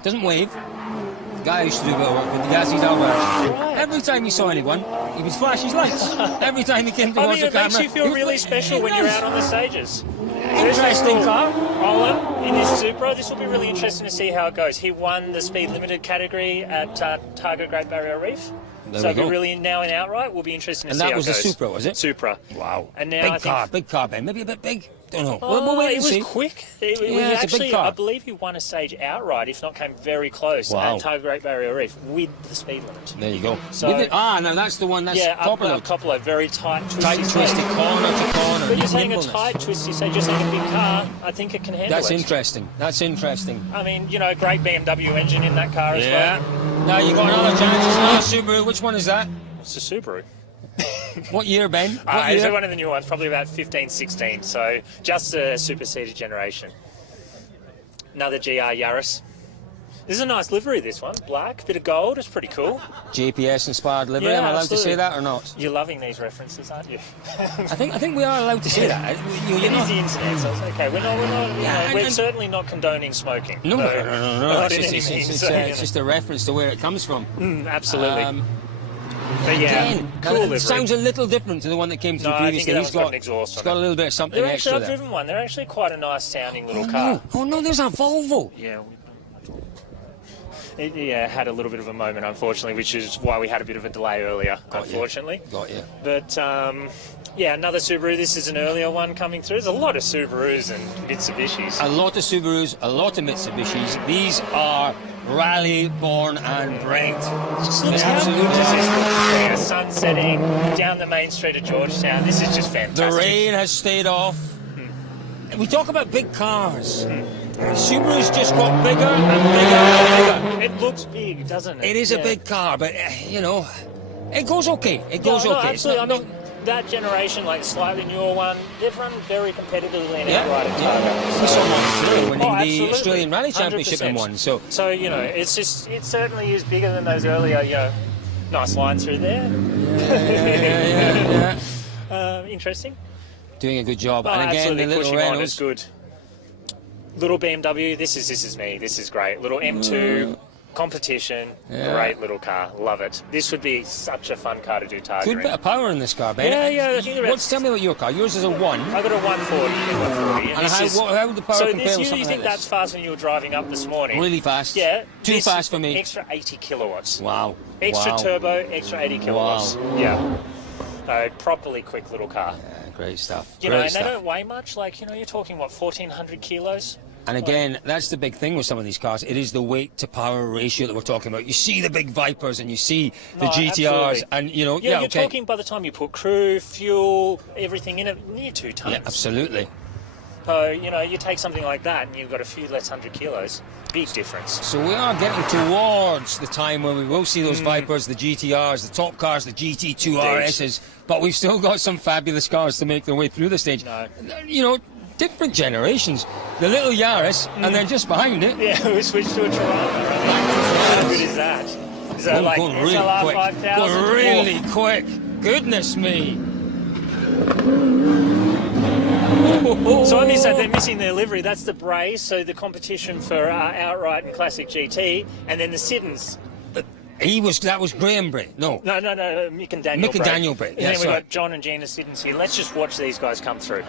Doesn't wave. The guy used to do a bit of work with the Gassi's Albert. Every time he saw anyone, he would flash his lights. Every time he came towards the camera. It makes you feel really special when you're out on the stages. Interesting car. Colin, in his Supra, this will be really interesting to see how it goes. He won the speed limited category at Targa Great Barrier Reef. There So we go. we're really now in outright. Will be interesting to And see that how was it a goes. Supra, was it? Supra. Wow. And now I think big car, Ben. Maybe a bit big. Don't know. Oh, we'll wait it and was see. quick. He Yeah, it's a actually, big car. I believe he won a stage outright, if not came very close Wow. at Targa Great Barrier Reef with the speed limit. There you go. So- With it, no, that's the one. That's Yeah, Copperload. Copperload, very tight, twisty. Tight, twisted stage. corner to corner. But you're saying a Nimbleness. tight, twisty stage, you're saying a big car, I think it can handle That's it. interesting. That's interesting. I mean, you know, great BMW engine in that car as Yeah. well. Now you got another chance. It's another Subaru. Which one is that? It's a Subaru. What year, Ben? What It's year? one of the new ones, probably about 15, 16, so just a superseded generation. Another GR Yaris. This is a nice livery, this one. Black, bit of gold, it's pretty cool. JPS inspired livery. Yeah, Am I allowed absolutely. to say that or not? You're loving these references, aren't you? I think we are allowed to say that. You're It is not. the internet, so it's okay. We're not. Yeah, we're and- certainly not condoning smoking. No. Not in It's, any just, means, it's, so, you know. it's just a reference to where it comes from. Absolutely. But yeah, Again, cool it livery. sounds a little different to the one that came through No, I think previously. that He's one's got an exhaust he's on got it. a little bit of something They're extra actually, I've there. driven one. They're actually quite a nice sounding little car. Oh no, there's a Volvo. Yeah. It had a little bit of a moment, unfortunately, which is why we had a bit of a delay earlier, unfortunately. Got you. But, yeah, another Subaru. This is an earlier one coming through. There's a lot of Subarus and Mitsubishis. A lot of Subarus, a lot of Mitsubishis. These are rally born and bred. Just look how good is this there. Sun setting down the main street of Georgetown. This is just fantastic. The rain has stayed off. We talk about big cars. Subaru's just got bigger and bigger and bigger. It looks big, doesn't it? It is a big car, but, you know, it goes okay. It goes No, okay. It's absolutely. not- I mean, that generation, like slightly newer one, they've run very competitively in Yeah, outright at Targa. We saw Motorsport winning the absolutely. Australian Rally Championship in 100%. one. So, you know, it certainly is bigger than those earlier, you know, nice lines through there. Interesting. doing a good job. Oh, And again, absolutely the little pushing on Reynolds. is good. Little BMW, this is me. This is great. Little M2 competition, Yeah. great little car. Love it. This would be such a fun car to do Targa Good in. bit of power in this car, Ben. Yeah, I think they're about- Tell me about your car. Yours is a 1. I got a 140. And how would the power so compare this, with you something think like that's fast when you were driving up this morning? Really fast. Yeah. Too this fast for me. Extra 80 kilowatts. Wow. Extra Wow. turbo, extra 80 kilowatts. Wow. Yeah. Properly quick little car. Great stuff. You know, Great and stuff. they don't weigh much. Like, you know, you're talking, what, 1,400 kilos? And again, that's the big thing with some of these cars. It is the weight to power ratio that we're talking about. You see the big Vipers and you see the No, GTRs, absolutely. and you know, You're okay. talking by the time you put crew, fuel, everything in it, near 2 tons. Yeah, absolutely. So, you know, you take something like that and you've got a few less 100 kilos. Big difference. So we are getting towards the time where we will see those Vipers, the GTRs, the top cars, the GT2 RSs, but we've still got some fabulous cars to make their way through the stage. You know, different generations. The little Yaris, and then just behind it. Yeah, we switched to a Toronto. How good is that? Is that like going really SLR quick. 5000? Going really quick. Goodness me. So I missed that. They're missing their livery. That's the Braze, so the competition for outright and classic GT, and then the Siddons. That was Graham Bray. No, Mick and Daniel. Mick and Daniel Bray. And Yeah, then we've sorry. got John and Gina Siddons here. Let's just watch these guys come through.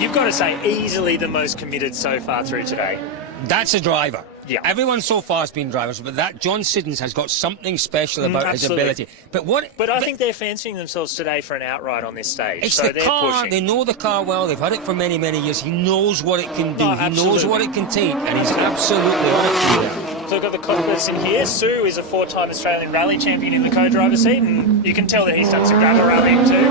You've got to say, easily the most committed so far through today. That's a driver. Yeah. Everyone so far has been drivers, but that John Siddons has got something special about his absolutely. ability. But I think they're fancying themselves today for an outright on this stage. it's so the they're car. pushing. They know the car well. They've had it for many, many years. He knows what it can do. Oh, he knows absolutely. what it can take, and he's absolutely on it. So we've got the cockpits in here. Sue is a 4-time Australian rally champion in the co-driver seat, and you can tell that he's done some gravel rallying too.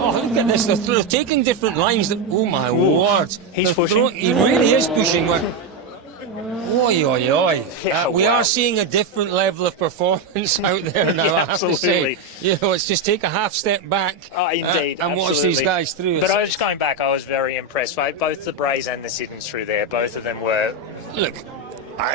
Oh, look at this. They're taking different lines. Oh, my word. He's They're pushing. He really is pushing. Oi, oi, oi. Yeah, We wow. are seeing a different level of performance out there now, Yeah, I have to absolutely. say. You know, it's just take a half step back Indeed, and watch absolutely. these guys through. But I was just going back, I was very impressed by both the Brays and the Siddons through there. Both of them were... Look,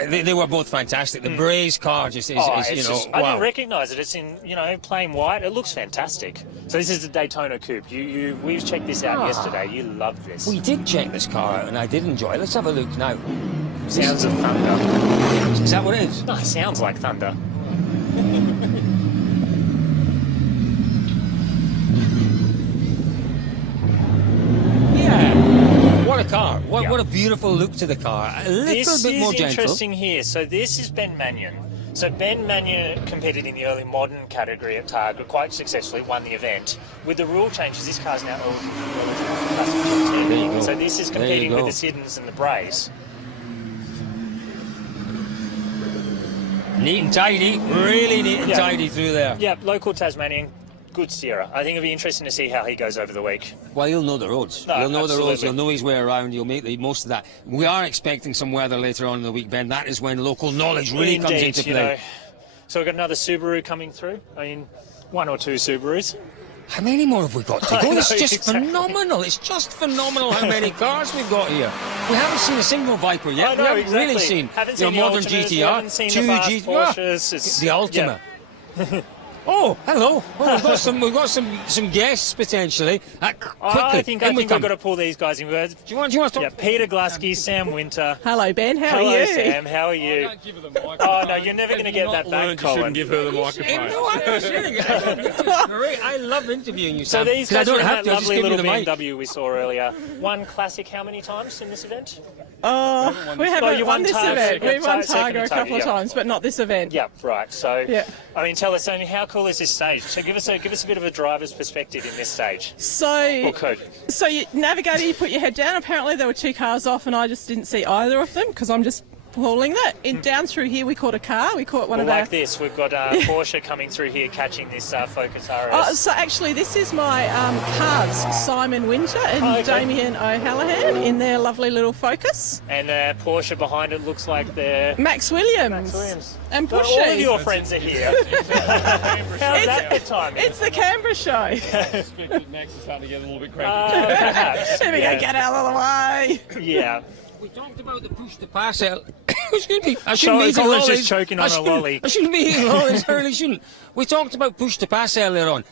they were both fantastic. The Brays car just is, it's you know, just, I wow. didn't recognise it. It's in, plain white. It looks fantastic. So this is the Daytona Coupe. We checked this out yesterday. You loved this. We did check this car out and I did enjoy it. Let's have a look now. Sounds of thunder. Is that what it is? No, it sounds like thunder. What a car. What a beautiful look to the car. A little This bit more is gentle. interesting here. So this is Ben Mannion. So Ben Mannion competed in the early modern category at Targa quite successfully, won the event. With the rule changes, this car's now eligible for classic Top 10. There you go. So this is There competing you with go. the Siddons and the Brays. Neat and tidy, really neat and tidy through there. Yeah, local Tasmanian, good steerer. I think it'll be interesting to see how he goes over the week. Well, he'll know the roads. No, he'll know the roads. absolutely. He'll know his way around. He'll make the most of that. We are expecting some weather later on in the week, Ben. That is when local knowledge really comes Indeed, into play. So we've got another Subaru coming through. I mean, one or two Subarus. How many more have we got to I go? know, It's just exactly. phenomenal. It's just phenomenal how many cars we've got here. We haven't seen a single Viper yet. I know, we haven't exactly. really seen Haven't your seen the modern Ultimas, we GTR, haven't seen two the fast GTR, Porsches. It's the Ultima. Oh, hello. Oh, we've got some guests potentially. Quickly, I think in we we've come. got to pull these guys in. Do you want to talk? Yeah, Peter Glasky, Sam Winter. Hello, Ben. How Hello, are you? Sam. How are you? Don't give her the microphone. Oh, no, you're never going to get that back, You Colin. shouldn't give her the microphone. No, I'm not saying it. Great. I love interviewing you, So Sam. these 'cause I guys were don't in have that to. I just lovely give you little the mic. BMW we saw earlier. Won Classic how many times in this event? We haven't you won won this Targa, event. second We've won second Targa a couple of yeah. times, but not this event. Yeah, right. So, Yeah. I mean, tell us, I mean, how cool is this stage? So give us a bit of a driver's perspective in this stage. So, Or could. so you navigator, you put your head down. Apparently, there were two cars off, and I just didn't see either of them because I'm just hauling that. Down through here, we caught a car. We caught one Well, of our. like this, we've got Porsche coming through here, catching this Focus RS. So actually, this is my cars, Simon Winter and Damien O'Hallahan in their lovely little Focus. And Porsche behind it looks like they're... Max Williams. Max Williams. And So Bushy. all of your friends are here. How's that for timing? It's the Canberra show. Max is starting to get a little bit cranky. Perhaps. There we go, get out of the way. Yeah. We talked about the push to pass. Excuse me. I shouldn't be eating Colin's lollies. just choking on a lolly. I shouldn't be eating lollies. I really shouldn't. We talked about push to pass earlier on,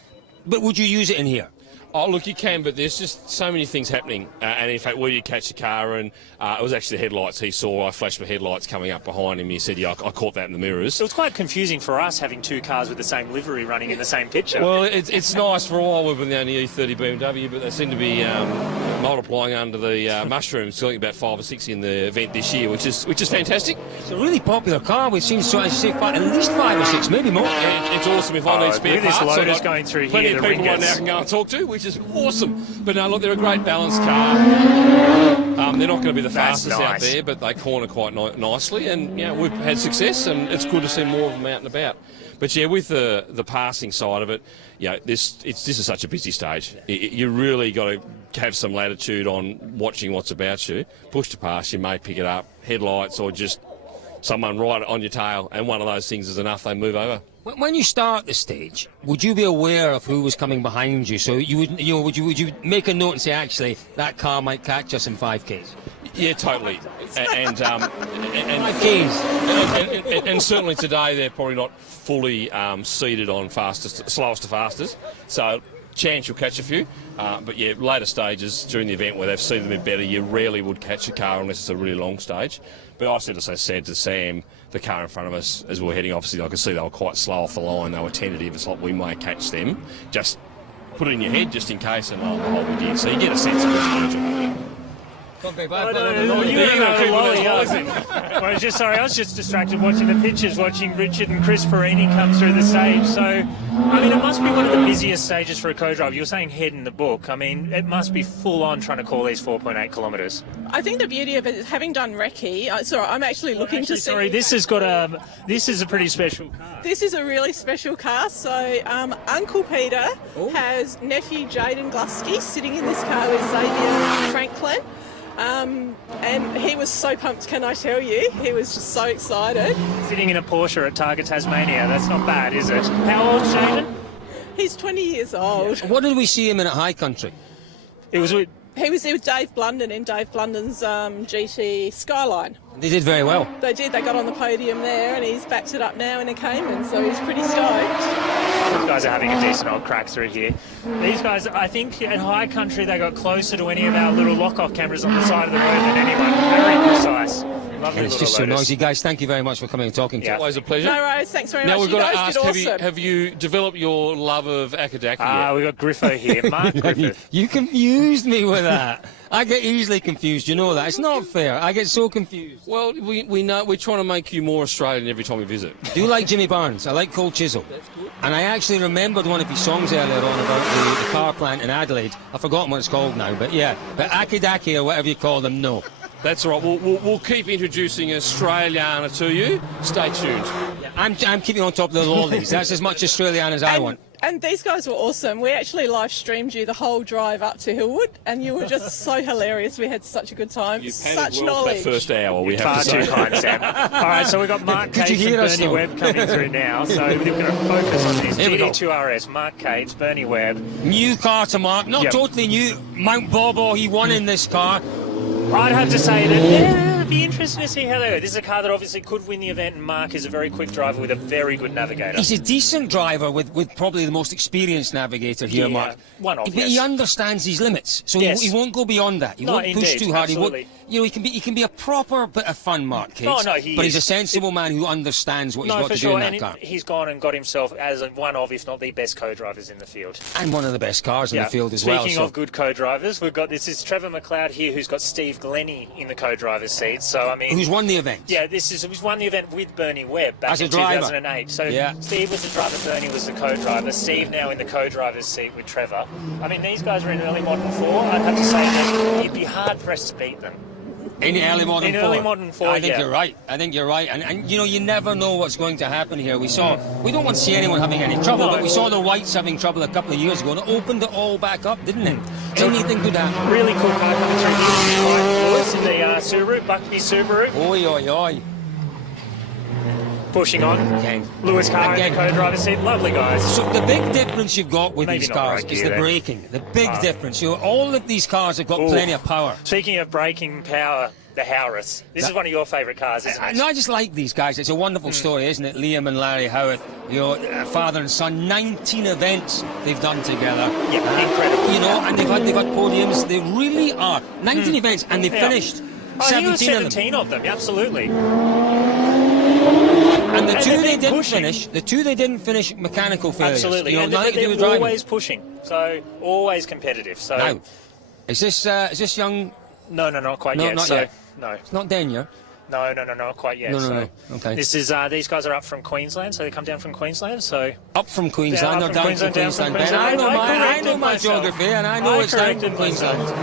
but would you use it in here? Oh, look, you can, but there's just so many things happening. And in fact, where you catch the car, and it was actually the headlights he saw. I flashed my headlights coming up behind him. He said, yeah, I caught that in the mirrors. It was quite confusing for us having two cars with the same livery running in the same picture. Well, it's nice. For a while we've been the only E30 BMW, but they seem to be multiplying under the mushrooms. So I think about 5 or 6 in the event this year, which is fantastic. It's a really popular car. We've seen, so I say, at least 5 or 6, maybe more. It's awesome. If I need spare look at this parts, Lotus I've got going through plenty here, of the people right now I Ringers. can go and talk to, which is awesome. But no, look, they're a great balanced car. They're not going to be the That's fastest out nice. there, but they corner quite nicely, and we've had success, and it's good to see more of them out and about. But yeah, with the passing side of it, this is such a busy stage. You really got to have some latitude on watching what's about you. Push to pass, you may pick it up, headlights, or just someone right on your tail, and one of those things is enough. They move over. When you start the stage, would you be aware of who was coming behind you? So you would, would you make a note and say, actually, that car might catch us in 5Ks? Yeah, totally. And 5Ks. And certainly today they're probably not fully seeded on slowest to fastest. So chance you'll catch a few. But yeah, later stages during the event where they've seen them a bit better, you rarely would catch a car unless it's a really long stage. But I said to Sam, the car in front of us, as we were heading, obviously I could see they were quite slow off the line. They were tentative. It's like we may catch them. Just put it in your head just in case, and I'll hold it in. So you get a sense of what's I was just distracted watching the pictures, watching Richard and Chris Perini come through the stage. So, I mean, it must be one of the busiest stages for a co-driver. You're saying head in the book. I mean, it must be full on trying to call these 4.8 kilometres. I think the beauty of it is having done recce. Sorry, I'm actually looking to see. Sorry, this is a pretty special car. This is a really special car. So Uncle Peter has nephew Jaden Glusky sitting in this car with Xavier Franklin. And he was so pumped, can I tell you? He was just so excited. Sitting in a Porsche at TARGA Tasmania, that's not bad, is it? How old, Shaman? He's 20 years old. What did we see him in at High Country? It was with... He was with Dave Blunden in Dave Blunden's GT Skyline. They did very well. They did. They got on the podium there, and he's backed it up now in a Cayman, so he's pretty stoked. These guys are having a decent old crack through here. These guys, I think at High Country, they got closer to any of our little lock-off cameras on the side of the road than anyone. Very precise. Lovely And it's just so noisy. Guys, thank you very much for coming and talking to us. Always a pleasure. No worries. Thanks very Now much. we've You got to guys ask, did awesome. have you developed your love of Akadaki yet? We've got Griffo here, Mark Griffith. You confused me with that. I get easily confused, you know that. It's not fair. I get so confused. Well, we know we're trying to make you more Australian every time we visit. Do you like Jimmy Barnes? I like Cold Chisel. And I actually remembered one of his songs earlier on about the car plant in Adelaide. I've forgotten what it's called now, but yeah. But Akadaki or whatever you call them, no. That's all right. We'll keep introducing Australiana to you. Stay tuned. I'm keeping on top of the lollies. That's as much Australian as I want. And these guys were awesome. We actually live streamed you the whole drive up to Hillwood, and you were just so hilarious. We had such a good time. You Such well knowledge. for that first hour, we have Far to say. too kind, Sam. All right, so we've got Mark Could you Cates and hear us, Bernie though? Webb coming through now. So we're going to focus on this. Here we go. GT2RS, Mark Cates, Bernie Webb. New car to Mark. Not Yep. totally new. Mount Bobo, he won in this car. I'd have to say that, it'd be interesting to see how they go. This is a car that obviously could win the event, and Mark is a very quick driver with a very good navigator. He's a decent driver with probably the most experienced navigator here, Yeah, Mark. one of, But yes. he understands his limits, so Yes. he won't go beyond that. He No, won't push indeed, too hard. absolutely. He won't, he can be a proper bit of fun, Mark Cates. No, he but he's is. a sensible man who understands what he's No, got for to do sure, in that and car. he's gone and got himself as one of, if not the best co-drivers in the field. And one of the best cars in the field as well. Speaking So of good co-drivers, we've got this is Trevor McLeod here, who's got Steve Glennie in the co-driver's seat. So I mean, who's won the event? Yeah, he's won the event with Bernie Webb back As a in driver. 2008. So Yeah. Steve was the driver, Bernie was the co-driver. Steve now in the co-driver's seat with Trevor. I mean, these guys are in early modern 4. I'd have to say that you'd be hard pressed to beat them. In early modern In 4. early modern 4, I think yeah. you're right. I think you're right. And you know, you never know what's going to happen here. We don't want to see anyone having any trouble, No. but we saw the Whites having trouble a couple of years ago, and it opened it all back up, didn't it? Anything could happen. Really cool car coming through here. Lotus in the Subaru, Buckby Subaru. Oi, oi, oi. Pushing on. Again. Lewis Carr in the co-driver's seat. Lovely guys. So the big difference you've got with Maybe these not cars right is gear the then. braking. The big difference. You know, all of these cars have got Ooh. plenty of power. Speaking of braking power, the Howreth. This is one of your favourite cars, isn't it? No, I just like these guys. It's a wonderful story, isn't it? Liam and Larry Howarth, you know, father and son, 19 events they've done together. Yeah, incredible. You know, and they've had podiums. They really are. 19 events, and they've Yeah. finished Oh, 17 he was of them. 17 of them, absolutely. And the And two they've they been didn't pushing. finish, mechanical failures. Absolutely. You know, And nothing to do they're with driving. always pushing. So, always competitive. So Now, is this young? No, not quite No, yet. not so, yet. No. It's not Daniel. No, not quite yet. No. So Okay. This is these guys are up from Queensland, so they come down from Queensland. So Up from Queensland Yeah, or up down from from Queensland, Ben. Queensland. I know corrected my myself. geography, and I know it's down corrected from Queensland. myself.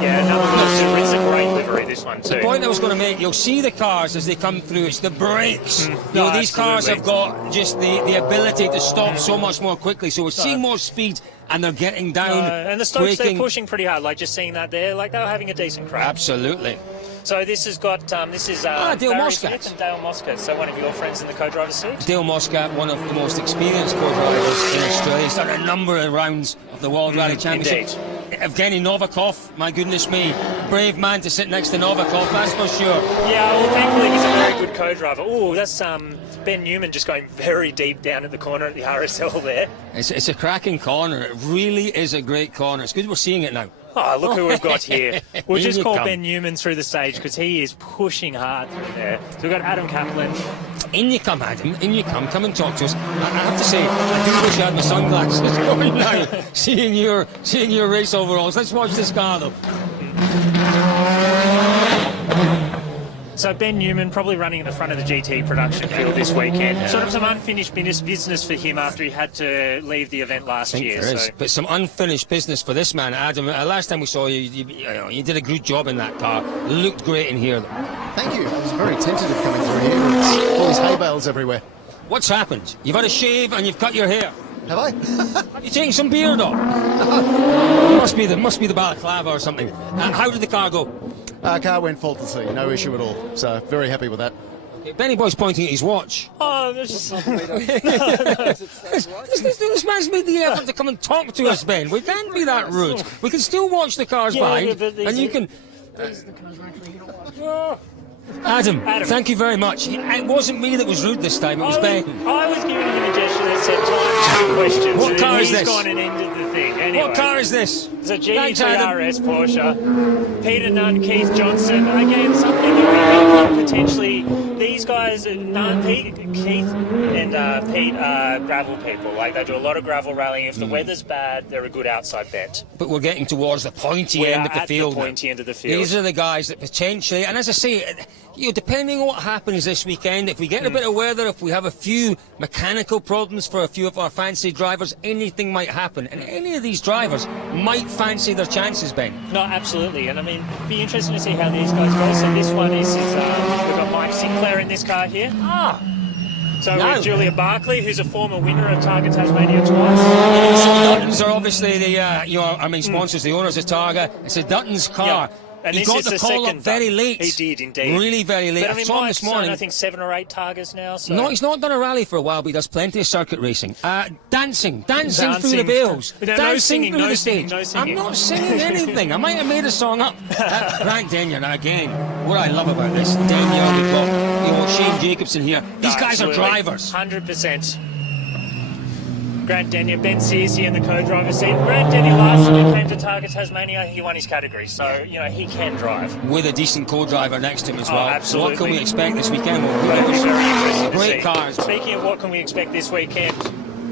Yeah, another Super. It's a great livery, this one too. The point I was going to make, you'll see the cars as they come through, it's the brakes. You know, No, these cars have absolutely. got just the ability to stop so much more quickly, so we're seeing more speed, and they're getting down, And the Stokes, they're braking. pushing pretty hard. Like just seeing that there, like they were having a decent crack. Absolutely. So this has got Dale Barry Moscat. Smith and Dale Moscat. So one of your friends in the co-driver's seat. Dale Moscat, one of the most experienced co-drivers in Australia. He's done a number of rounds of the World Rally Championship. Evgeny Novikov, my goodness me, brave man to sit next to Novikov, that's for sure. Yeah, well, thankfully he's a very good co-driver. Oh, that's Ben Newman just going very deep down at the corner at the RSL there. It's a cracking corner. It really is a great corner. It's good we're seeing it now. Oh, look who we've got here. We'll In just you call come. Ben Newman through the stage because he is pushing hard through there. So we've got Adam Kaplan. In you come, Adam. In you come. Come and talk to us. I have to say, I do wish I had my sunglasses going now. seeing your race overalls. Let's watch this car though. So Ben Newman probably running in the front of the GT production field this weekend. Sort of some unfinished business for him after he had to leave the event last I think year. there is. So. But some unfinished business for this man, Adam. Last time we saw you, you did a good job in that car. Looked great in here. Thank you. I was very tentative coming through here. It's all these hay bales everywhere. What's happened? You've had a shave and you've cut your hair. Have I? Have you taken some beard off? Must be the balaclava or something. How did the car go? Car went faultlessly, no issue at all. So very happy with that. Benny Boy's pointing at his watch. Oh, there's just something. This man's made the effort to come and talk to us, Ben. We can't be that rude. We can still watch the cars behind, and you can... Adam, thank you very much. It wasn't me that was rude this time, it was Ben. I was giving him a gesture that said time, 2 questions. What car is this? He's gone and ended the thing. Anyway, What car is this? It's a GT2 RS Porsche. Peter Nunn, Keith Johnson. Again, something that we think potentially... These guys, Keith and Pete are gravel people. Like, they do a lot of gravel rallying. If the weather's bad, they're a good outside bet. But we're getting towards the pointy end of the field. The pointy end of the field. These are the guys that potentially, and as I say, depending on what happens this weekend, if we get a bit of weather, if we have a few mechanical problems for a few of our fancy drivers, anything might happen. And any of these drivers might fancy their chances, Ben. No, absolutely. And I mean, it'd be interesting to see how these guys go. So this one is we've got Mike Sinclair in this car here. So with Julia Barkley, who's a former winner of TARGA Tasmania twice. Duttons are obviously the our main sponsors, the owners of TARGA. It's a Duttons car. Yeah. And he this got is the call up very late. He did, indeed. Really very late. But, I saw him Mike's this morning. done, I think 7 or 8 Targas now. So. No, he's not done a rally for a while, but he does plenty of circuit racing. Dancing through the bales. No singing, through no the singing, stage. no singing. I'm not singing anything. I might have made a song up. Grant Denyer, now again, what I love about this, Denyer, we've got Shane Jacobson here. These guys are drivers. 100%. Grant Denyer, Ben Searcy in the co-driver seat. Grant Denyer last year came to TARGA Tasmania, he won his category, so, he can drive. With a decent co-driver next to him as well. Absolutely. What can we expect this weekend? Great cars. Speaking of what can we expect this weekend?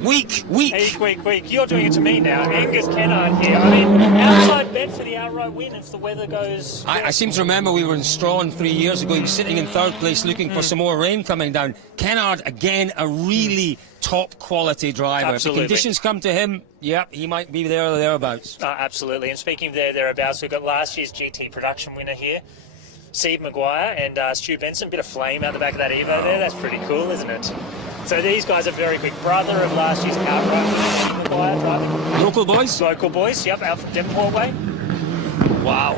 Week. You're doing it to me now. Angus Kennard here. I mean, outside bet for the outright win if the weather goes... I seem to remember we were in Strawn 3 years ago. He was sitting in 3rd place looking for some more rain coming down. Kennard, again, a really top quality driver. Absolutely. If the conditions come to him, he might be there or thereabouts. Absolutely. And speaking of thereabouts, we've got last year's GT production winner here. Steve Maguire and Stu Benson. Bit of flame out the back of that Evo there. That's pretty cool, isn't it? So these guys are very quick. Brother of last year's outright winner, Steve Maguire driving. Local boys? Local boys, yep, out from Devonport way. Wow.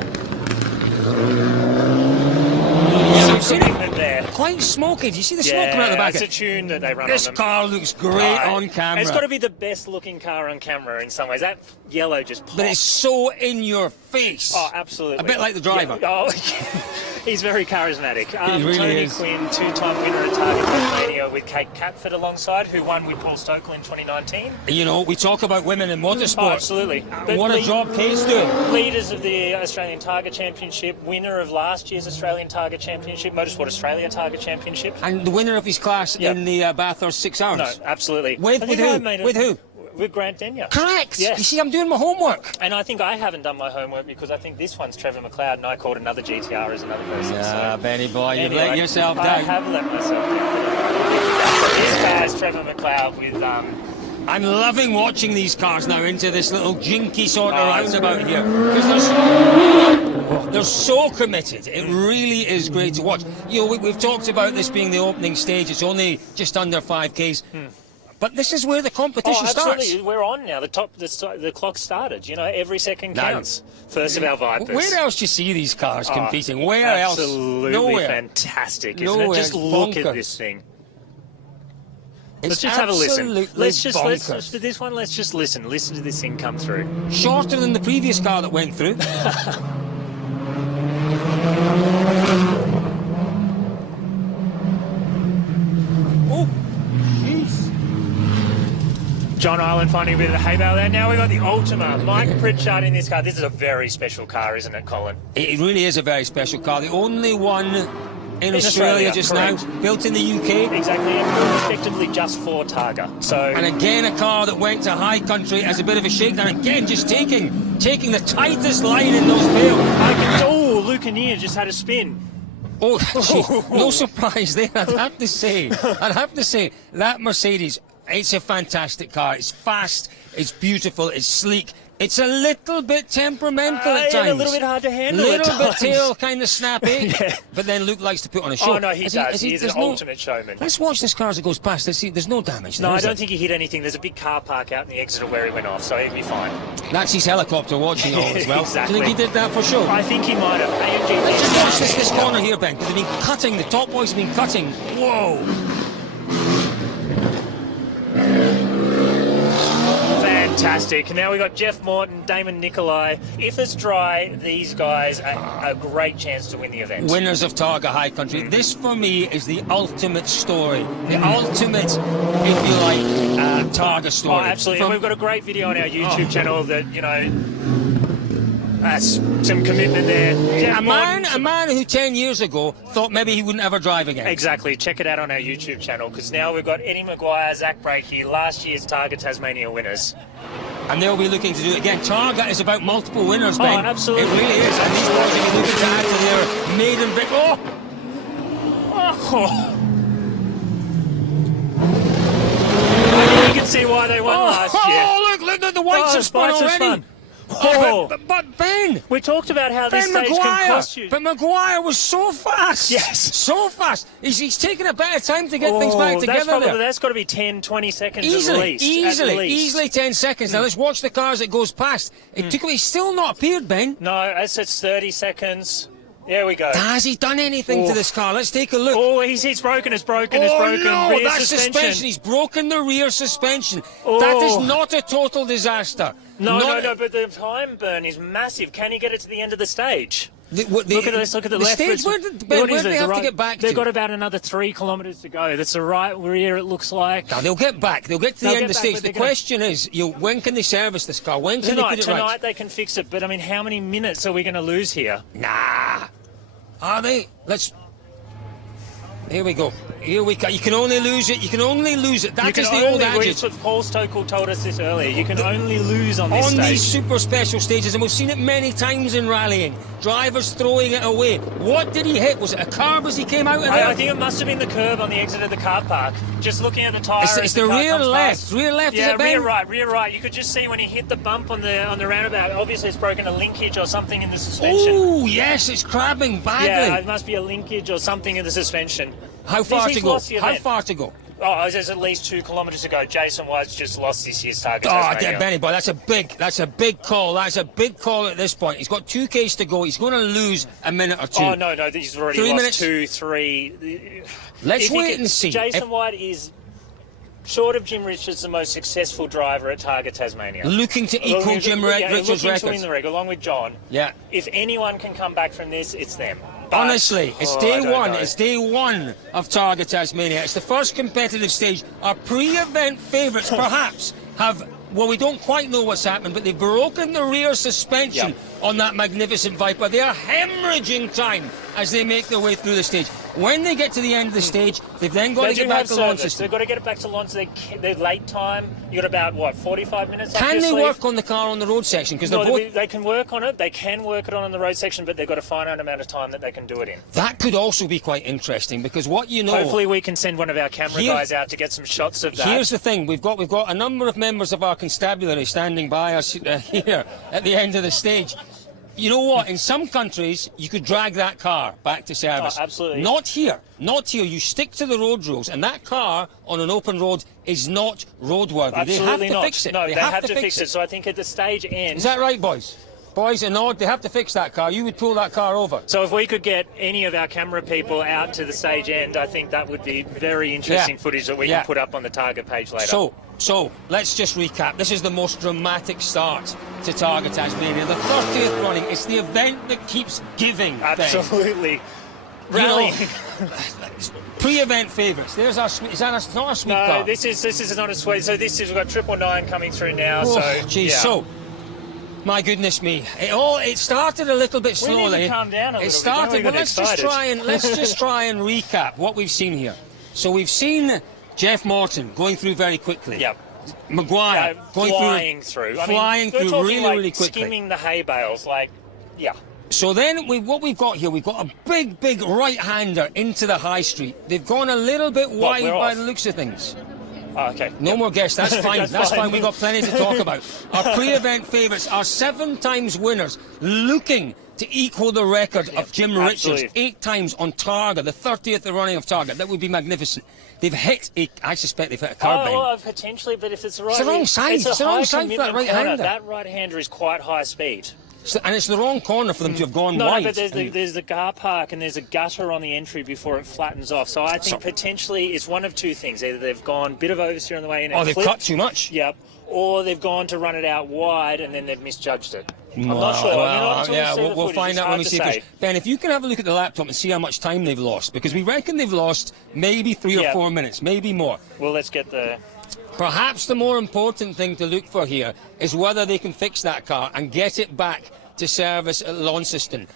There. Quite smoky. Do you see the smoke coming out the back? It's a tune that they run this on them. This car looks great on camera. It's got to be the best looking car on camera in some ways. That yellow just pops. But it's so in your face. Oh, absolutely. A bit like the driver. Yeah. He's very charismatic. He really Tony is. Quinn, 2-time winner at TARGA Tasmania with Kate Catford alongside, who won with Paul Stokel in 2019. We talk about women in motorsport. Oh, absolutely. What a job Kate's doing. Leaders of the Australian TARGA Championship, winner of last year's Australian TARGA Championship, Motorsport Australia TARGA Championship. And the winner of his class in the Bathurst 6 hours. No, absolutely. With who? With Grant Denyer. Correct. Yes. You see, I'm doing my homework. And I think I haven't done my homework because I think this one's Trevor McLeod and I called another GTR as another person. Yeah, so. Benny boy, you've let yourself down. I have let myself down. This car's Trevor McLeod with... I'm loving watching these cars now into this little jinky sort of roundabout here. Because they're so committed. It really is great to watch. We've talked about this being the opening stage. It's only just under 5Ks. But this is where the competition absolutely. starts. We're on now. The clock started. Every second counts. First of our Vipers. Where else do you see these cars competing? Where else? Absolutely Nowhere. Fantastic, isn't it? Just look at this thing. Let's just have a listen. Let's just for this one. Let's just listen. Listen to this thing come through. Shorter than the previous car that went through. John Island finding a bit of a hay bale there. Now we've got the Ultima. Mike Pritchard in this car. This is a very special car, isn't it, Colin? It really is a very special car. The only one in Australia just correct. now, built in the UK. Exactly, and effectively just for TARGA. And again, a car that went to high country as a bit of a shakedown. Again, just taking the tightest line in those bales. Luke Kinnear just had a spin. Oh, gee, no surprise there. I'd have to say that Mercedes. It's a fantastic car. It's fast, it's beautiful, it's sleek. It's a little bit temperamental at times. Yeah, a little bit hard to handle at little bit times. tail kind of snappy. Yeah. But then Luke likes to put on a show. Oh, no, he does. He's an ultimate showman. Let's watch this car as it goes past. Let's see. There's no damage there, No, I is don't there? think he hit anything. There's a big car park out in the exit of where he went off, so he'd be fine. That's his helicopter watching all as well. Exactly. Do you think he did that for sure? I think he might have. Let's just watch this corner here, Ben, because they've been cutting. The top boys have been cutting. Whoa. Fantastic. Now we've got Jeff Morton, Damon Nicolai. If it's dry, these guys are a great chance to win the event. Winners of Targa High Country. This, for me, is the ultimate story. The ultimate, if you like, Targa story. Oh, absolutely. And we've got a great video on our YouTube channel that, you know, that's some commitment there. Jeff A man who 10 years ago thought maybe he wouldn't ever drive again. Exactly. Check it out on our YouTube channel, because now we've got Eddie Maguire, Zach Brakey, last year's TARGA Tasmania winners. And they'll be looking to do it again. Targa is about multiple winners, Ben. Oh, absolutely. It really is. And these boys will be looking to add to their maiden victory. You can see why they won last year. Oh, look, the whites have spun already. But Ben, we talked about how this Ben stage Maguire, can cost you. But Maguire was so fast. Yes. So fast. He's taking a better time to get things back together there. That's got to be 10, 20 seconds Easily, at least. easily 10 seconds. Now let's watch the cars it goes past. He's still not appeared, Ben. No, it's 30 seconds. There we go. Has he done anything to this car? Let's take a look. Oh, it's broken, it's broken. No, Rear that's suspension. He's broken the rear suspension. That is not a total disaster. No, but the time burn is massive. Can he get it to the end of the stage? Look at this, look at the left. Stage, where do they have to get back to? They've got about another 3 kilometres to go. That's the right rear, it looks like. Now, they'll get back. They'll get to the end of the stage. The question is, when can they service this car? When can they put it right? Tonight they can fix it, but I mean, how many minutes are we going to lose here? Nah. Are they? Here we go. Here we go. You can only lose it. You can only lose it. That is the old adage. Paul Stokel told us this earlier. You can only lose on this stage. On these super special stages, and we've seen it many times in rallying. Drivers throwing it away. What did he hit? Was it a curb as he came out of there? I think it must have been the curb on the exit of the car park. Just looking at the tyre. It's the rear left. Rear left, yeah, is it, Ben? rear right. You could just see when he hit the bump on the roundabout. Obviously, it's broken a linkage or something in the suspension. Oh, yes, it's crabbing badly. Yeah, it must be a linkage or something in the suspension. How far to go? How far to go? Oh, there's at least 2 kilometres to go. Jason White's just lost this year's TARGA Tasmania. Tasmania. Benny boy, that's a big call. That's a big call at this point. He's got 2Ks to go. He's going to lose a minute or two. Oh no, he's already 3 lost minutes. 2, 3. Let's wait and see. Jason White is, short of Jim Richards, the most successful driver at TARGA Tasmania. Looking to equal Jim Richards' record. record. Looking to win the record, along with John. Yeah. If anyone can come back from this, it's them. But, honestly, it's day one. It's day one of TARGA Tasmania. It's the first competitive stage. Our pre-event favourites perhaps have, well, we don't quite know what's happened, but they've broken the rear suspension on that magnificent Viper. They are hemorrhaging time as they make their way through the stage. When they get to the end of the stage, they've then got to get back to launch system. They've got to get it back to launch. Their late time, you got about, what, 45 minutes up Can your they sleeve? work on the car on the road section? Because they can work on it. They can work it on the road section, but they've got a finite amount of time that they can do it in. That could also be quite interesting, because what you know... Hopefully we can send one of our camera guys out to get some shots of that. Here's the thing. We've got a number of members of our constabulary standing by us here at the end of the stage. You know what? In some countries, you could drag that car back to service. Oh, absolutely. Not here. Not here. You stick to the road rules, and that car on an open road is not roadworthy. Absolutely they have to fix it. No, they have to fix it. So I think at the stage end... Is that right, boys? Boys and Nod, they have to fix that car. You would pull that car over. So if we could get any of our camera people out to the stage end, I think that would be very interesting footage that we can put up on the TARGA page later. So, let's just recap. This is the most dramatic start to TARGA Tasmania. The 30th running. It's the event that keeps giving. Absolutely. Rally. Pre-event favourites. There's our sweet. Is that not a sweet car? No, this is not a sweet. So we've got 999 coming through now. My goodness me! It started a little bit slowly. We need to calm down a little it started. bit. Well, let's just try and recap what we've seen here. So we've seen Jeff Morton going through very quickly. Yep. Maguire flying through really quickly. Skimming the hay bales, So then what we've got here, we've got a big right-hander into the high street. They've gone a little bit wide by the looks of things. Oh, okay. No more guests. That's fine. That's fine. We've got plenty to talk about. Our pre-event favourites are 7 times winners, looking to equal the record of Jim Richards, 8 times on Targa, the 30th running of Targa. That would be magnificent. They've hit I suspect they've hit a curb bend. Well, potentially, but if it's the right... It's the wrong side. It's the wrong side for that right-hander. That right-hander is quite high speed. And it's the wrong corner for them to have gone wide. No, but there's the car park and there's a gutter on the entry before it flattens off. So I think potentially it's one of two things. Either they've gone a bit of oversteer on the way in and they've cut too much. Yep. Or they've gone to run it out wide and then they've misjudged it. I'm not sure. We'll find out when we see it. Ben, if you can have a look at the laptop and see how much time they've lost, because we reckon they've lost maybe 3 or 4 minutes, maybe more. Well, let's get the... Perhaps the more important thing to look for here is whether they can fix that car and get it back to service at Launceston.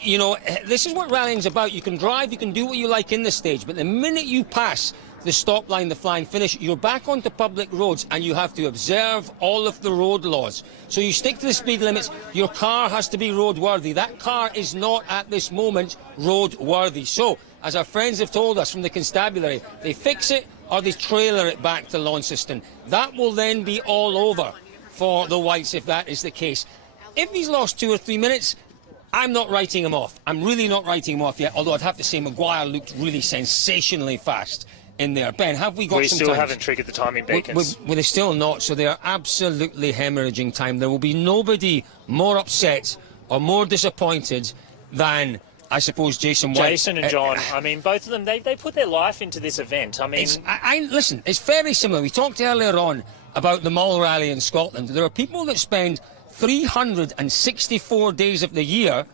You know, this is what rallying's about. You can drive, you can do what you like in the stage, but the minute you pass the stop line, the flying finish, you're back onto public roads and you have to observe all of the road laws. So you stick to the speed limits, your car has to be roadworthy. That car is not at this moment roadworthy. So, as our friends have told us from the constabulary, they fix it or they trailer it back to Launceston. That will then be all over for the Whites if that is the case. If he's lost 2 or 3 minutes, I'm not writing him off. I'm really not writing him off yet, although I'd have to say Maguire looked really sensationally fast in there. Ben, have we got some time? We still haven't triggered the timing beacons. Well, they're still not, so they are absolutely hemorrhaging time. There will be nobody more upset or more disappointed than, I suppose, Jason White. Jason and John, I mean, both of them, they put their life into this event. I mean... listen, it's very similar. We talked earlier on about the Mull Rally in Scotland. There are people that spend 364 days of the year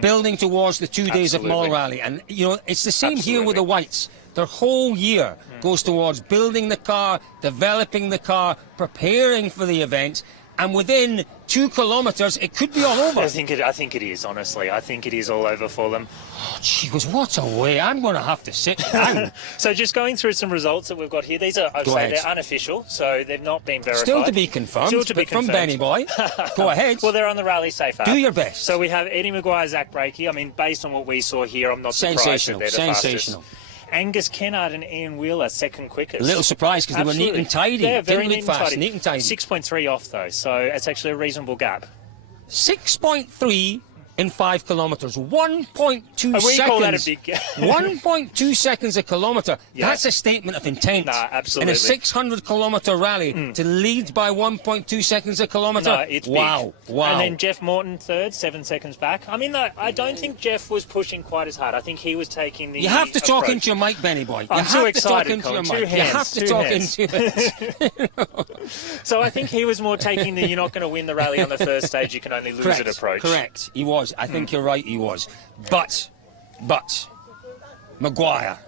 building towards the 2 days of Mull Rally. And, you know, it's the same here with the Whites. Their whole year goes towards building the car, developing the car, preparing for the event. And within 2 kilometres, it could be all over. I think it is, honestly. I think it is all over for them. Oh, gee whiz, what a way. I'm going to have to sit down. So just going through some results that we've got here. These are, I'd say, they're unofficial, so they've not been verified. Still to be confirmed, from Benny Boy. Go ahead. Well, they're on the Rally Safe app. Do your best. So we have Eddie Maguire, Zach Brakey. I mean, based on what we saw here, I'm not surprised that they're the fastest. Angus Kennard and Ian Wheeler second quickest. A little surprised because they were neat and tidy. Yeah, very neat and tidy. 6.3 off though, so it's actually a reasonable gap. 6.3 in 5 kilometres, 1.2 seconds. We call that a big gap. 1.2 seconds a kilometre. Yeah. That's a statement of intent. Nah, absolutely. In a 600-kilometre rally, to lead by 1.2 seconds a kilometre. No, it's wow, big. Wow. And then Jeff Morton third, 7 seconds back. I mean, I don't think Jeff was pushing quite as hard. I think he was taking the. You have to talk into your mic, Benny Boy. I'm too excited, Colin. You have to talk into it. So I think he was more taking the "you're not going to win the rally on the first stage, you can only lose it" approach. Correct. He was. I think you're right. He was. But Maguire.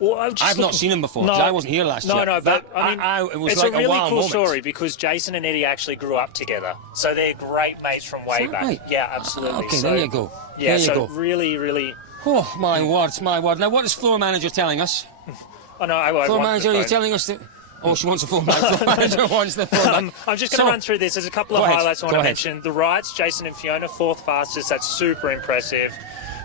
Well, I've not seen him before because I wasn't here last year. No, but I mean, it was it's like a really wow cool moment. story because Jason and Eddie actually grew up together, so they're great mates from way back. Right? Yeah, absolutely. Okay, so, there you go. Yeah, there you go. Really. Oh my word, my word! Now, what is floor manager telling us? Oh no, floor manager, are you telling us that? Oh, she wants a floor manager. Floor manager wants the floor manager. I'm just going to run through this. There's a couple of highlights I want to mention. The Wrights, Jason and Fiona, 4th fastest. That's super impressive.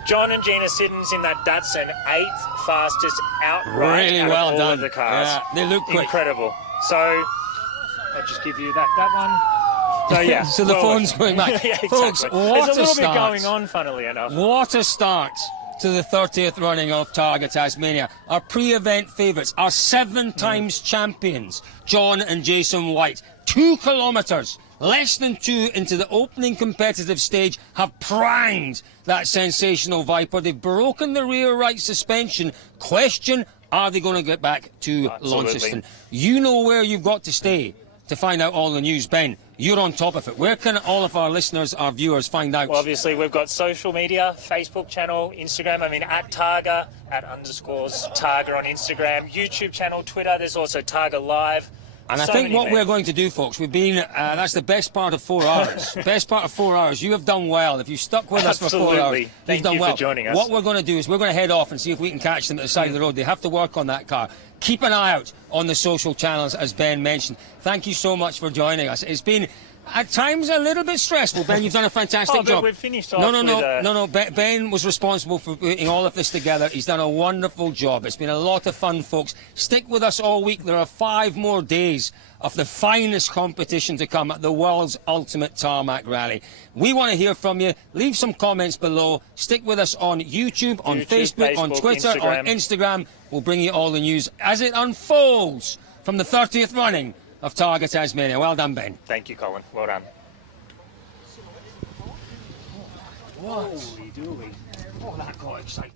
John and Gina Siddons in that Datsun, 8th fastest outright. Really out well of all done. Of the cars. Yeah, they look quick. Incredible. So I'll just give you that one. So yeah. So the phone's going back. Yeah, exactly. Folks, what There's a little start. bit going on, funnily enough. What a start to the 30th running of TARGA Tasmania. Our pre-event favourites, our 7 times champions, John and Jason White. 2 kilometres, less than 2 into the opening competitive stage, have pranged that sensational Viper. They've broken the rear right suspension. Question, are they going to get back to Launceston? You know where you've got to stay to find out all the news. Ben, you're on top of it. Where can all of our listeners, our viewers, find out? Well, obviously, we've got social media, Facebook channel, Instagram, at Targa, @_Targa on Instagram, YouTube channel, Twitter. There's also Targa Live. And I think what we're going to do, folks, we've been, that's the best part of 4 hours. Best part of 4 hours. You have done well. If you stuck with us for 4 hours, you've done well. For joining us. What we're going to do is we're going to head off and see if we can catch them at the side of the road. They have to work on that car. Keep an eye out on the social channels, as Ben mentioned. Thank you so much for joining us. It's been At times a little bit stressful. Ben, you've done a fantastic but job. we've finished off No. Ben was responsible for putting all of this together. He's done a wonderful job. It's been a lot of fun, folks. Stick with us all week. There are 5 more days of the finest competition to come at the world's ultimate tarmac rally. We want to hear from you. Leave some comments below. Stick with us on YouTube, on Facebook, on Twitter, on Instagram. We'll bring you all the news as it unfolds from the 30th running of TARGA Tasmania. Well done, Ben. Thank you, Colin. Well done. Holy dooly. Oh, that got exciting.